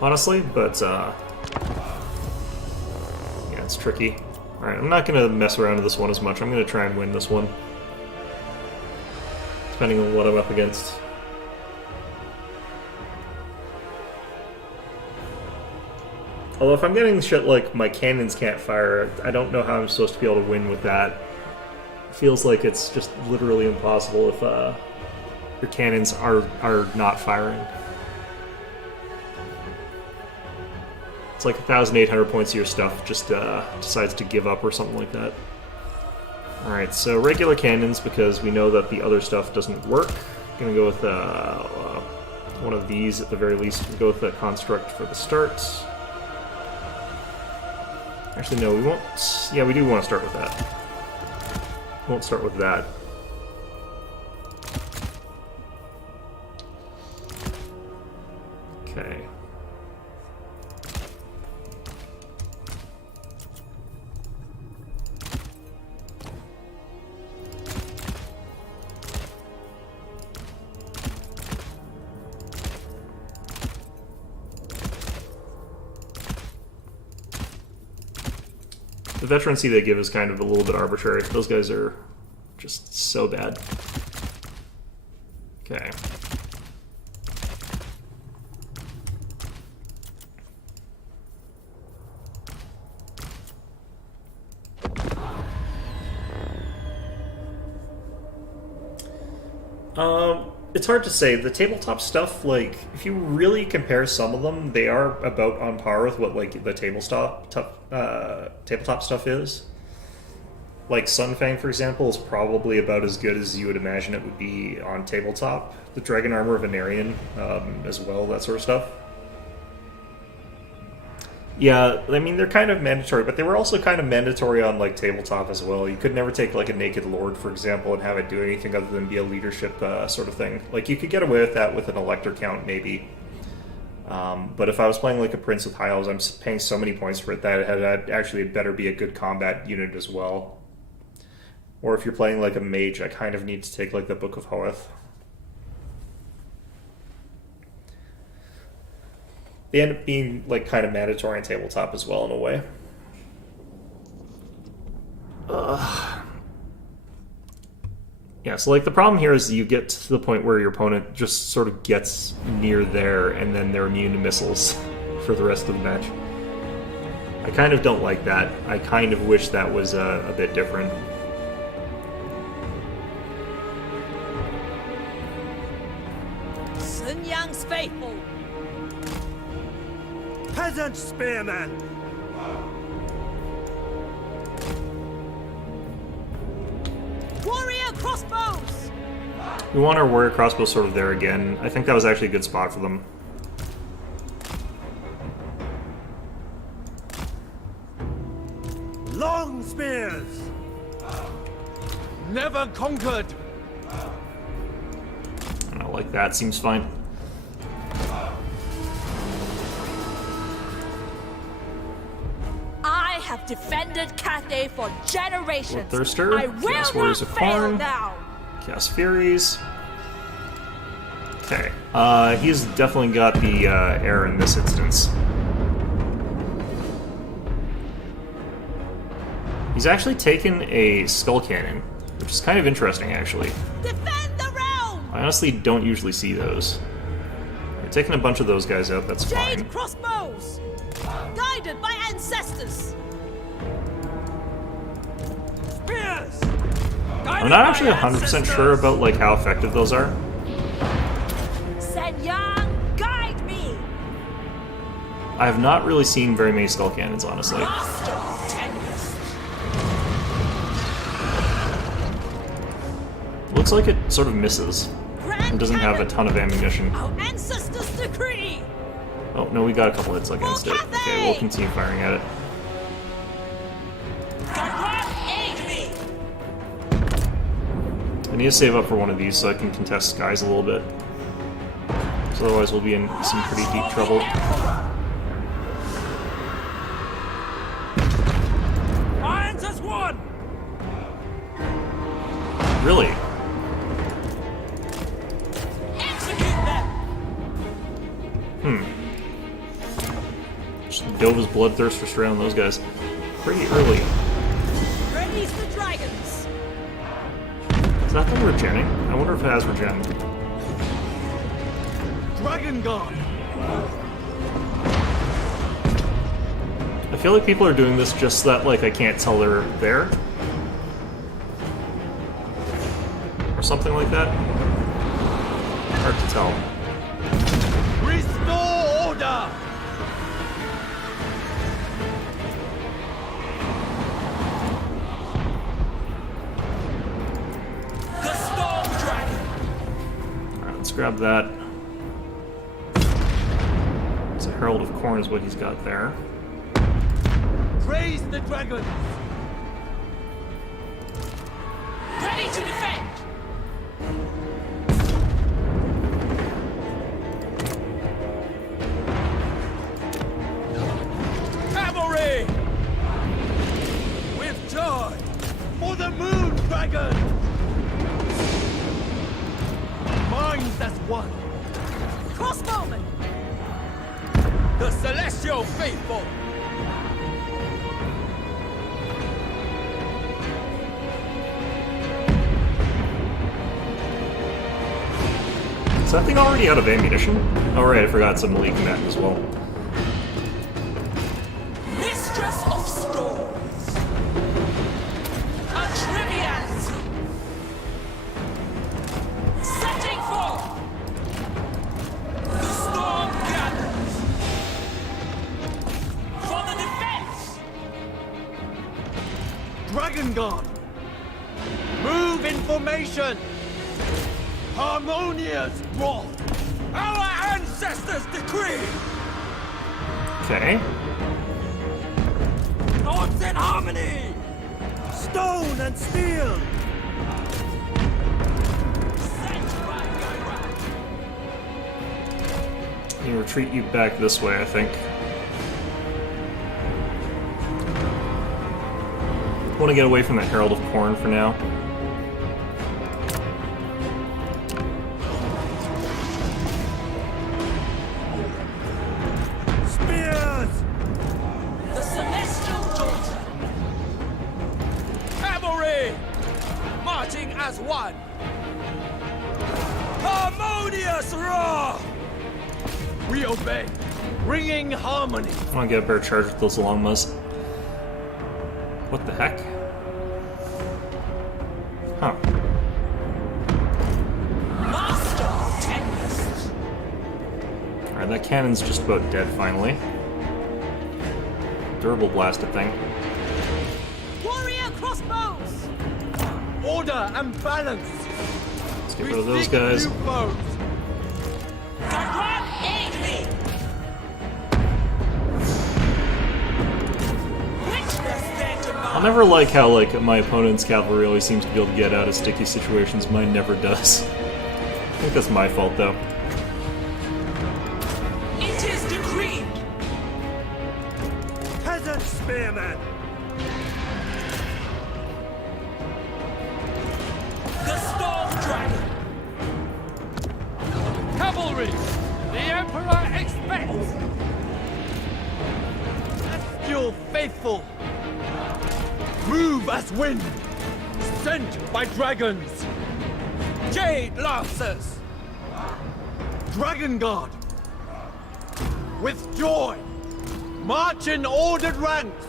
honestly, but, yeah, it's tricky. Alright, I'm not going to mess around with this one as much. I'm going to try and win this one. Depending on what I'm up against. Although if I'm getting shit like my cannons can't fire, I don't know how I'm supposed to be able to win with that. It feels like it's just literally impossible if your cannons are not firing. It's like 1,800 points of your stuff just decides to give up or something like that. Alright, so regular cannons, because we know that the other stuff doesn't work. Gonna go with one of these at the very least. We'll go with the construct for the start. Actually, no, we won't. Yeah, we do want to start with that. We won't start with that. Okay. The veterancy they give is kind of a little bit arbitrary. Those guys are just so bad. Okay. It's hard to say. The tabletop stuff, like, if you really compare some of them, they are about on par with what, like, the tabletop stuff is. Like, Sunfang, for example, is probably about as good as you would imagine it would be on tabletop. The Dragon Armor of Venarian, as well, that sort of stuff. Yeah, I mean, they're kind of mandatory, but they were also kind of mandatory on, like, tabletop as well. You could never take, like, a Naked Lord, for example, and have it do anything other than be a leadership sort of thing. Like, you could get away with that with an Elector count, maybe. But if I was playing, like, a Prince with High Elves, I'm paying so many points for it that it actually better be a good combat unit as well. Or if you're playing, like, a Mage, I kind of need to take, like, the Book of Hoeth. They end up being, like, kind of mandatory on tabletop as well, in a way. Yeah, so like the problem here is you get to the point where your opponent just sort of gets near there and then they're immune to missiles for the rest of the match. I kind of don't like that. I kind of wish that was a bit different. Sun Yang's faithful. Peasant spearman! Warrior crossbows. We want our warrior crossbow sort of there again. I think that was actually a good spot for them. Long spears! Never conquered. I don't like that. Seems fine. I have defended Cathay for generations. Bloodthirster, I will Chaos Warriors not of fail Khorne. now. Chaos Furies. Okay. He's definitely got the air in this instance. He's actually taken a skull cannon, which is kind of interesting, actually. Defend the realm. I honestly don't usually see those. We're taking a bunch of those guys out, that's Jade fine. crossbows. Guided by ancestors. Spears. I'm not actually 100% sure about like how effective those are. Sen Yang, guide me. I have not really seen very many skull cannons, honestly. Master of Tempest. Looks like it sort of misses. Grand It doesn't have a Cannon. ton of ammunition. Our ancestors' decree. Oh, no, we got a couple hits against it. Okay, we'll continue firing at it. Aid me. I need to save up for one of these so I can contest skies a little bit. So otherwise we'll be in some pretty deep trouble. Irons as one. Really? Execute them. Just dove his bloodthirst for straight on those guys. Pretty early. Release the dragons. Is that thing regenning? I wonder if it has regen. Dragon Guard. I feel like people are doing this just so that like I can't tell they're there. Or something like that. Hard to tell. Restore order. The storm dragon. Alright, let's grab that. It's a Herald of Khorne is what he's got there. Praise the dragon. Ready to defend. Cavalry. With joy. For the moon dragon. Minds as one. Crossbowman. The celestial faithful. Is that thing already out of ammunition? Oh right, I forgot some elite combatant as well. Mistress of storms. Atrivians. Setting forth. The storm gathers. For the defense. Dragon Guard. Move in formation. Harmonious wrath. Our ancestors' decree. Okay. Thoughts in harmony. Stone and steel! You retreat you back this way, I think. I want to get away from the Herald of Khorne for now. Spears! The celestial daughter. Cavalry. Marching as one. Harmonious roar! We obey, bringing harmony. I want to get a better charge with those longmas. What the heck? Huh. Master Tempest. Alright, that cannon's just about dead finally. Durable blasted thing. Warrior crossbows. Order and balance. Let's get rid of those guys. New foes. Direct aid me. Witness their demand. I'll never like how my opponent's cavalry always seems to be able to get out of sticky situations. Mine never does. I think that's my fault though. It is decreed. Peasant spearmen! The storm dragon. Cavalry! The Emperor expects! Still faithful. Move as wind. Sent by dragons. Jade Lancers. Dragon Guard. With joy. March in ordered ranks.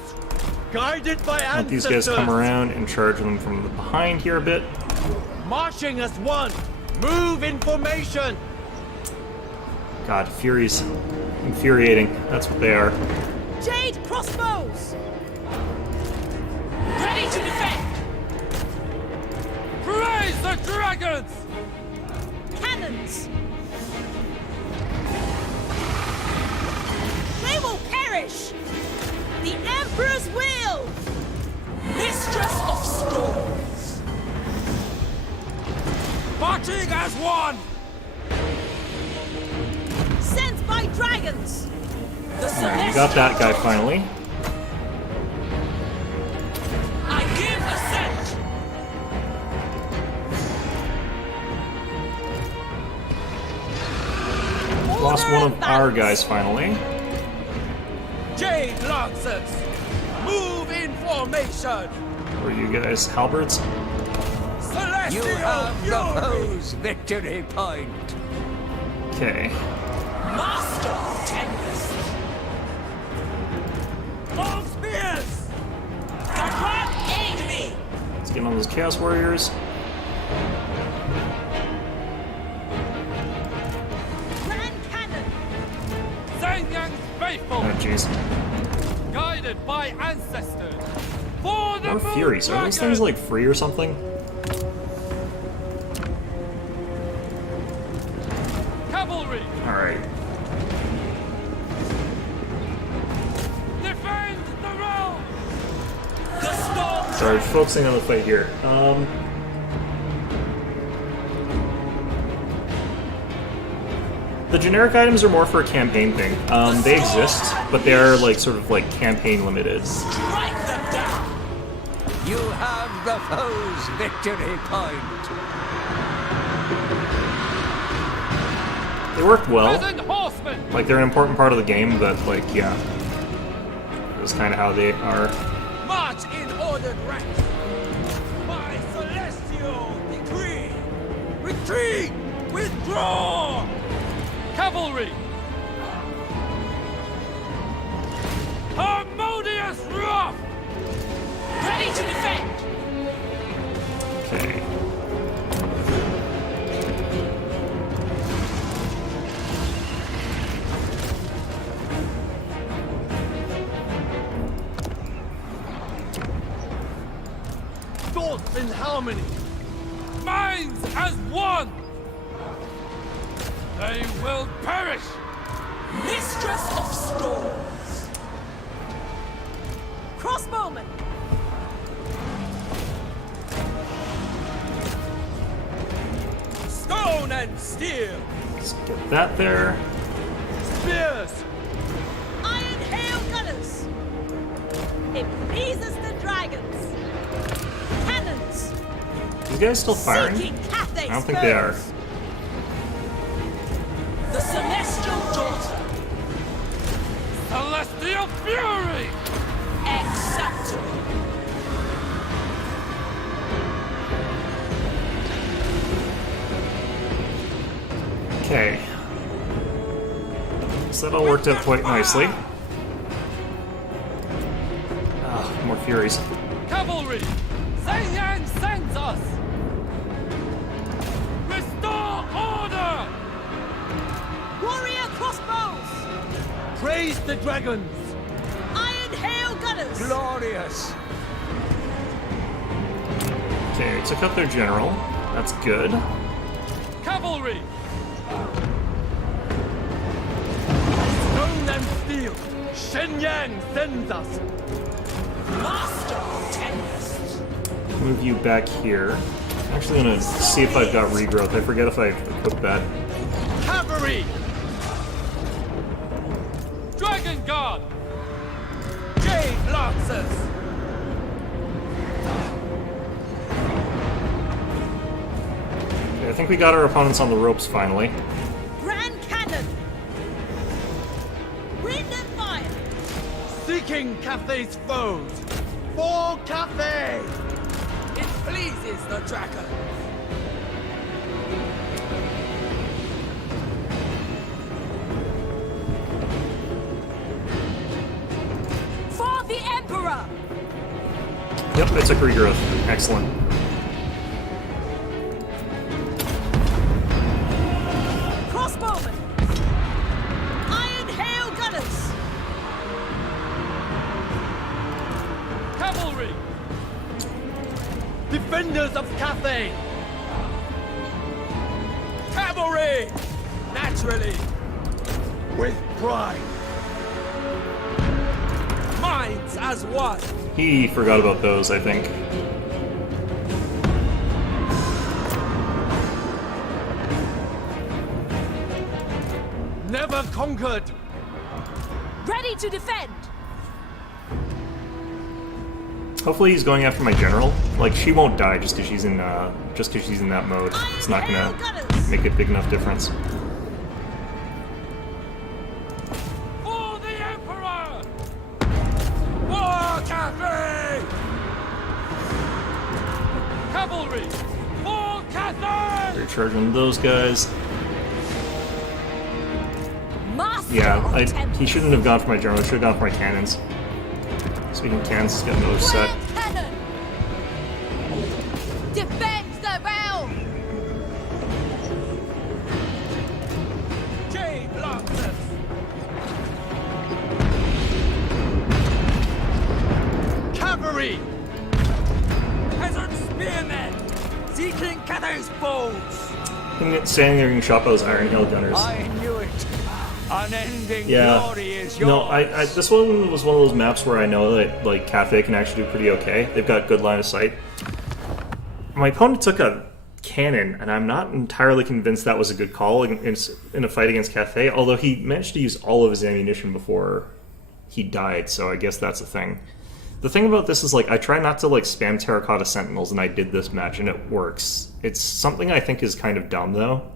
Guided by Let these ancestors. guys come around and charge them from the behind here a bit. Marching as one. Move in formation. God, Fury's infuriating. That's what they are. Jade crossbows. Ready to defend. Praise the dragons! Cannons. They will perish. The Emperor's will. Mistress of storms. Marching as one! Sent by dragons. The Alright, we got that guy finally. I give assent. Lost one of our guys finally. Jade Lancers. Move in formation. Were you guys halberds? Celestial You have the fury. foe's victory point. Okay. Master Tempest. Long spears. Direct aid me. Let's get on those Chaos Warriors. Grand cannon. Zhang faithful! Oh, jeez. Guided by ancestors! For the More moon Furies. Are those things dragon! like free or something? Cavalry! Alright. Defend the realm! The storm. Sorry, focusing on the fight here. The generic items are more for a campaign thing. They exist, but they're like sort of like campaign limited. Strike them down. You have the foe's victory point. They work well. Peasant horsemen! Like they're an important part of the game, but like yeah, that's kind of how they are. March in ordered ranks. By celestial decree. Retreat. Withdraw. Cavalry! Harmonious wrath! Ready to defend. Okay. Thoughts in harmony. Minds as one! They will perish! Mistress of storms. Crossbowman. Stone and steel. Let's get that there. Spears. Iron hail gunners. It pleases the dragons. Cannons. These guys still firing? Seeking Cathay I don't think they are. spurs. The celestial daughter. Celestial fury! Acceptable. Okay. So that all worked out quite nicely. More Furies. Cavalry! Zhang Yang sends us! Restore order! Warrior crossbows! Praise the dragons! Iron hail gunners! Glorious! Okay, took out their general. That's good. Cavalry! Stone and steel! Shenyang sends us! Master of Tempest! Move you back here. I'm actually gonna see if I've got regrowth. I forget if I equipped that. Cavalry! Dragon Guard! Jade Lancers! Okay, I think we got our opponents on the ropes finally. Grand Cannon! Wind and fire! Seeking Cathay's foes! For Cathay! It pleases the dragon! For the Emperor! Yep, I took regrowth. Excellent. Crossbowmen! Iron hail gunners! Cavalry! Defenders of Cathay! Cavalry! Naturally! With pride! Minds as one! He forgot about those, I think. Never conquered! Ready to defend! Hopefully he's going after my general. Like, she won't die just because she's in that mode. It's not Iron hail gonna gunners! make a big enough difference. For the Emperor! For Cathay! Cavalry! For Cathay! We're charging those guys. Master Yeah, of he Tempest! shouldn't have gone for my general. He should have gone for my cannons. Speaking of cannons, he's got another set. Grand Cannon! Defend the realm! Jade Lancers! Cavalry! Peasant spearmen! Seeking Cathay's foes! Standing there, you can shot those Iron Hail Gunners. I knew it. Unending Yeah. glory is yours. No, I this one was one of those maps where I know that like Cathay can actually do pretty okay. They've got good line of sight. My opponent took a cannon, and I'm not entirely convinced that was a good call in a fight against Cathay, although he managed to use all of his ammunition before he died, so I guess that's a thing. The thing about this is, like, I try not to, like, spam Terracotta Sentinels, and I did this match, and it works. It's something I think is kind of dumb, though.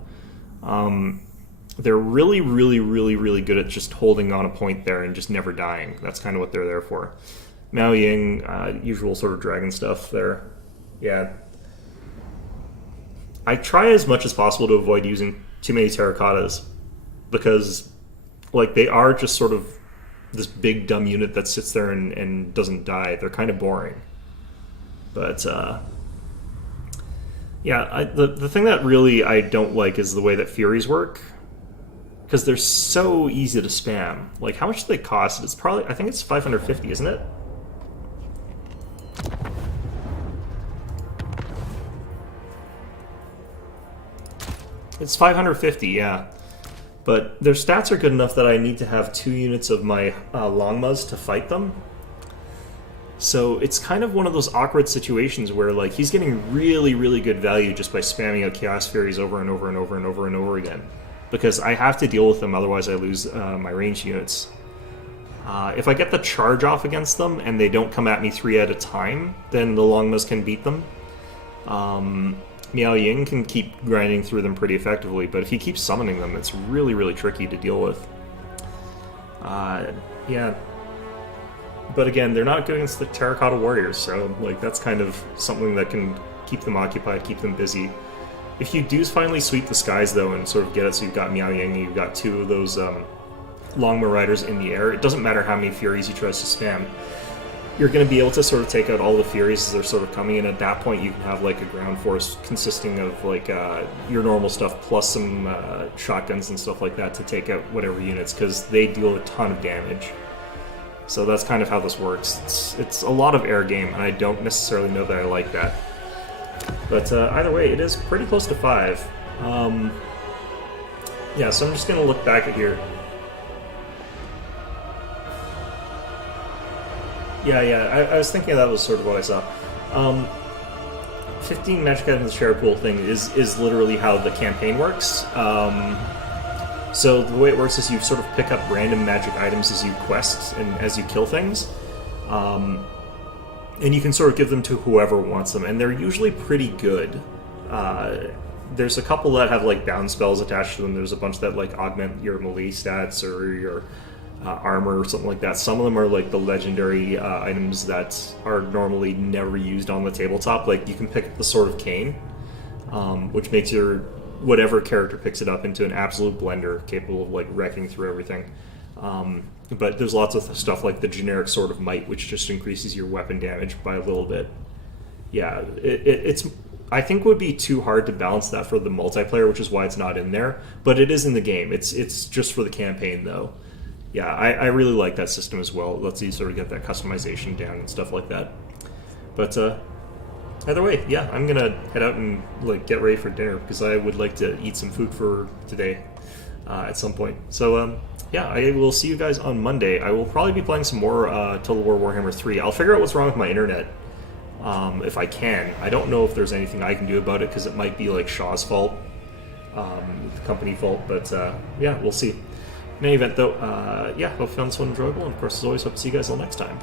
They're really, really, really, really good at just holding on a point there and just never dying. That's kind of what they're there for. Miao Ying, usual sort of dragon stuff there. Yeah. I try as much as possible to avoid using too many Terracottas, because, like, they are just sort of this big dumb unit that sits there and doesn't die. They're kind of boring. But, yeah, the thing that really I don't like is the way that Furies work, because they're so easy to spam. Like, how much do they cost? It's probably, I think it's 550, isn't it? It's 550, yeah. But their stats are good enough that I need to have 2 units of my Longmas to fight them. So it's kind of one of those awkward situations where, like, he's getting really, really good value just by spamming out Chaos Furies over and over and over and over and over again. Because I have to deal with them, otherwise I lose my ranged units. If I get the charge off against them and they don't come at me 3 at a time, then the Longmas can beat them. Miao Ying can keep grinding through them pretty effectively, but if he keeps summoning them, it's really, really tricky to deal with. Yeah. But again, they're not good against the Terracotta Warriors, so like that's kind of something that can keep them occupied, keep them busy. If you do finally sweep the skies, though, and sort of get it so you've got Miao Yang and you've got 2 of those Longbow Riders in the air, it doesn't matter how many Furies he tries to spam. You're going to be able to sort of take out all the Furies as they're sort of coming, and at that point you can have like a ground force consisting of like your normal stuff plus some shotguns and stuff like that to take out whatever units, because they deal a ton of damage. So that's kind of how this works. It's a lot of air game, and I don't necessarily know that I like that. But either way, it is pretty close to 5. Yeah, so I'm just going to look back at here. Yeah, I was thinking that was sort of what I saw. 15 magic items share pool thing is literally how the campaign works. So the way it works is you sort of pick up random magic items as you quest and as you kill things. And you can sort of give them to whoever wants them, and they're usually pretty good. There's a couple that have like bound spells attached to them. There's a bunch that like augment your melee stats or your armor or something like that. Some of them are like the legendary items that are normally never used on the tabletop. Like you can pick up the Sword of Cain, which makes your whatever character picks it up into an absolute blender capable of like wrecking through everything. But there's lots of stuff like the generic Sword of Might, which just increases your weapon damage by a little bit. Yeah, it's I think would be too hard to balance that for the multiplayer, which is why it's not in there. But it is in the game. It's just for the campaign, though. Yeah, I really like that system as well. It lets you sort of get that customization down and stuff like that. But either way, yeah, I'm gonna head out and like get ready for dinner because I would like to eat some food for today at some point. So yeah, I will see you guys on Monday. I will probably be playing some more Total War Warhammer 3. I'll figure out what's wrong with my internet. If I can. I don't know if there's anything I can do about it because it might be like Shaw's fault, the company fault, but yeah, we'll see. In any event, though, yeah, hope you found this one enjoyable, and of course, as always, hope to see you guys all next time.